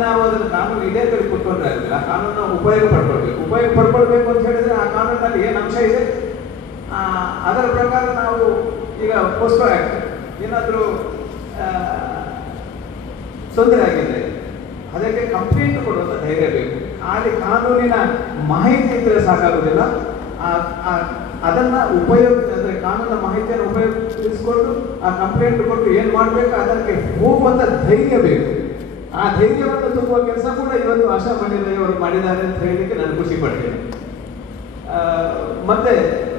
ನಾವು ಅದನ್ನು ಕಾನೂನು ಇದೇ ಕಡೆ ಕೂತ್ಕೊಂಡ್ರೆ ಆಗಿಲ್ಲ. ಆ ಕಾನೂನು ಉಪಯೋಗ ಪಡ್ಕೊಳ್ಬೇಕು ಅಂತ ಹೇಳಿದರೆ ಆ ಕಾನೂನಲ್ಲಿ ಏನು ಅಂಶ ಇದೆ ಅದರ ಪ್ರಕಾರ ನಾವು ಈಗ ಪೋಕ್ಸೋ ಆ್ಯಕ್ಟ್ ಏನಾದರೂ ತೊಂದರೆ ಆಗಿದೆ ಅದಕ್ಕೆ ಕಂಪ್ಲೇಂಟ್ ಕೊಡುವಂಥ ಧೈರ್ಯ ಬೇಕು. ಅಲ್ಲಿ ಕಾನೂನಿನ ಮಾಹಿತಿ ಇದ್ದರೆ ಸಾಕಾಗೋದಿಲ್ಲ. ಅದನ್ನು ಅಂದರೆ ಕಾನೂನಿನ ಮಾಹಿತಿಯನ್ನು ಉಪಯೋಗಿಸಿಕೊಂಡು ಆ ಕಂಪ್ಲೇಂಟ್ ಕೊಟ್ಟು ಏನು ಮಾಡಬೇಕು ಅದಕ್ಕೆ ಹೋಗುವಂಥ ಧೈರ್ಯ ಬೇಕು. ಆ ಧೈರ್ಯವನ್ನು ತುಂಬುವ ಕೆಲಸ ಕೂಡ ಇವತ್ತು ಆಶಾಮಾನ್ಯ ರೈ ಅವರು ಮಾಡಿದ್ದಾರೆ ಅಂತ ಹೇಳಲಿಕ್ಕೆ ನಾನು ಖುಷಿ ಪಡ್ತೇನೆ. ಮತ್ತು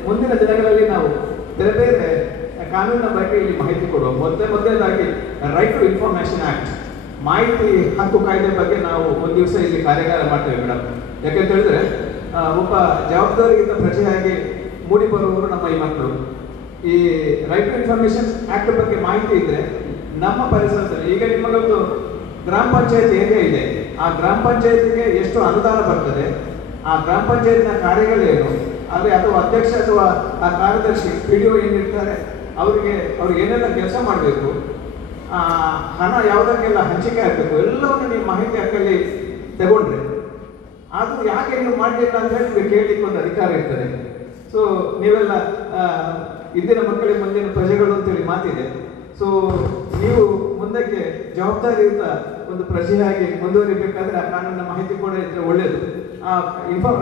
ಮುಂದಿನ ದಿನಗಳಲ್ಲಿ ನಾವು ಬೇರೆ ಬೇರೆ ಕಾನೂನಿನ ಬಗ್ಗೆ ಇಲ್ಲಿ ಮಾಹಿತಿ ಕೊಡುವ. ಮೊದಲನೇದಾಗಿ ರೈಟ್ ಟು ಇನ್ಫಾರ್ಮೇಶನ್ ಆಕ್ಟ್, ಮಾಹಿತಿ ಹಕ್ಕು ಕಾಯ್ದೆ ಬಗ್ಗೆ ನಾವು ಒಂದು ದಿವಸ ಇಲ್ಲಿ ಕಾರ್ಯಾಗಾರ ಮಾಡ್ತೇವೆ ಮೇಡಮ್. ಯಾಕಂತ ಹೇಳಿದ್ರೆ ಒಬ್ಬ ಜವಾಬ್ದಾರಿಯುತ ಪ್ರಜೆಯಾಗಿ ಮೂಡಿ ಬರುವವರು ನಮ್ಮ ಈ ಮಕ್ಕಳು. ಈ ರೈಟ್ ಟು ಇನ್ಫಾರ್ಮೇಶನ್ ಆಕ್ಟ್ ಬಗ್ಗೆ ಮಾಹಿತಿ ಇದ್ರೆ ನಮ್ಮ ಪರಿಸರದಲ್ಲಿ ಈಗ ನಿಮಗೊಂದು ಗ್ರಾಮ ಪಂಚಾಯತ್ ಏರಿಯಾ ಇದೆ, ಆ ಗ್ರಾಮ ಪಂಚಾಯತ್ಗೆ ಎಷ್ಟು ಅನುದಾನ ಬರ್ತದೆ, ಆ ಗ್ರಾಮ ಪಂಚಾಯತ್ನ ಕಾರ್ಯಗಳೇನು, ಆದರೆ ಅಥವಾ ಅಧ್ಯಕ್ಷ ಅಥವಾ ಆ ಕಾರ್ಯದರ್ಶಿ PDO ಏನಿರ್ತಾರೆ ಅವ್ರಿಗೆ ಏನೆಲ್ಲ ಕೆಲಸ ಮಾಡಬೇಕು, ಹಣ ಯಾವುದಕ್ಕೆಲ್ಲ ಹಂಚಿಕೆ ಆಗಬೇಕು, ಎಲ್ಲವನ್ನು ನೀವು ಮಾಹಿತಿ ಹಕ್ಕಲ್ಲಿ ತಗೊಂಡ್ರೆ ಅದು ಯಾಕೆ ನೀವು ಮಾಡಲಿಲ್ಲ ಅಂತ ಹೇಳಿ ನಿಮಗೆ ಕೇಳಲಿಕ್ಕೆ ಒಂದು ಅಧಿಕಾರ ಇರ್ತದೆ. ಸೊ ನೀವೆಲ್ಲ ಇಂದಿನ ಮಕ್ಕಳಿಗೆ ಮುಂದಿನ ಪ್ರಜೆಗಳು ಅಂತೇಳಿ ಮಾತಿದೆ. ಸೊ ನೀವು ಮುಂದಕ್ಕೆ ಜವಾಬ್ದಾರಿಯುತ ಒಂದು ಪ್ರಜೆಯಾಗಿ ಮುಂದುವರಿಬೇಕಾದ್ರೆ ಆ ಕಾನೂನಿನ ಮಾಹಿತಿ ಕೂಡ ಇದ್ರೆ ಒಳ್ಳೆಯದು.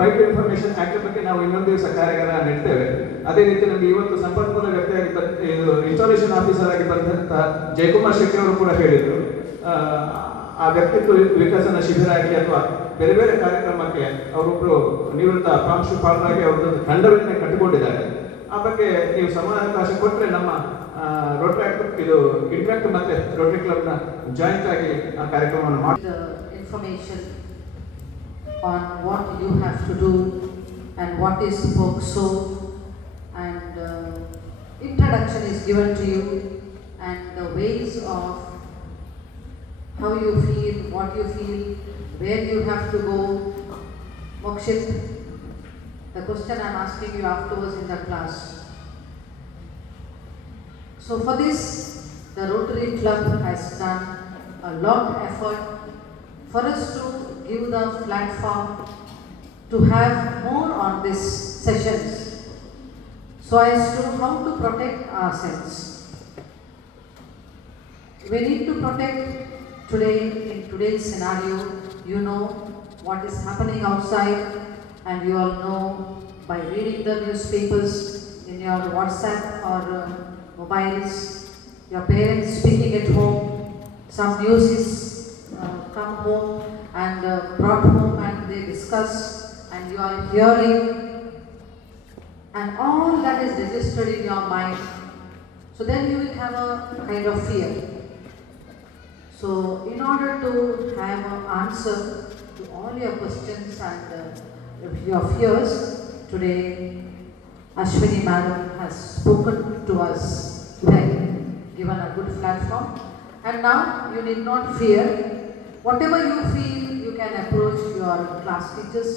ರೈಟ್ ಟು ಇನ್ಫಾರ್ಮೇಶನ್ ಆಕ್ಟ್ ಬಗ್ಗೆ ನಾವು ಇನ್ನೊಂದು ದಿವಸ ಕಾರ್ಯಾಗಾರ ನೀಡ್ತೇವೆ. ಅದೇ ರೀತಿ ನಮಗೆ ಇವತ್ತು ಸಂಪನ್ಮೂಲ ವ್ಯಕ್ತಿಯಾಗಿ ಇದು ಇನ್ಸ್ಟಾಲೇಷನ್ ಆಫೀಸರ್ ಆಗಿ ಬಂದಂತ ಜಯಕುಮಾರ್ ಶೆಟ್ಟಿ ಅವರು ಕೂಡ ಹೇಳಿದ್ರು, ಆ ವ್ಯಕ್ತಿತ್ವ ವಿಕಸನ ಶಿಬಿರ ಆಗಲಿ ಅಥವಾ ಬೇರೆ ಬೇರೆ ಕಾರ್ಯಕ್ರಮಕ್ಕೆ ಅವರೊಬ್ಬರು ನಿವೃತ್ತ ಪ್ರಾಂಶುಪಾಲರಾಗಿ ಅವರದ್ದು ತಂಡವನ್ನೇ ಕಟ್ಟಿಕೊಂಡಿದ್ದಾರೆ. ಆ ಬಗ್ಗೆ ನೀವು ಸಮಾನಾವಕಾಶ ಕೊಟ್ಟರೆ ನಮ್ಮ ಇದು ಇಂಟ್ರಾಕ್ಟ್ ಮತ್ತೆ ರೋಟರಿ ಕ್ಲಬ್ನ ಜಾಯಿಂಟ್ ಆಗಿ ಆ ಕಾರ್ಯಕ್ರಮವನ್ನು ಮಾಡಿ information on what you have to do and what is POCSO, and introduction is given to you and the ways of how you feel, what you feel, where you have to go. Mokshit, the question I am asking you afterwards in the class. So for this, the Rotary Club has done a lot of effort for us to give the platform to have more on these sessions, so as to how to protect ourselves. We need to protect today, in today's scenario. You know what is happening outside, and you all know by reading the newspapers in your WhatsApp or mobiles, your parents speaking at home, some news is come home and brought home and they discuss and you are hearing, and all that is registered in your mind. So then you will have a kind of fear. So in order to have an answer to all your questions and your fears, today Ashwini Madam has spoken to us well, given a good platform, and now you need not fear. Whatever you feel, you can approach your class teachers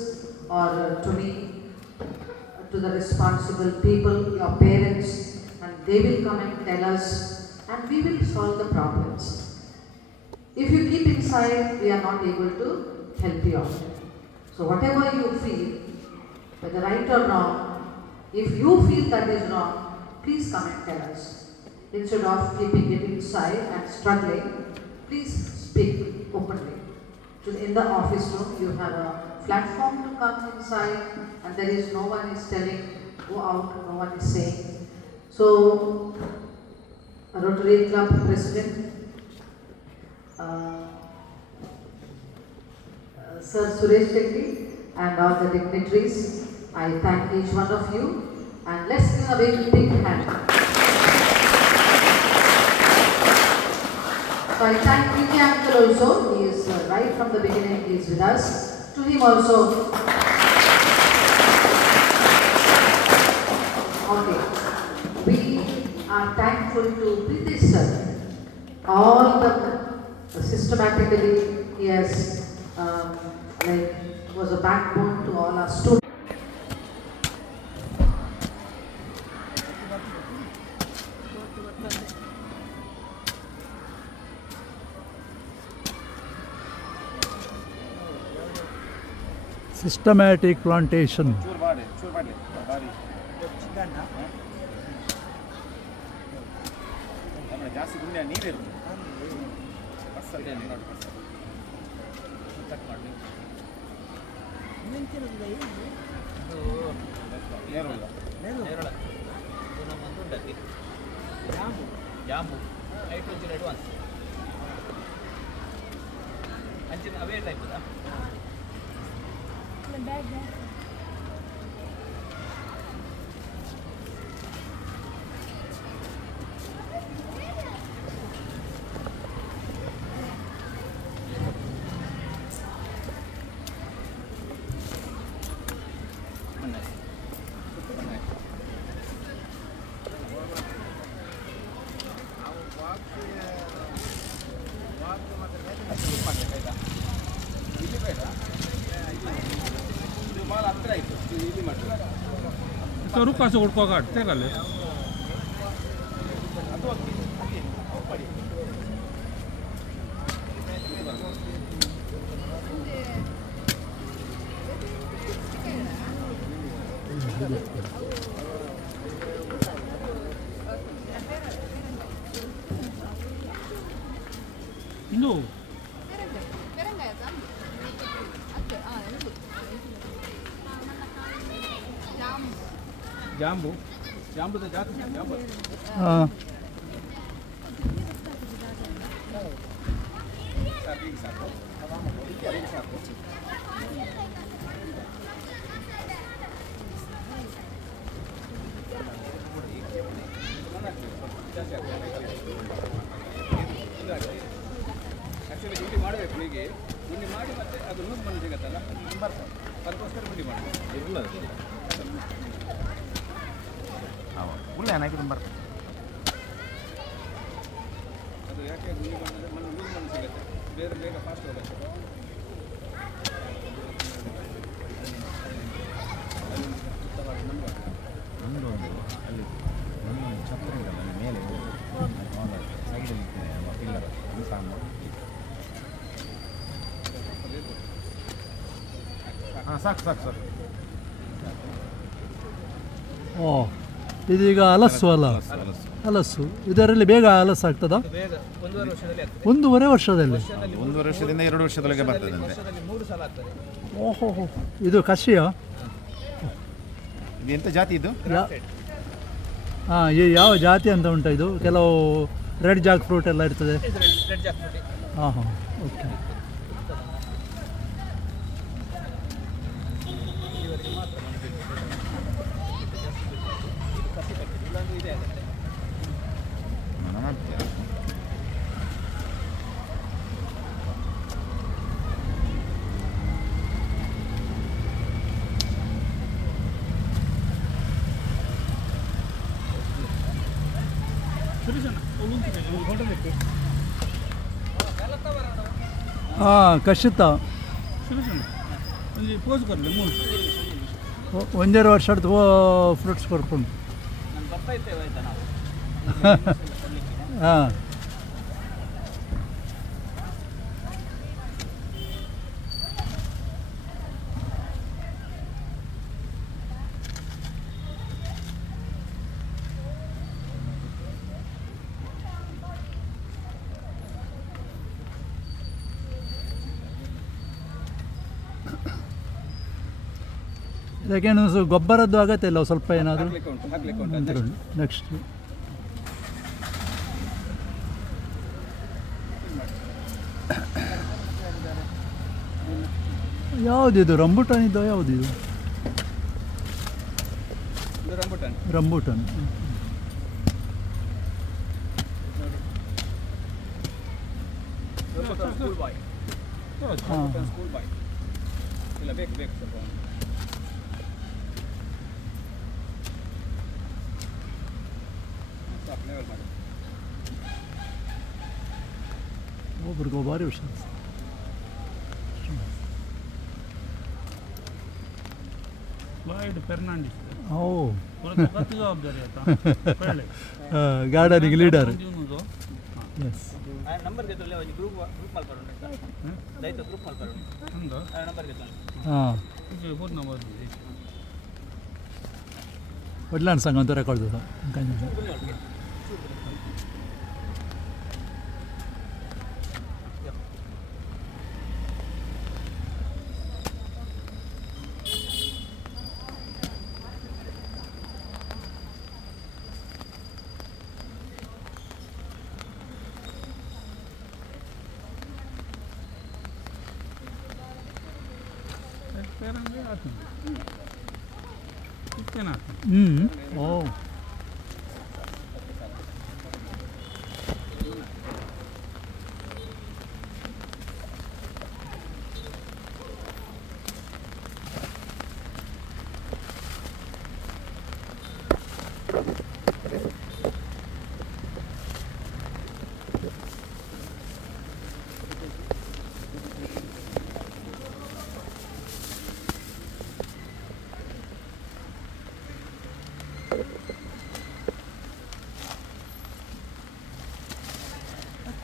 or to me, to the responsible people, your parents, and they will come and tell us and we will solve the problems. If you keep inside, we are not able to help you out. So whatever you feel, whether right or wrong, if you feel that is wrong, please come and tell us. Instead of keeping it inside and struggling, please speak openly. In the office room, you have a platform to come inside, and there is no one is telling, go out, no one is saying. So, Rotary Club President, Sir Suresh Shetty, and all the dignitaries, I thank each one of you, and let's give a very big hand. So I thank P.K. Uncle also. He is right from the beginning. He is with us. To him also. Okay. We are thankful to Pritesh sir. All the systematically he has was a backbone to all our students. Systematic plantation. ಜಾಸ್ತಿ ಗುಂಡೆ ನೀರಿರು ಜಾಂಬು ಹೈಡ್ರೋಜನ್ ಅಡ್ವಾನ್ಸ್ ಅಂಚಿನ ಅವೇ ಟೈಪ್ रुका से उड़को काटते कल No. Jambu. Jambu तो जाते हैं jambu. हाँ. Actually, ಗುಂಡಿ ಮಾಡಬೇಕು ಹೀಗೆ ಗುಂಡಿ ಮಾಡಿ ಮತ್ತೆ ಅದು ಲೂಸ್ ಮಾಡಿ ಸಿಗುತ್ತಲ್ಲ ಅದಕ್ಕೋಸ್ಕರ ಗುಂಡಿ ಮಾಡಬೇಕು ಇಲ್ಲ ಉಳ್ಳೆ ಏನಾಗಿ ಬರ್ತದೆ ಅದು ಯಾಕೆ ಗುಂಡಿ ಮಾಡಿದ್ರೆ ಮಣ್ಣು ಲೂಸ್ ಮಾಡಿ ಸಿಗುತ್ತೆ ಬೇರೆ ಬೇಗ ಫಾಸ್ಟ್ ಹೋಗುತ್ತೆ ನಮ್ಮದೊಂದು ಅಲ್ಲಿ ನಮ್ಮೊಂದು ಛತ್ರ ಇದೆ ಅಲ್ಲಿ ಮೇಲೆ ಸೈಡಲ್ಲಿ ಪಿಲ್ಲರ್ ಅದು ಸಾಂಬಾರು ಹಾಂ ಸಾಕು ಸಾಕು ಸಾಕು ಓ ಇದೀಗ ಹಲಸು ಅಲ್ಲ ಹಲಸು ಇದರಲ್ಲಿ ಬೇಗ ಹಲಸು ಆಗ್ತದಾ ಬೇಗ 1.5 ವರ್ಷದಲ್ಲಿ ಆಗ್ತದೆ 1.5 ವರ್ಷದಲ್ಲಿ 1 ವರ್ಷದಿಂದ 2 ವರ್ಷದೊಳಗೆ ಬರ್ತದೆ ಅಂತೆ ವರ್ಷದಲ್ಲಿ 3 ಸಲ ಆಗ್ತದೆ ಓಹೋ ಇದು ಕಷಿಯಾ ಇದು ಎಂತ ಜಾತಿ ಇದು ಹಾಂ ಯಾವ ಜಾತಿ ಅಂತ ಉಂಟು ಇದು ಕೆಲವು ರೆಡ್ ಜಾಕ್ ಫ್ರೂಟ್ ಎಲ್ಲ ಇರ್ತದೆ ರೆಡ್ ಜಾಕ್ ಫ್ರೂಟ್ ಹಾಂ ಹಾಂ ಓಕೆ ಹಾಂ ಕಷಿತ ಪೋಸ್ ಕೊರಲಿ 1.5 ವರ್ಷದ ಫ್ರೂಟ್ಸ್ ಕೊಡ್ಕೊಂಡು ನಾನು ಬರ್ತಾ ಇದ್ದೇವೆ ಆಯ್ತಾ ನಾವು ಹಾಂ ಇದಕ್ಕೇನು ಗೊಬ್ಬರದ್ದು ಆಗತ್ತೆ ಇಲ್ಲ ಸ್ವಲ್ಪ ಏನಾದರೂ ನೆಕ್ಸ್ಟ್ ಯಾವುದಿದು ರಂಬುಟಾನ್ ಇದು ಯಾವುದಿದು ರಂಬುಟಾನ್ ಹಾಂ ಇಲ್ಲ ಬೇಕು ಬೇಕು ಸ್ವಲ್ಪ ಒಬ್ರಿಗೆ ಭಾರಿ ಹುಷಾರು ಫ್ಲಾಯ್ಡ್ ಫೆರ್ನಾಂಡಿಸ್ ಓ ಜವಾಬ್ದಾರಿ ಗಾರ್ಡನಿಗೆ ಲೀಡರ್ ಎಸ್ ನಂಬರ್ घेतले म्हणजे ग्रुप माल करून जायचं ग्रुप माल करून नंबर घेतला हां फोन नंबर वडिलांना सांगा तो रेकॉर्ड होता काय Oh.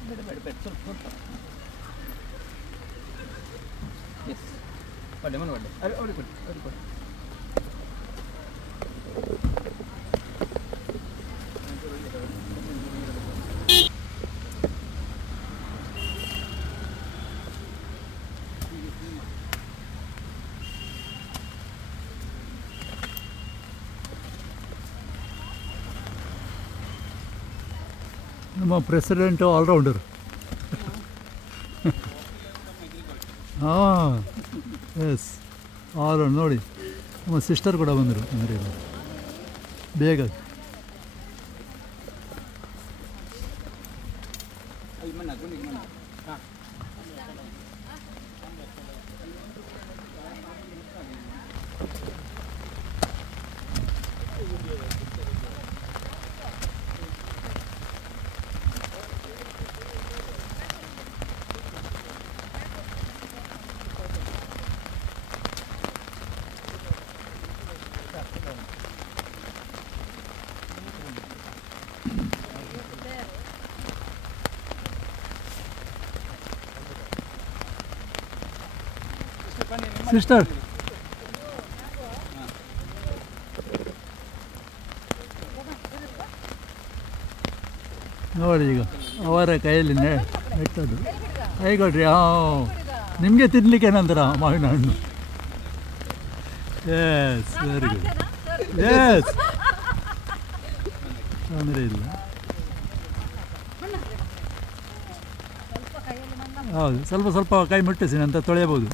ಸ್ವಲ್ಪ ಎಸ್ ಒಳ್ಳೆ ಮನೆ ಒಳ್ಳೆ ಅವ್ರಿಗೆ ಕೊಡಿ ಅವ್ರಿಗೆ ಕೊಡಿ. ನಮ್ಮ ಪ್ರೆಸಿಡೆಂಟು ಆಲ್ರೌಂಡರ್. ಹಾಂ ಎಸ್ ಆಲ್ರೌಂಡ್ ನೋಡಿ. ನಮ್ಮ ಸಿಸ್ಟರ್ ಕೂಡ ಬಂದರು ಅಂದರೆ ಬೇಗ. ಸಿಸ್ಟರ್ ನೋಡಿ ಈಗ ಅವರ ಕೈಯಲ್ಲಿ ನೆಟ್ಟದ್ದು ಕೈಗೊಡ್ರಿ. ಹಾಂ ನಿಮಗೆ ತಿನ್ನಲಿಕ್ಕೆ ನಂತರ ಮಾವಿನ ಹಣ್ಣು. Yes very good. ಎಸ್ ತೊಂದರೆ ಇಲ್ಲ. ಹೌದು ಸ್ವಲ್ಪ ಸ್ವಲ್ಪ ಕೈ ಮುಟ್ಟಿಸಿ ನಂತರ ತೊಳೆಯಬಹುದು.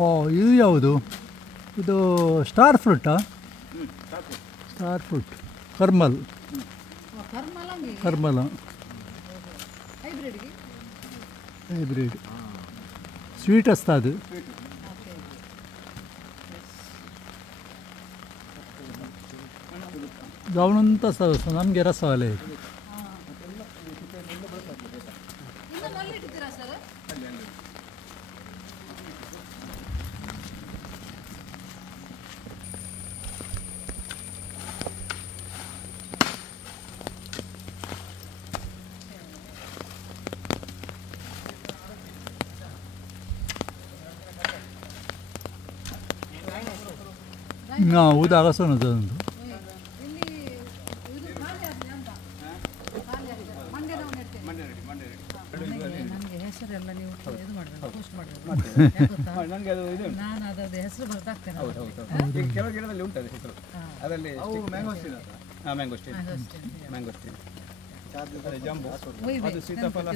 ಓ ಇದು ಯಾವುದು? ಇದು ಸ್ಟಾರ್ ಫ್ರೂಟಾ? ಸ್ಟಾರ್ ಫ್ರೂಟ್ ಕರ್ಮಲ್. ಕರ್ಮಲ ಹೈಬ್ರಿಡ್ ಸ್ವೀಟ್ ಅಸ್ತಾ ಅದು. ಜಾವಣಂತ ನಮಗೆ ರಸವಾಲೆ. ಊದ ಆಗಸೋಣ ಅದೊಂದು. ಕೆಲವು ಗಿಡದಲ್ಲಿ ಉಂಟು ಹೆಸರು. ಅದರಲ್ಲಿ ಮ್ಯಾಂಗೋಸ್ಟಿನ್, ಜಂಬು, ಅದು ಸೀತಾಫಲ.